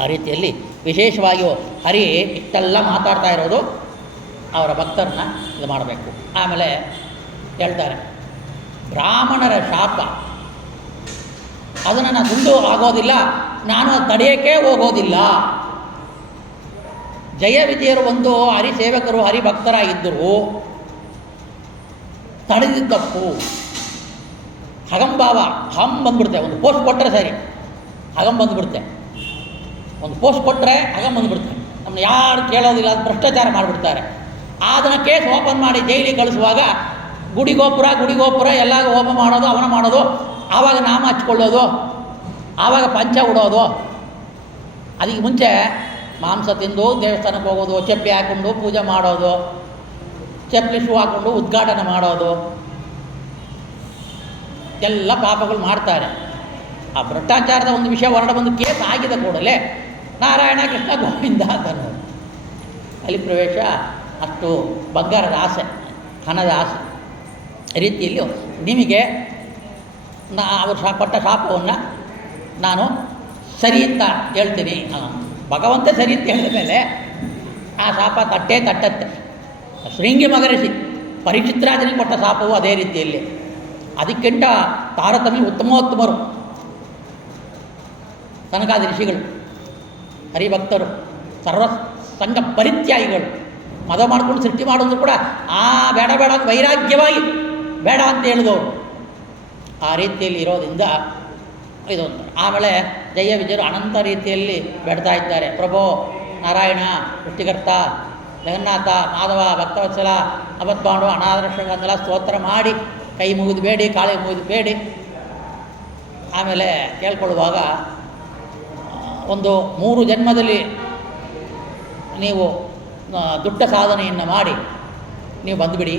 ಆ ರೀತಿಯಲ್ಲಿ ವಿಶೇಷವಾಗಿಯೂ ಹರಿ ಇಷ್ಟೆಲ್ಲ ಮಾತಾಡ್ತಾ ಇರೋದು ಅವರ ಭಕ್ತರನ್ನ ಇದು ಮಾಡಬೇಕು. ಆಮೇಲೆ ಹೇಳ್ತಾರೆ ಬ್ರಾಹ್ಮಣರ ಶಾಪ ಅದನ್ನು ನಾನು ಸುಂದು ಆಗೋದಿಲ್ಲ, ನಾನು ತಡೆಯೋಕ್ಕೆ ಹೋಗೋದಿಲ್ಲ. ಜಯ ವಿಜಯರು ಒಂದು ಹರಿಸೇವಕರು ಹರಿಭಕ್ತರಾಗಿದ್ದರು, ತಡೆದಿದ್ದಪ್ಪು ಹಗಂಭಾವ ಬಂದ್ಬಿಡುತ್ತೆ. ಒಂದು ಪೋಸ್ಟ್ ಕೊಟ್ಟರೆ ಸರಿ ಬಂದ್ಬಿಡುತ್ತೆ. ಒಂದು ಪೋಸ್ಟ್ ಕೊಟ್ಟರೆ ಬಂದ್ಬಿಡುತ್ತೆ. ನಮ್ಮನ್ನು ಯಾರು ಕೇಳೋದಿಲ್ಲ, ಅದು ಭ್ರಷ್ಟಾಚಾರ ಮಾಡಿಬಿಡ್ತಾರೆ. ಅದನ್ನು ಕೇಸ್ ಓಪನ್ ಮಾಡಿ ಜೈಲಿಗೆ ಕಳಿಸುವಾಗ ಗುಡಿಗೋಪುರ ಎಲ್ಲ ಹೋಮ ಮಾಡೋದು, ಅವನ ಮಾಡೋದು, ಆವಾಗ ನಾಮ ಹಚ್ಕೊಳ್ಳೋದು, ಆವಾಗ ಪಂಚ ಉಡೋದು. ಅದಕ್ಕೆ ಮುಂಚೆ ಮಾಂಸ ತಿಂದು ದೇವಸ್ಥಾನಕ್ಕೆ ಹೋಗೋದು, ಚಪ್ಪಲಿ ಹಾಕ್ಕೊಂಡು ಪೂಜೆ ಮಾಡೋದು, ಚಪ್ಪಲಿ ಶೂ ಹಾಕ್ಕೊಂಡು ಉದ್ಘಾಟನೆ ಮಾಡೋದು, ಎಲ್ಲ ಪಾಪಗಳು ಮಾಡ್ತಾರೆ. ಆ ಭ್ರಷ್ಟಾಚಾರದ ಒಂದು ವಿಷಯ ಬಂದು ಕೇಸ್ ಆಗಿದೆ ಕೂಡಲೇ ನಾರಾಯಣ ಕೃಷ್ಣ ಗೋವಿಂದ ಅಂತನೋ ಅಲ್ಲಿ ಪ್ರವೇಶ. ಅಷ್ಟು ಬಂಗಾರದ ಆಸೆ, ಹಣದ ಆಸೆ ರೀತಿಯಲ್ಲಿ ನಿಮಗೆ ಅವರು ಕೊಟ್ಟ ಶಾಪವನ್ನು ನಾನು ಸರಿ ಅಂತ ಹೇಳ್ತೀನಿ. ಭಗವಂತ ಸರಿ ಅಂತ ಹೇಳಿದ ಮೇಲೆ ಆ ಶಾಪ ತಟ್ಟತ್ತೆ. ಶೃಂಗಿ ಮಹರ್ಷಿ ಪರೀಕ್ಷಿತರಾಜನಿಗೆ ಕೊಟ್ಟ ಶಾಪವು ಅದೇ ರೀತಿಯಲ್ಲಿ. ಅದಕ್ಕಿಂತ ತಾರತಮ್ಯ ಉತ್ತಮೋತ್ತಮರು ಸನಕಾದಿ ಋಷಿಗಳು, ಹರಿಭಕ್ತರು, ಸರ್ವ ಸಂಘ ಪರಿತ್ಯಾಗಿಗಳು. ಮದ ಮಾಡ್ಕೊಂಡು ಸೃಷ್ಟಿ ಮಾಡೋದು ಕೂಡ ಬೇಡ ಅಂತ ವೈರಾಗ್ಯವಾಗಿ ಬೇಡ ಅಂತ ಹೇಳಿದವರು. ಆ ರೀತಿಯಲ್ಲಿ ಇರೋದ್ರಿಂದ ಇದು. ಆಮೇಲೆ ಜಯ ವಿಜಯರು ಅನಂತ ರೀತಿಯಲ್ಲಿ ಬೇಡ್ತಾ ಇದ್ದಾರೆ. ಪ್ರಭೋ ನಾರಾಯಣ, ಸೃಷ್ಟಿಕರ್ತ, ಜಗನ್ನಾಥ, ಮಾಧವ, ಭಕ್ತವತ್ಸಲ, ಅಬದ್ಬಾಂಡು, ಅನಾದರ್ಶಗಳನ್ನೆಲ್ಲ ಸ್ತೋತ್ರ ಮಾಡಿ ಕೈ ಮುಗಿದು ಬೇಡಿ, ಕಾಳಿ ಮುಗಿದು ಬೇಡಿ. ಆಮೇಲೆ ಕೇಳ್ಕೊಳ್ಳುವಾಗ ಒಂದು 3 ಜನ್ಮದಲ್ಲಿ ನೀವು ದುಡ್ಡ ಸಾಧನೆಯನ್ನು ಮಾಡಿ ನೀವು ಬಂದುಬಿಡಿ.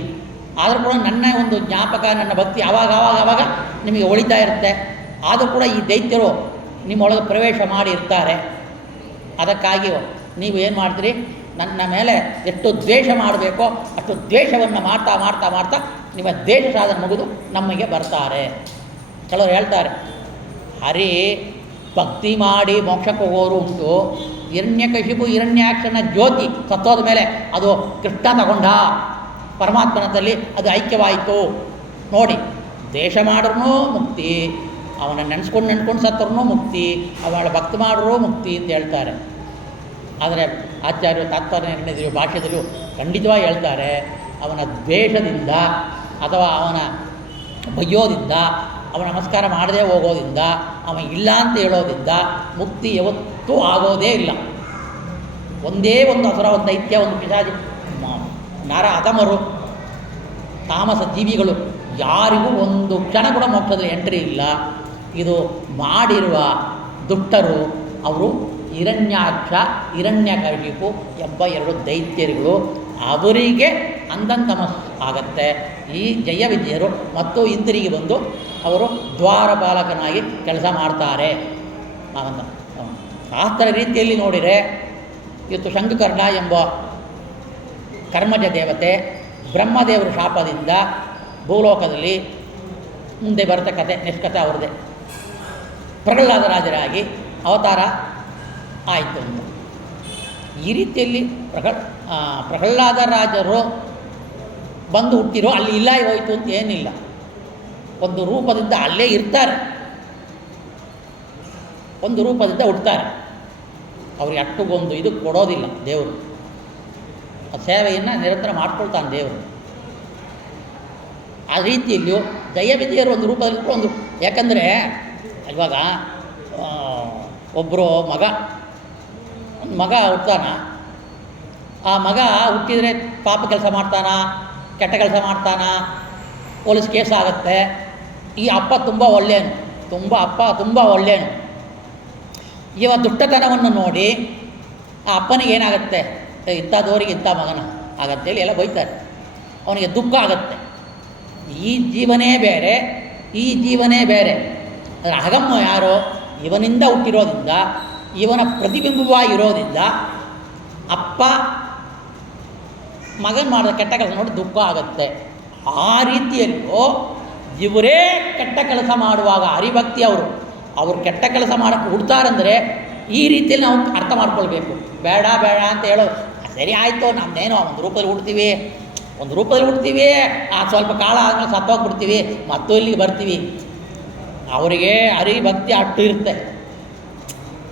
ಆದರೂ ಕೂಡ ನನ್ನ ಒಂದು ಜ್ಞಾಪಕ, ನನ್ನ ಭಕ್ತಿ ಆವಾಗ ನಿಮಗೆ ಉಳಿತಾ ಇರುತ್ತೆ. ಆದರೂ ಕೂಡ ಈ ದೈತ್ಯರು ನಿಮ್ಮೊಳಗೆ ಪ್ರವೇಶ ಮಾಡಿ ಇರ್ತಾರೆ. ಅದಕ್ಕಾಗಿ ನೀವು ಏನು ಮಾಡ್ತೀರಿ, ನನ್ನ ಮೇಲೆ ಎಷ್ಟು ದ್ವೇಷ ಮಾಡಬೇಕೋ ಅಷ್ಟು ದ್ವೇಷವನ್ನು ಮಾಡ್ತಾ ನಿಮ್ಮ ದೇಶ ಸಾಧನೆ ಮುಗಿದು ನಮಗೆ ಬರ್ತಾರೆ. ಕೆಲವರು ಹೇಳ್ತಾರೆ ಹರಿ ಭಕ್ತಿ ಮಾಡಿ ಮೋಕ್ಷಕ್ಕೆ ಹೋಗೋರು ಉಂಟು. ಹಿರಣ್ಯಾಕ್ಷನ ಜ್ಯೋತಿ ಸತ್ತೋದ ಮೇಲೆ ಅದು ಕೃಷ್ಣ ತಗೊಂಡ ಪರಮಾತ್ಮನದಲ್ಲಿ ಅದು ಐಕ್ಯವಾಯಿತು ನೋಡಿ. ದೇಶ ಮಾಡಿದ್ರೂ ಮುಕ್ತಿ, ಅವನ ನೆನೆಸ್ಕೊಂಡು ಸತ್ತರೂ ಮುಕ್ತಿ, ಅವಳ ಭಕ್ತಿ ಮಾಡಿದ್ರೂ ಮುಕ್ತಿ ಅಂತ ಹೇಳ್ತಾರೆ. ಆದರೆ ಆಚಾರ್ಯರು ತಾತ್ಪರ್ಯ ನಿರ್ಣಯದಲ್ಲಿಯೂ ಭಾಷ್ಯದಲ್ಲಿಯೂ ಖಂಡಿತವಾಗಿ ಹೇಳ್ತಾರೆ, ಅವನ ದ್ವೇಷದಿಂದ ಅಥವಾ ಅವನ ಬಯ್ಯೋದಿಂದ, ಅವನ ನಮಸ್ಕಾರ ಮಾಡದೇ ಹೋಗೋದ್ರಿಂದ, ಅವನ ಇಲ್ಲ ಅಂತ ಹೇಳೋದ್ರಿಂದ ಮುಕ್ತಿ ಯಾವತ್ತೂ ಆಗೋದೇ ಇಲ್ಲ. ಒಂದೇ ಒಂದು ಅಸುರ, ಒಂದು ದೈತ್ಯ, ಒಂದು ಪಿಶಾಚಿ, ಅಧಮರು, ತಾಮಸ ಜೀವಿಗಳು ಯಾರಿಗೂ ಒಂದು ಕ್ಷಣ ಕೂಡ ಮೋಕ್ಷದಲ್ಲಿ ಎಂಟ್ರಿ ಇಲ್ಲ. ಇದು ಮಾಡಿರುವ ದುಷ್ಟರು ಅವರು ಹಿರಣ್ಯಾಕ್ಷ, ಹಿರಣ್ಯಕಶಿಪು ಎಂಬ 2 ದೈತ್ಯರುಗಳು. ಅವರಿಗೆ ಅಂಧಂತಮಸ್ ಆಗತ್ತೆ. ಈ ಜಯ ವಿಜಯರು ಮತ್ತು ಹಿಂದಿರುಗಿ ಬಂದು ಅವರು ದ್ವಾರಪಾಲಕನಾಗಿ ಕೆಲಸ ಮಾಡ್ತಾರೆ. ಅಂತ ಶಾಸ್ತ್ರ ರೀತಿಯಲ್ಲಿ ನೋಡಿದರೆ ಇವತ್ತು ಶಂಕುಕರ್ಣ ಎಂಬ ಕರ್ಮಜ ದೇವತೆ ಬ್ರಹ್ಮದೇವರ ಶಾಪದಿಂದ ಭೂಲೋಕದಲ್ಲಿ ಮುಂದೆ ಬರುತ್ತೆ ಕತೆ, ನಿಷ್ಕತೆ ಅವ್ರದ್ದೇ. ಪ್ರಹ್ಲಾದ ರಾಜರಾಗಿ ಅವತಾರ ಆಯಿತು ಅಂತ. ಈ ರೀತಿಯಲ್ಲಿ ಪ್ರಹ್ಲಾದ ರಾಜರು ಬಂದು ಹುಟ್ಟಿರೋ ಅಲ್ಲಿ ಇಲ್ಲ ಹೋಯಿತು ಅಂತ ಏನಿಲ್ಲ. ಒಂದು ರೂಪದಿಂದ ಅಲ್ಲೇ ಇರ್ತಾರೆ, ಒಂದು ರೂಪದಿಂದ ಹುಡ್ತಾರೆ. ಅವ್ರಿಗೆ ಅಷ್ಟೊಂದು ಇದು ಕೊಡೋದಿಲ್ಲ ದೇವರು. ಆ ಸೇವೆಯನ್ನು ನಿರಂತರ ಮಾಡ್ಕೊಳ್ತಾನೆ ದೇವರು. ಆ ರೀತಿಯಲ್ಲಿಯೂ ಜಯ ವಿಜಯರು ಒಂದು ರೂಪದಲ್ಲಿ ಒಂದು, ಯಾಕಂದರೆ ಇವಾಗ ಒಬ್ಬರು ಒಂದು ಮಗ ಹುಟ್ತಾನ. ಆ ಮಗ ಹುಟ್ಟಿದರೆ ಪಾಪ ಕೆಲಸ ಮಾಡ್ತಾನ, ಕೆಟ್ಟ ಕೆಲಸ ಮಾಡ್ತಾನ, ಪೊಲೀಸ್ ಕೇಸ್ ಆಗುತ್ತೆ. ಈ ಅಪ್ಪ ತುಂಬ ಒಳ್ಳೆಯನು, ತುಂಬ ಒಳ್ಳೆಯನು. ಇವ ದುಷ್ಟತನವನ್ನು ನೋಡಿ ಆ ಅಪ್ಪನಿಗೆ ಏನಾಗುತ್ತೆ, ಇಂಥದವರಿಗೆ ಇಂಥ ಮಗನ ಆಗತ್ತೇಳಿ ಎಲ್ಲ ಬೈತಾರೆ. ಅವನಿಗೆ ದುಃಖ ಆಗುತ್ತೆ. ಈ ಜೀವನೇ ಬೇರೆ. ಅದರ ಅಹಗಮ್ಮ ಯಾರೋ ಇವನಿಂದ ಹುಟ್ಟಿರೋದ್ರಿಂದ, ಇವನ ಪ್ರತಿಬಿಂಬವಾಗಿರೋದ್ರಿಂದ ಅಪ್ಪ ಮಗನ ಮಾಡಿದ ಕೆಟ್ಟ ಕೆಲಸ ನೋಡಿ ದುಃಖ ಆಗುತ್ತೆ. ಆ ರೀತಿಯಲ್ಲೂ ಇವರೇ ಕೆಟ್ಟ ಕೆಲಸ ಮಾಡುವಾಗ ಹರಿಭಕ್ತಿ ಅವರು ಕೆಟ್ಟ ಕೆಲಸ ಮಾಡೋಕ್ಕೆ ಹುಡ್ತಾರಂದರೆ ಈ ರೀತಿಯಲ್ಲಿ ನಾವು ಅರ್ಥ ಮಾಡ್ಕೊಳ್ಬೇಕು. ಬೇಡ ಅಂತ ಹೇಳೋ ಸರಿ ಆಯಿತು, ನಮ್ಮದೇನೋ ಒಂದು ರೂಪದಲ್ಲಿ ಹುಡ್ತೀವಿ, ಆ ಸ್ವಲ್ಪ ಕಾಲ ಆದಮೇಲೆ ಸತ್ತೋಗ್ಬಿಡ್ತೀವಿ, ಮತ್ತು ಇಲ್ಲಿಗೆ ಬರ್ತೀವಿ. ಅವರಿಗೆ ಹರಿಭಕ್ತಿ ಅಟ್ಟು ಇರುತ್ತೆ.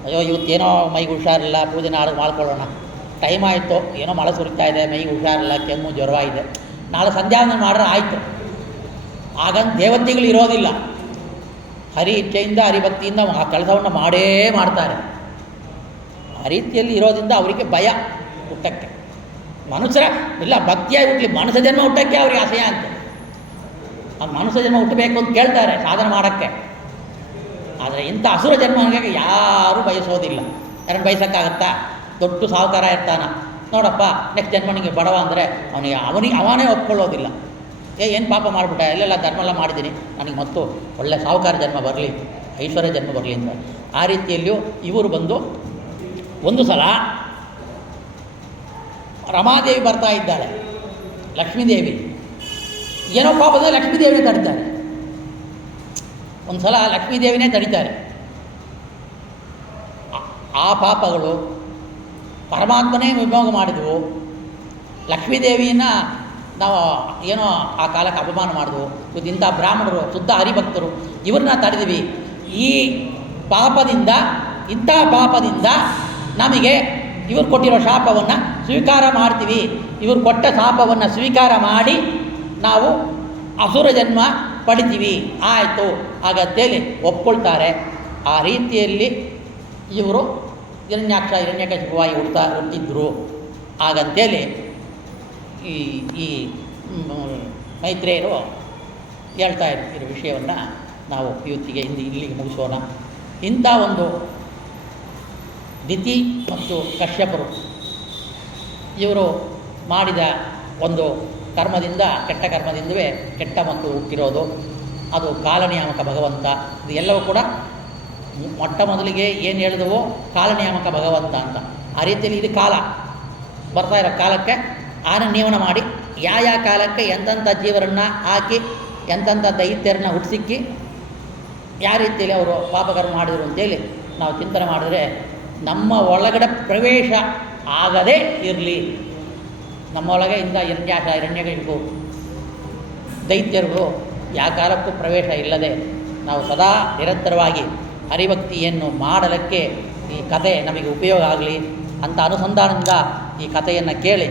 ಅಯ್ಯೋ ಇವತ್ತೇನೋ ಮೈಗೆ ಹುಷಾರಿಲ್ಲ, ಪೂಜೆ ನಾಳೆ ಮಾಡ್ಕೊಳ್ಳೋಣ, ಟೈಮ್ ಆಯಿತು, ಏನೋ ಮಳೆ ಸುರಿತಾ ಇದೆ, ಮೈಗೆ ಹುಷಾರಿಲ್ಲ, ಕೆಮ್ಮು ಜ್ವರ ಇದೆ, ನಾಳೆ ಸಂಧ್ಯಾವಂದನೆ ಮಾಡ್ರೆ ಆಯಿತು. ಆಗಂತ ದೇವತೆಗಳು ಇರೋದಿಲ್ಲ. ಹರಿ ಇಚ್ಛೆಯಿಂದ ಹರಿಭಕ್ತಿಯಿಂದ ಆ ಕೆಲಸವನ್ನು ಮಾಡ್ತಾರೆ. ಆ ರೀತಿಯಲ್ಲಿ ಇರೋದ್ರಿಂದ ಅವರಿಗೆ ಭಯ ಹುಟ್ಟಕ್ಕೆ. ಮನುಷ್ಯರ ಇಲ್ಲ ಭಕ್ತಿಯಾಗಿ ಹುಟ್ಟಲಿ, ಮನುಷ್ಯ ಜನ್ಮ ಹುಟ್ಟಕ್ಕೆ ಅವ್ರಿಗೆ ಆಸೆಯ ಅಂತ. ಆ ಮನುಷ್ಯ ಜನ್ಮ ಹುಟ್ಟಬೇಕು ಅಂತ ಕೇಳ್ತಾರೆ ಸಾಧನೆ ಮಾಡೋಕ್ಕೆ. ಆದರೆ ಇಂಥ ಅಸುರ ಜನ್ಮನಿಗೆ ಯಾರೂ ಬಯಸೋದಿಲ್ಲ. ಯಾರನ್ನು ಬಯಸೋಕ್ಕಾಗತ್ತಾ? ದೊಡ್ಡ ಸಾಹುಕಾರ ಇರ್ತಾನೆ, ನೋಡಪ್ಪ ನೆಕ್ಸ್ಟ್ ಜನ್ಮನಿಗೆ ಬಡವ ಅಂದರೆ ಅವನೇ ಒಪ್ಕೊಳ್ಳೋದಿಲ್ಲ. ಏನು ಪಾಪ ಮಾಡಿಬಿಟ್ಟ, ಎಲ್ಲೆಲ್ಲ ಧರ್ಮ ಎಲ್ಲ ಮಾಡಿದ್ದೀನಿ, ನನಗೆ ಮತ್ತು ಒಳ್ಳೆ ಸಾಹುಕಾರ ಜನ್ಮ ಬರಲಿ, ಐಶ್ವರ್ಯ ಜನ್ಮ ಬರಲಿ ಅಂತ. ಆ ರೀತಿಯಲ್ಲಿಯೂ ಇವರು ಬಂದು ಒಂದು ಸಲ ರಮಾದೇವಿ ಬರ್ತಾ ಇದ್ದಾಳೆ, ಲಕ್ಷ್ಮೀದೇವಿ ಏನೋ ಪಾಪದ ಲಕ್ಷ್ಮೀದೇವಿನೇ ತಡಿತಾರೆ. ಒಂದು ಸಲ ಲಕ್ಷ್ಮೀದೇವಿನೇ ತಡಿತಾರೆ. ಆ ಪಾಪಗಳು ಪರಮಾತ್ಮನೇ ವಿಭೋಗ ಮಾಡಿದವು. ಲಕ್ಷ್ಮೀದೇವಿಯನ್ನು ನಾವು ಏನೋ ಆ ಕಾಲಕ್ಕೆ ಅಪಮಾನ ಮಾಡಿದ್ವು. ಇಂಥ ಬ್ರಾಹ್ಮಣರು ಶುದ್ಧ ಹರಿಭಕ್ತರು ಇವ್ರನ್ನ ತಡೆದಿವಿ. ಈ ಪಾಪದಿಂದ, ಇಂಥ ಪಾಪದಿಂದ ನಮಗೆ ಇವ್ರು ಕೊಟ್ಟಿರೋ ಶಾಪವನ್ನು ಸ್ವೀಕಾರ ಮಾಡ್ತೀವಿ. ಇವ್ರು ಕೊಟ್ಟ ಶಾಪವನ್ನು ಸ್ವೀಕಾರ ಮಾಡಿ ನಾವು ಅಸುರ ಜನ್ಮ ಪಡಿತೀವಿ. ಆಯಿತು ಹಾಗಂತೇಳಿ ಒಪ್ಕೊಳ್ತಾರೆ. ಆ ರೀತಿಯಲ್ಲಿ ಇವರು ಹಿರಣ್ಯಕಶಿಪುವಾಗಿ ಹುಟ್ಟಿದ್ರು. ಹಾಗಂತೇಳಿ ಈ ಮೈತ್ರೇಯರು ಹೇಳ್ತಾ ಇರೋ ವಿಷಯವನ್ನು ನಾವು ಇವತ್ತಿಗೆ ಇಲ್ಲಿಗೆ ಮುಗಿಸೋಣ. ಇಂಥ ಒಂದು ದಿತಿ ಮತ್ತು ಕಶ್ಯಪರು ಇವರು ಮಾಡಿದ ಒಂದು ಕರ್ಮದಿಂದ, ಕೆಟ್ಟ ಕರ್ಮದಿಂದವೇ ಕೆಟ್ಟ ಮಕ್ಕಳು ಹುಟ್ಟಿರೋದು. ಅದು ಕಾಲನಿಯಾಮಕ ಭಗವಂತ. ಇದು ಎಲ್ಲವೂ ಕೂಡ ಮೊಟ್ಟ ಮೊದಲಿಗೆ ಏನು ಹೇಳಿದವೋ ಕಾಲನಿಯಾಮಕ ಭಗವಂತ ಅಂತ. ಆ ರೀತಿಯಲ್ಲಿ ಇದು ಕಾಲ ಬರ್ತಾ ಇರೋ ಕಾಲಕ್ಕೆ ನಿಯಮನ ಮಾಡಿ ಯಾವ ಕಾಲಕ್ಕೆ ಎಂತೆಂಥ ಜೀವರನ್ನು ಹಾಕಿ ಎಂತೆಂಥ ದೈತ್ಯರನ್ನ ಹುಟ್ಟಿಸಿಕ್ಕಿ ಯಾವ ರೀತಿಯಲ್ಲಿ ಅವರು ಪಾಪಕರ್ಮ ಮಾಡಿದರು ಅಂತೇಳಿ ನಾವು ಚಿಂತನೆ ಮಾಡಿದ್ರೆ ನಮ್ಮ ಒಳಗಡೆ ಪ್ರವೇಶ ಆಗದೇ ಇರಲಿ. ನಮ್ಮೊಳಗೆ ಇಂಥ ಹಿರಣ್ಯಕಶಿಪು ದೈತ್ಯರುಗಳು ಯಾವ ಕಾಲಕ್ಕೂ ಪ್ರವೇಶ ಇಲ್ಲದೆ ನಾವು ಸದಾ ನಿರಂತರವಾಗಿ ಹರಿಭಕ್ತಿಯನ್ನು ಮಾಡಲಿಕ್ಕೆ ಈ ಕಥೆ ನಮಗೆ ಉಪಯೋಗ ಆಗಲಿ ಅಂತ ಅನುಸಂಧಾನದಿಂದ ಈ ಕಥೆಯನ್ನು ಕೇಳಿ,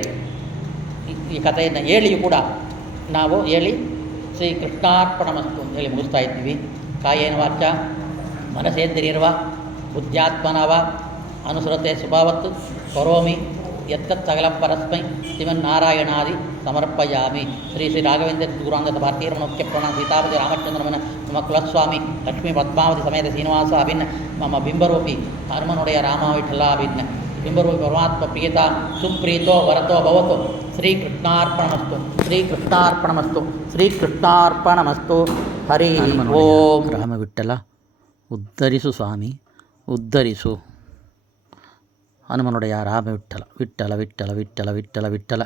ಈ ಕಥೆಯನ್ನು ಹೇಳಿಯೂ ಕೂಡ ನಾವು ಹೇಳಿ ಶ್ರೀ ಕೃಷ್ಣಾರ್ಪಣಮಸ್ತು ಅಂತ ಹೇಳಿ ಮುಗಿಸ್ತಾ ಇದ್ದೀವಿ. ಕಾಯೇನ ವಾಚ ಮನಸೇಂದ್ರಿಯರ್ವ ಬುದ್ಧ್ಯಾತ್ಮನವ ಅನುಸರತೆ ಸ್ವಭಾವತ್ತು ಕರೋಮಿ ಯತ್ಕತ್ ಸಕಲಂ ಪರಸ್ಮೈ ಶ್ರೀಮನ್ನಾರಾಯಣಾದಿ ಸಮರ್ಪಯಾಮಿ. ಶ್ರೀ ರಾಘವೇಂದ್ರ ಗುರುರಾಂಗದ ಭಾರತೀಯರಮಣ ಮುಖ್ಯ ಪ್ರಣಾಮ ಸೀತಾಪತಿ ರಾಮಚಂದ್ರಮನ ಮಮ ಕುಲಸ್ವಾಮಿ ಲಕ್ಷ್ಮೀ ಪದ್ಮಾವತಿ ಸಮೇತ ಶ್ರೀನಿವಾಸ ಅಭಿನ್ನ ಮಮ ಬಿಂಬರೂಪಿ ಹನುಮನೊಡೆಯ ರಾಮ ವಿಠಲ ಅಭಿನ್ನ ಬಿಂಬರೂಪಿ ಪರಮಾತ್ಮ ಪ್ರಿಯತಾ ಸುಪ್ರೀತೋ ವರತೋ ಭವತು. ಶ್ರೀಕೃಷ್ಣಾರ್ಪಣಮಸ್ತು. ಶ್ರೀಕೃಷ್ಣಾರ್ಪಣಮಸ್ತು. ಹರಿ ಓಂ. ರಾಮ ವಿಠಲ ಉದ್ಧರಿಸು ಸ್ವಾಮಿ, ಉದ್ಧರಿಸು. ಹನುಮನೊಡೆಯ ರಾಮ ವಿಠಲ ವಿಠಲ ವಿಠಲ ವಿಠಲ ವಿಠಲ ವಿಠಲ.